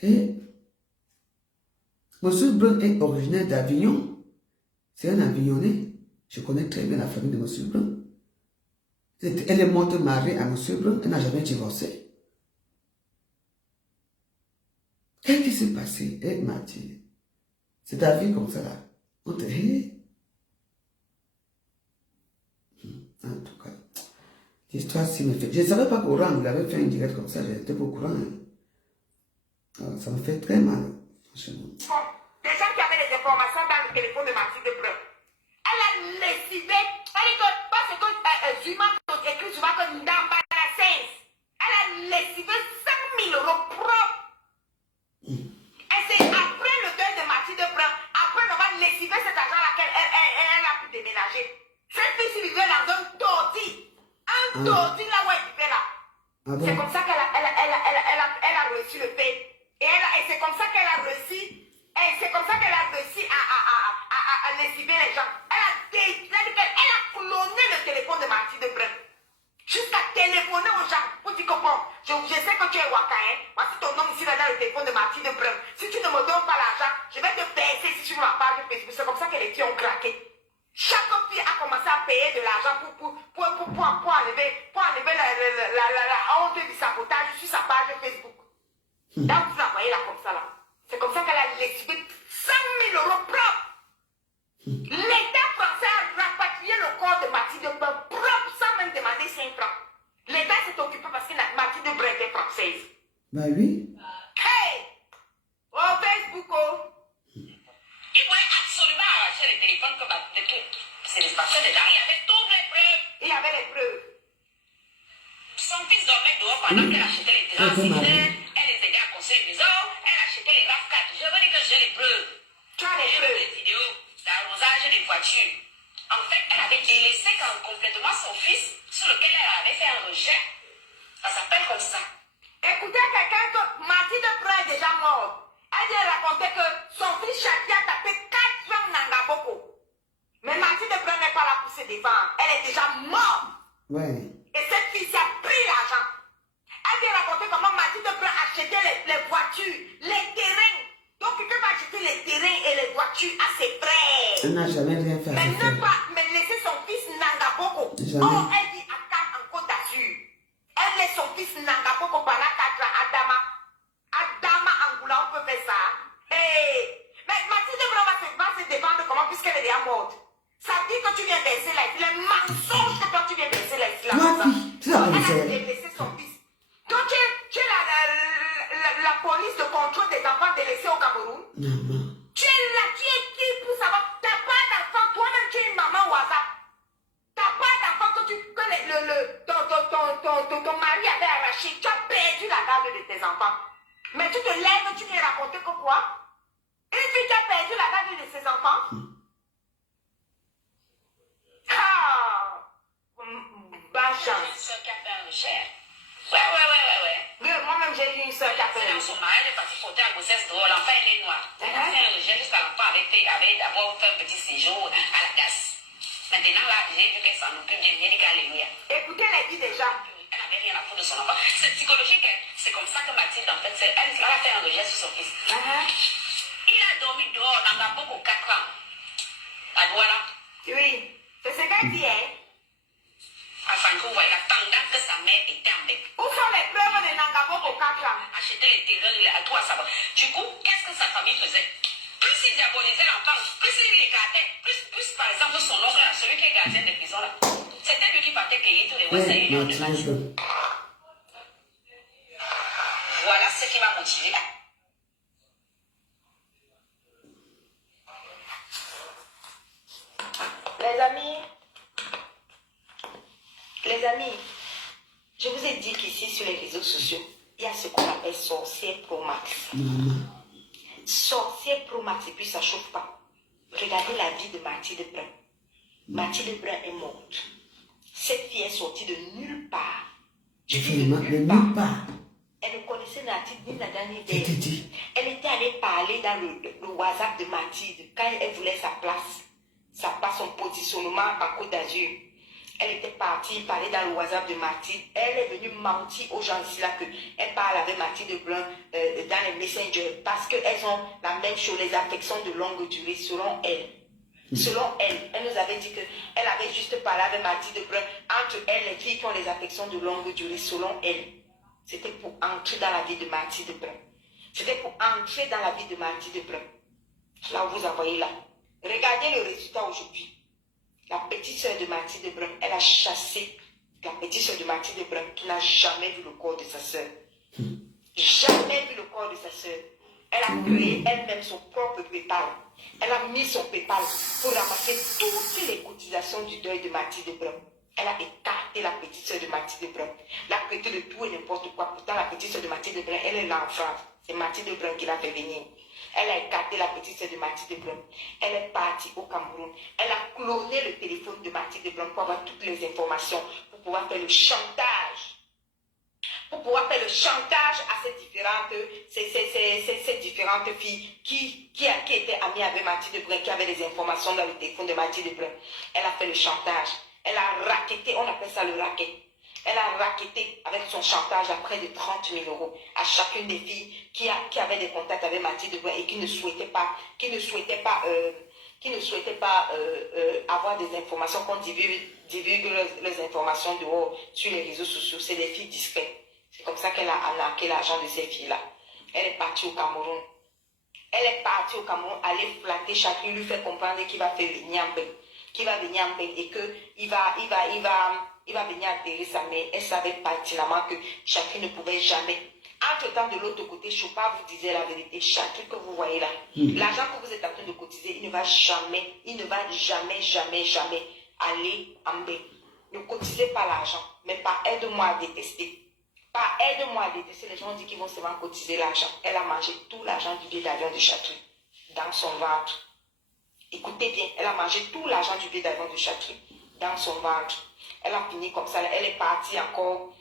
Et M. Brun est originaire d'Avignon. C'est un Avignonnais. Je connais très bien la famille de M. Brun. Elle est morte mariée à M. Brun. Elle n'a jamais divorcé. Qu'est-ce qui s'est passé? Elle m'a dit, c'est ta vie comme ça là. On te dit, en tout cas, l'histoire si me fait. Je ne savais pas qu'Oran vous avait fait une direct comme ça. J'étais pas au courant. Alors, ça me fait très mal. Franchement. Des gens qui avaient des informations dans le téléphone de Mathilde Brun. Elle a lessivé. Elle dit que parce que Zuma écrit souvent que Ndamba la 16. Elle a lessivé 5 000 euros propres. Et c'est après le deuil de Mathilde Brun, après avoir lessivé cet argent-là qu'elle a pu déménager. Cette fille s'y vivait dans un torti. Un torti là où elle vivait là. Ah bon? C'est comme ça qu'elle a reçu le paix. Et c'est comme ça qu'elle a réussi. Et c'est comme ça qu'elle a réussi à lessiver les gens. Elle a cloné le téléphone de Mathilde Brun. Jusqu'à téléphoner aux gens pour dire que bon, je sais que tu es Waka, hein. Voici ton nom ici dans le téléphone de Mathilde Brun. Si tu ne me donnes pas l'argent, je vais te baisser ici sur ma page Facebook. C'est comme ça que les filles ont craqué. Chaque fille a commencé à payer de l'argent pour enlever la honte du sabotage sur sa page Facebook. Là, vous la voyez là comme ça là. C'est comme ça qu'elle a lessivé 100 000 euros propres. L'État français a rapatrié le corps de Mathilde Brun propre sans même demander 5 francs. L'État s'est occupé parce que Mathilde Brun était française. Bah oui. Hey! Oh, Facebook, oh! Il voulait absolument arracher les téléphones comme c'est les passés dedans. Il y avait toutes les preuves. Il y avait les preuves. Son fils dormait dehors pendant qu'elle achetait les terrains. Elle les aidait à construire les maisons. Elle achetait les RAV4. Je veux dire que j'ai les preuves. Tu as les J'ai preuves. des vidéos d'arrosage des voitures. En fait, elle avait délaissé complètement son fils sur lequel elle avait fait un rejet. Ça s'appelle comme ça. Écoutez quelqu'un que Mathilde Brun est déjà morte. Elle a raconté que son fils Chaki a tapé 4 ans Nangaboko. Mais Mathilde Brun n'est pas là pour se défendre. Elle est déjà morte. Ouais. Et cette fille a pris l'argent. Elle vient raconter comment Mathilde Brun achetait les voitures, les terrains. Donc, il peut acheter les terrains et les voitures à ses frères. Elle n'a jamais rien fait à Mais ses ne frères. pas laisser son fils Nangaboko. Jamais. Oh, elle dit à Cam en Côte d'Azur. Elle laisse son fils Nangaboko pendant 4 ans. Adama Angoula, on peut faire ça. mode. Ça dit que tu viens baisser la fille. Les mensonges que toi tu viens baisser la fille. Toi, tu l'as Elle a fait. délaissé son fils. Donc tu es la police de contrôle des enfants délaissés au Cameroun. Tu es là, tu es qui pour savoir? T'as pas d'enfant, toi-même tu es une maman WhatsApp. T'as pas d'enfant que ton mari avait arraché. Tu as perdu la garde de tes enfants. Mais tu te lèves, tu viens raconter que quoi? Une fille qui a perdu la garde de ses enfants? Ah! Bonne chance. Une soeur qui a fait un recherche. Ouais. Moi-même, j'ai eu une soeur qui a fait un Son mari est parti porter la grossesse dehors. L'enfant est né noir. Elle a fait un rejet jusqu'à l'enfant avec d'avoir fait un petit séjour à la DAS. Maintenant, là, j'ai vu qu'elle s'en occupe bien. Elle dit qu'alléluia. Écoutez, elle dit déjà. Elle n'avait rien à foutre de son enfant. C'est psychologique. C'est comme ça que Mathilde, en fait, elle a fait un rejet sur son fils. Il a dormi dehors dans la boue pour 4 ans. À Douala. Oui, c'est ce qu'elle dit, hein. À Vancouver, pendant que sa mère était en bec. Où sont les preuves de Nangabo pour 4 ans? Acheter les terrains à tout à savoir. Du coup, qu'est-ce que sa famille faisait? Plus il diabolisait l'enfant, plus il l'écartait, plus par exemple son oncle, celui qui est gardien de prison là, c'était lui qui partait cueillir tous les Western Union de match. Voilà ce qui m'a motivé. Les amis, je vous ai dit qu'ici sur les réseaux sociaux, il y a ce qu'on appelle sorcier pro max. Sorcier pro max et puis ça chauffe pas. Regardez la vie de Mathilde Brun. Mathilde Brun est morte. Cette fille est sortie de nulle part. Je dis de nulle part. Elle ne connaissait Mathilde ni Nana ni Dave. Elle était allée parler dans le WhatsApp de Mathilde quand elle voulait sa place, son positionnement en Côte d'Azur. Elle était partie parler dans le WhatsApp de Mathilde. Elle est venue mentir aux gens ici là qu'elle parle avec Mathilde Brun dans les messengers parce qu'elles ont la même chose, les affections de longue durée selon elle. Selon elle, elle nous avait dit qu'elle avait juste parlé avec Mathilde Brun. Entre elles, les filles qui ont les affections de longue durée selon elle. C'était pour entrer dans la vie de Mathilde Brun. C'était pour entrer dans la vie de Mathilde Brun. Là, vous envoyez là. Regardez le résultat aujourd'hui. La petite soeur de Mathilde Brun, elle a chassé la petite soeur de Mathilde Brun qui n'a jamais vu le corps de sa soeur. Jamais vu le corps de sa soeur. Elle a créé elle-même son propre PayPal. Elle a mis son PayPal pour ramasser toutes les cotisations du deuil de Mathilde Brun. Elle a écarté la petite soeur de Mathilde Brun. Elle a traité de tout et n'importe quoi. Pourtant, la petite soeur de Mathilde Brun, elle est là en France. C'est Mathilde Brun qui l'a fait venir. Elle a écarté la petite soeur de Mathilde Brun. Elle est partie au Cameroun. Elle a cloné le téléphone de Mathilde Brun pour avoir toutes les informations, pour pouvoir faire le chantage. Pour pouvoir faire le chantage à ces différentes filles qui étaient amies avec Mathilde Brun, qui avaient les informations dans le téléphone de Mathilde Brun. Elle a fait le chantage. Elle a racketté, on appelle ça le racket. Elle a racketté avec son chantage à près de 30 000 € à chacune des filles qui avaient des contacts avec Mathilde Brun et qui ne souhaitaient pas avoir des informations, qu'on divulgue les informations dehors sur les réseaux sociaux. C'est des filles discrètes. C'est comme ça qu'elle a arnaqué l'argent de ces filles-là. Elle est partie au Cameroun. Aller flatter chacune, lui faire comprendre qu'il va faire venir en paix. Qu'il va venir en paix et qu'il va venir atterrir sa mère. Elle savait pertinemment que chacune ne pouvait jamais. Entre-temps, de l'autre côté, Chopin vous disait la vérité. Chaque truc que vous voyez là, l'argent que vous êtes en train de cotiser, il ne va jamais aller en bain. Ne cotisez pas l'argent, mais par aide-moi à détester. Par aide-moi à détester, les gens disent qu'ils vont seulement cotiser l'argent. Elle a mangé tout l'argent du billet d'avion de Château dans son ventre. Écoutez bien, elle a mangé tout l'argent du billet d'avion de Château dans son ventre. Elle a fini comme ça, elle est partie encore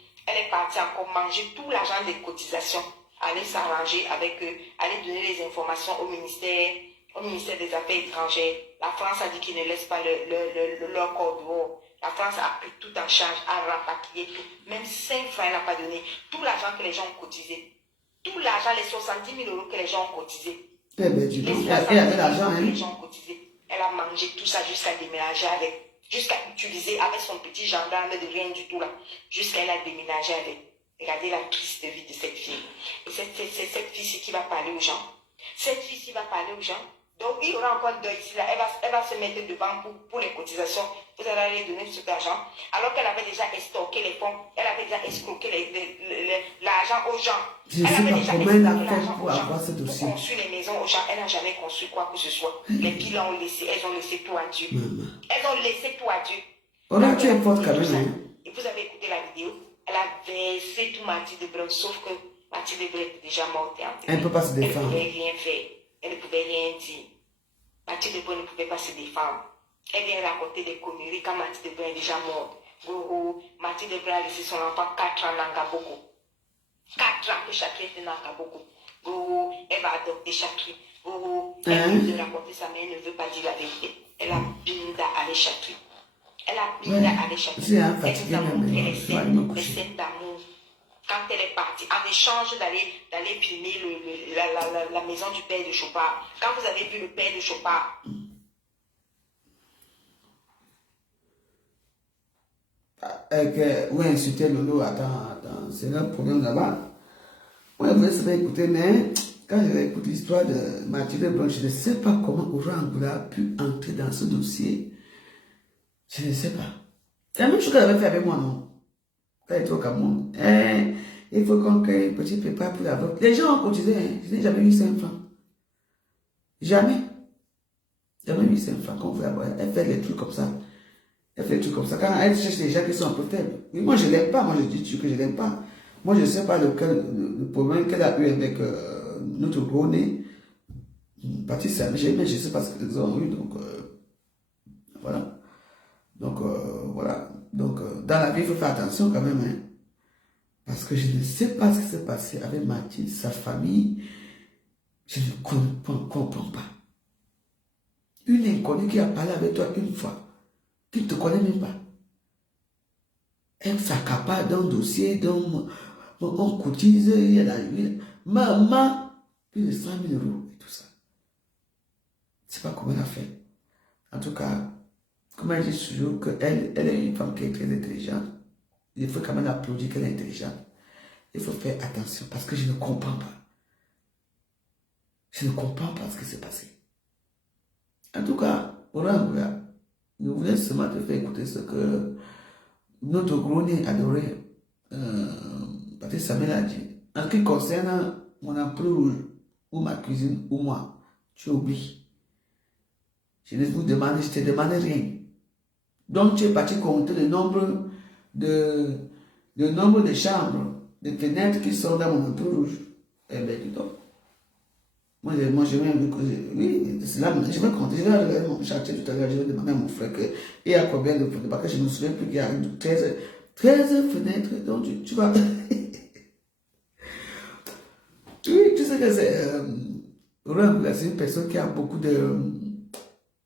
manger tout l'argent des cotisations, aller s'arranger avec eux, aller donner les informations au ministère des Affaires étrangères. La France a dit qu'ils ne laissent pas leur corps dehors. La France a pris tout en charge, a rapatrié tout. Même 5 francs, elle n'a pas donné. Tout l'argent que les gens ont cotisé. Tout l'argent, les 70 000 € que les gens ont cotisé. Elle avait l'argent, hein? Les gens ont cotisé. Elle a mangé tout ça jusqu'à déménager avec. Jusqu'à utiliser avec son petit gendarme de rien du tout là. Jusqu'à elle a déménagé avec. Regardez la triste vie de cette fille. Et cette fille, c'est qui va parler aux gens. Cette fille qui va parler aux gens Donc, il y aura encore deux ici, là. Elle va se mettre devant pour les cotisations. Vous allez lui donner cet argent. Alors qu'elle avait déjà estorqué les fonds. Elle avait déjà escroqué l'argent aux gens. Je ne sais pas comment elle a fait pour avoir ce dossier. Pour construire les maisons aux gens. Elle n'a jamais construit quoi que ce soit. Les filles l'ont laissé. Elles ont laissé tout à Dieu. Elles ont laissé tout à Dieu. Oh là, tu es forte quand même. Hein? Et vous avez écouté la vidéo. Elle a versé tout Mathilde Brun. Sauf que Mathilde Brun était déjà morte. Elle ne peut pas se défendre. Elle ne pouvait rien faire. Elle ne pouvait rien dire. Mathilde Brun ne pouvait pas se défendre. Elle vient raconter des conneries quand Mathilde Brun est déjà morte. Mathilde Brun a laissé son enfant 4 ans dans Gaboko. 4 ans que Chakri était dans Gaboko. Elle va adopter Chakri. Elle veut raconter ça, mais elle ne veut pas dire la vérité. Elle a binda avec Chakri. Elle a binda avec Chakri. Elle nous a montré les scènes d'amour. Quand elle est partie, en échange d'aller filmer la maison du père de Chopard. Quand vous avez vu le père de Chopard. Oui, insulter Lolo, attends, c'est là le problème là-bas. Moi, je voulais savoir écouter, mais quand j'ai écouté l'histoire de Mathilde Blanc, je ne sais pas comment Orangoula a pu entrer dans ce dossier. Je ne sais pas. C'est la même chose qu'elle avait fait avec moi, non? Quand elle était au Cameroun. Il faut qu'on crée un petit prépa pour la vente. Les gens ont cotisé, hein. Je n'ai jamais eu 5 francs. Jamais. Jamais eu 5 francs qu'on veut avoir. Elle fait des trucs comme ça. Elle fait des trucs comme ça. Quand elle cherche les gens qui sont un peu faibles. Mais moi, je ne l'aime pas. Moi, je dis que je ne l'aime pas. Moi, je ne sais pas le problème qu'elle a eu avec notre gros nez. Patricia, mais je ne sais pas ce qu'ils ont eu. Donc, voilà. Donc, voilà. Donc, dans la vie, il faut faire attention quand même. Hein. Parce que je ne sais pas ce qui s'est passé avec Mathilde, sa famille. Je ne comprends pas. Une inconnue qui a parlé avec toi une fois, qui ne te connaît même pas. Elle s'accapare d'un dossier, on cotise, il y a maman, plus de 100 000 euros et tout ça. Je ne sais pas comment elle a fait. En tout cas, comme elle dit toujours qu'elle est une femme qui est très intelligente, il faut quand même applaudir qu'elle est intelligente. Il faut faire attention parce que je ne comprends pas. Je ne comprends pas ce qui s'est passé. En tout cas, Orangoula, nous voulons seulement te faire écouter ce que notre gros nez adoré, Patrice Samuel a dit. En ce qui concerne mon ampoule rouge, ou ma cuisine, ou moi, tu oublies. Je ne vous demande, je te demande rien. Donc tu es parti compter le nombre de chambres, de fenêtres qui sont dans mon ampoule rouge. Eh bien, dis donc. Moi, je vais, oui, c'est là, je vais compter, je vais regarder mon chantier tout à l'heure, je vais demander à mon frère qu'il y a combien de fenêtres, parce que je ne me souviens plus qu'il y a 13 fenêtres, donc tu vas... Oui, tu sais que c'est... c'est une personne qui a beaucoup de...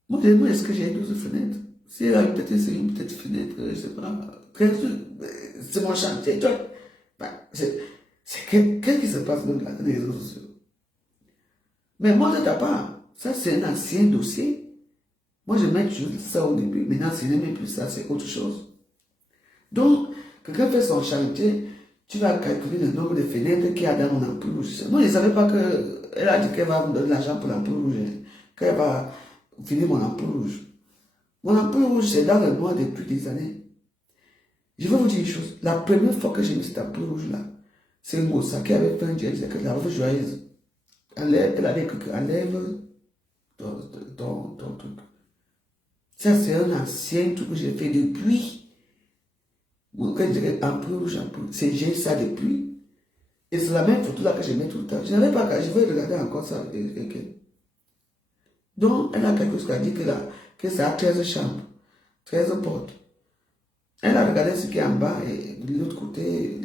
Moi, est-ce que j'ai 12 fenêtres? Si elle a peut-être une petite fenêtre, je ne sais pas, 13, c'est mon chantier, tu vois. Ben, qu'est-ce qui se passe dans les réseaux sociaux? Mais moi, de ta part, ça c'est un ancien dossier. Moi, je mets juste ça au début. Maintenant, ce n'est même plus ça, c'est autre chose. Donc, quelqu'un fait son chantier, tu vas calculer le nombre de fenêtres qu'il y a dans mon ampoule rouge. Moi, je ne savais pas qu'elle a dit qu'elle va me donner l'argent pour l'ampoule rouge, qu'elle va finir mon ampoule rouge. Mon ampoule rouge, c'est dans le noir depuis des années. Je vais vous dire une chose. La première fois que j'ai mis cette ampoule rouge-là, c'est une gosse qui avait fait un diable, c'est que la revue joyeuse. Elle avait écrit enlève ton truc. Ça, c'est un ancien truc que j'ai fait depuis. Quand je dirais ampoule rouge, j'ai ça depuis. Et c'est la même photo là que je mets tout le temps. Je n'avais pas qu'à, je vais regarder encore ça. Donc, elle a quelque chose qui a dit que ça a 13 chambres, 13 portes. Elle a regardé ce qui est en bas et de l'autre côté,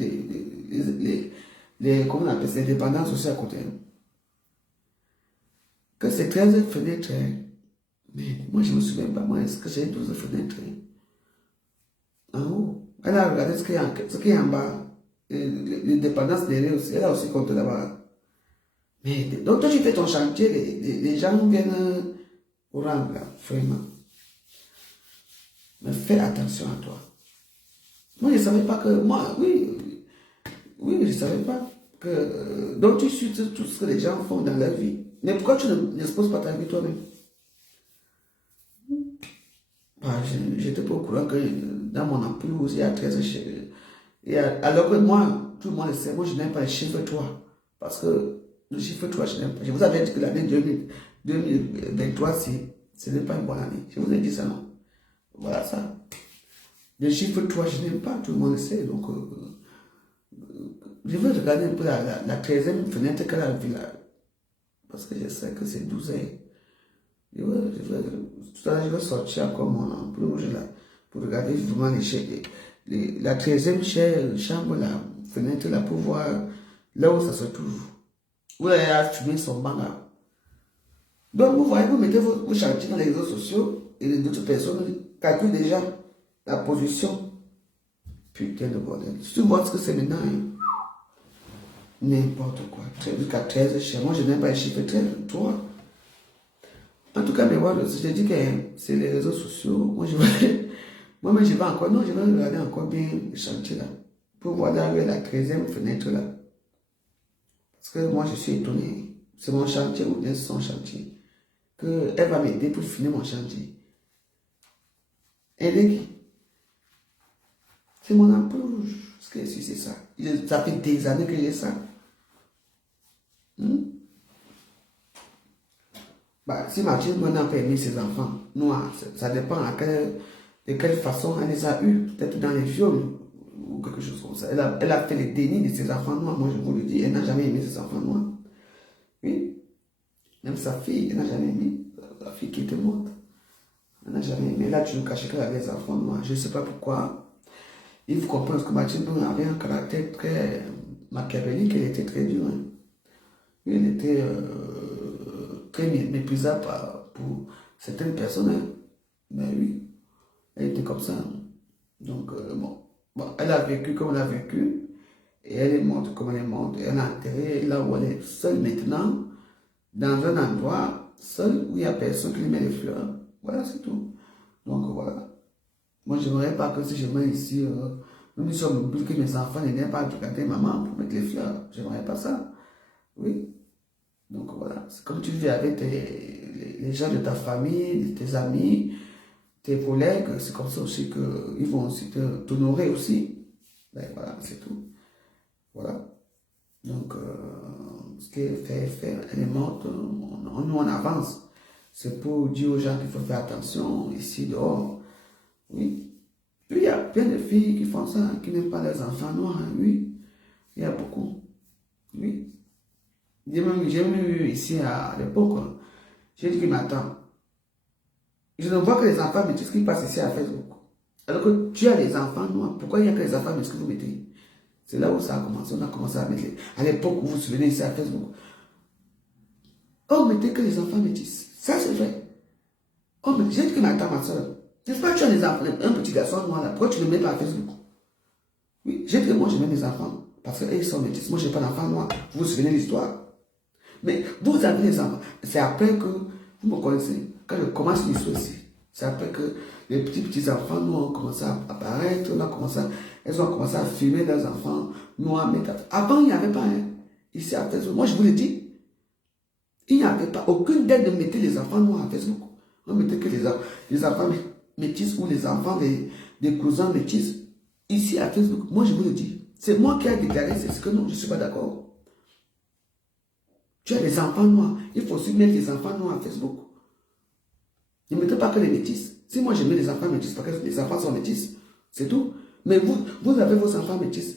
comment on appelle ça, les dépendances aussi à côté. Que c'est 13 fenêtres. Mais moi, je ne me souviens pas. Moi, est-ce que j'ai 12 fenêtres en haut? Elle a regardé ce qui est en bas. Les dépendances derrière aussi. Elle a aussi compté là-bas. Mais donc, toi, tu fais ton chantier, les gens viennent au rang, là, vraiment. Mais fais attention à toi. Moi, je ne savais pas que... Moi, oui, je ne savais pas que... donc, tu suis tout ce que les gens font dans leur vie. Mais pourquoi tu n'exposes pas ta vie toi-même? J'étais pas au courant que dans mon entourage, il y a 13 chiffres. Alors que moi, tout le monde le sait, moi je n'aime pas les chiffres 3. Parce que le chiffre 3, je n'aime pas. Je vous avais dit que l'année 2023, ce n'est pas une bonne année. Je vous ai dit ça, non? Voilà ça. Le chiffre 3, je n'aime pas, tout le monde le sait. Donc, je veux regarder un peu la 13e fenêtre qu'elle a vue là. Parce que je sais que c'est 12 heures. Tout à l'heure, je vais sortir encore mon ampoule là pour regarder vraiment la 13e chambre, la fenêtre là pour voir là où ça se trouve. Où elle a fumé son banc là. Donc vous voyez, vous mettez vos chantiers dans les réseaux sociaux et les autres personnes calculent déjà la position. Putain de bordel. Si tu vois ce que c'est maintenant, hein. N'importe quoi. Jusqu'à 13 chez moi, je n'aime pas les chiffres 13, 3. En tout cas, mais voilà, je dis que c'est les réseaux sociaux. Moi-même, je vais encore, non, je vais regarder encore bien le chantier là. Pour voir là la 13e fenêtre là. Parce que moi, je suis étonné. C'est mon chantier ou bien son chantier. Elle va m'aider pour finir mon chantier. Aider qui? C'est mon ampoule rouge. Parce que si c'est ça. Ça fait des années que j'ai ça. Bah, si Mathilde maintenant a aimer ses enfants noirs, ça dépend de quelle façon elle les a eus. Peut-être dans les viols ou quelque chose comme ça. Elle a fait le déni de ses enfants noirs. Moi, je vous le dis, elle n'a jamais aimé ses enfants noirs. Oui. Même sa fille, elle n'a jamais aimé. La fille qui était morte. Elle n'a jamais aimé. Là, tu nous cachais qu'elle avait des enfants noirs. Je ne sais pas pourquoi. Il faut comprendre que Mathilde avait un caractère très machiavélique. Elle était très dure. Hein. Elle était très méprisable pour certaines personnes. Hein. Mais oui, elle était comme ça. Donc, bon, elle a vécu comme elle a vécu. Et elle est morte comme elle est morte. Elle a enterré là où elle est seule maintenant, dans un endroit seul où il n'y a personne qui lui met les fleurs. Voilà, c'est tout. Donc, voilà. Moi, je n'aimerais pas que si je viens ici, nous sommes obligés que mes enfants n'aient pas à regarder maman pour mettre les fleurs. Je n'aimerais pas ça. Oui. Donc, voilà. C'est comme tu vis avec les gens de ta famille, tes amis, tes collègues. C'est comme ça aussi qu'ils vont aussi t'honorer aussi. Ben, voilà, c'est tout. Voilà. Donc, ce qu'elle fait, elle est morte, nous on avance. C'est pour dire aux gens qu'il faut faire attention ici, dehors. Oui. Puis il y a plein de filles qui font ça, qui n'aiment pas les enfants noirs. Hein. Oui. Il y a beaucoup. Oui. J'ai même eu ici à l'époque, j'ai dit qu'il m'attend. Je ne vois que les enfants métis qui passent ici à Facebook. Alors que tu as les enfants noirs, pourquoi il n'y a que les enfants métis que vous mettez? C'est là où ça a commencé. On a commencé à mettre à l'époque où vous vous souvenez ici à Facebook. On mettait que les enfants métis. Ça c'est vrai. J'ai dit que m'attend ma soeur. N'est-ce pas que tu as des enfants, un petit garçon noir là, pourquoi tu ne le mets pas à Facebook? Oui, j'ai dit que moi je mets mes enfants. Parce qu'ils sont métis. Moi je n'ai pas d'enfants noirs. Vous vous souvenez de l'histoire? Mais vous avez les enfants. C'est après que, vous me connaissez, quand je commence l'histoire ici, c'est après que les petits enfants noirs ont commencé à apparaître, elles ont commencé à filmer leurs enfants noirs. Avant, il n'y avait pas, hein, ici à Facebook. Moi, je vous l'ai dit, il n'y avait pas aucune dette de mettre les enfants noirs à Facebook. On mettait que les enfants métis ou les enfants des cousins métis ici à Facebook. Moi, je vous l'ai dit. C'est moi qui ai déclaré, c'est ce que non, je ne suis pas d'accord. Tu as des enfants noirs. Il faut aussi mettre les enfants noirs à Facebook. Ne mettez pas que les métis. Si moi je mets les enfants métis, parce que les enfants sont métis, c'est tout. Mais vous avez vos enfants métis.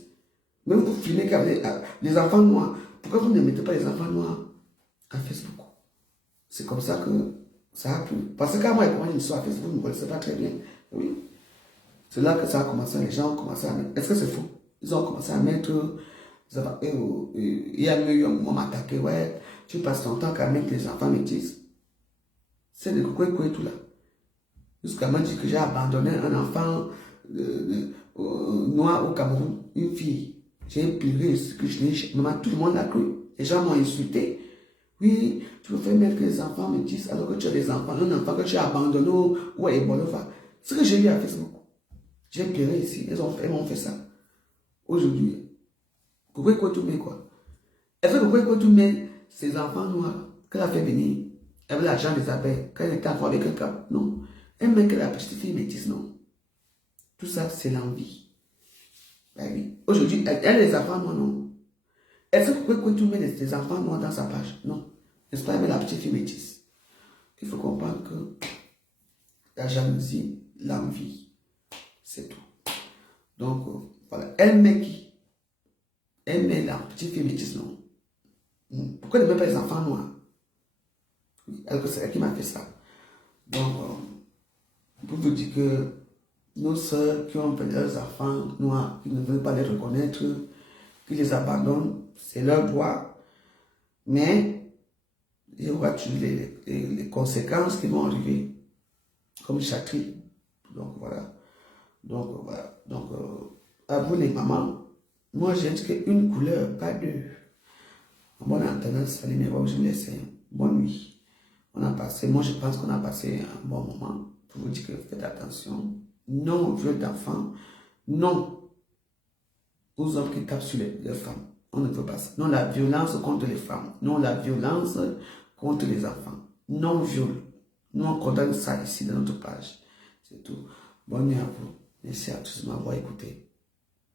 Même vous filmez qu'avec les enfants noirs. Pourquoi vous ne mettez pas les enfants noirs à Facebook? C'est comme ça que ça a plu. Parce que quand moi, je suis sur Facebook, vous ne me connaissez pas très bien. Oui. C'est là que ça a commencé. Les gens ont commencé à mettre. Est-ce que c'est faux? Ils ont commencé à mettre. Il y a eu un moment m'attaquer, ouais, tu passes ton temps qu'à mettre les enfants métis. C'est de quoi tout là. Jusqu'à moi dit que j'ai abandonné un enfant noir au Cameroun, une fille. J'ai pleuré ce que je n'ai. Maman, tout le monde a cru. Les gens m'ont insulté. Oui, tu veux faire mettre les enfants métis alors que tu as des enfants, un enfant que tu as abandonné ou à Ebolova. Ce que j'ai eu à Facebook. J'ai pleuré ici. Elles m'ont fait ça. Aujourd'hui. Pourquoi tu mets quoi? Est-ce que pourquoi tu mets ces enfants noirs qu'elle a fait venir, elle veut l'argent des abeilles, quand elle était encore avec quelqu'un, non. Elle met que la petite fille métisse, non. Tout ça, c'est l'envie. Ben oui. Aujourd'hui, elle a les enfants noirs, non. Est-ce que tu mets les enfants noirs dans sa page? Non. N'est-ce pas, elle met la petite fille métisse. Il faut comprendre que la jalousie, l'envie, c'est tout. Donc, voilà. Elle met qui? Elle met la petite fille métisse, non. Pourquoi elle ne met pas les enfants noirs? C'est elle qui m'a fait ça. Donc, pour vous dire que nos sœurs qui ont fait leurs enfants noirs, qui ne veulent pas les reconnaître, qui les abandonnent, c'est leur droit. Mais il y aura les conséquences qui vont arriver, comme châterie. Donc voilà. Donc voilà. Donc, à vous les mamans, moi j'ai indiqué une couleur, pas deux. En bonne entendant, salut mes voix, je vous laisse. Bonne nuit. On a passé, moi je pense qu'on a passé un bon moment. Pour vous dire que faites attention. Non au viol d'enfants. Non aux hommes qui tapent sur les femmes. On ne veut pas ça. Non la violence contre les femmes. Non la violence contre les enfants. Non au viol. Nous on condamne ça ici dans notre page. C'est tout. Bonne nuit à vous. Merci à tous de m'avoir écouté.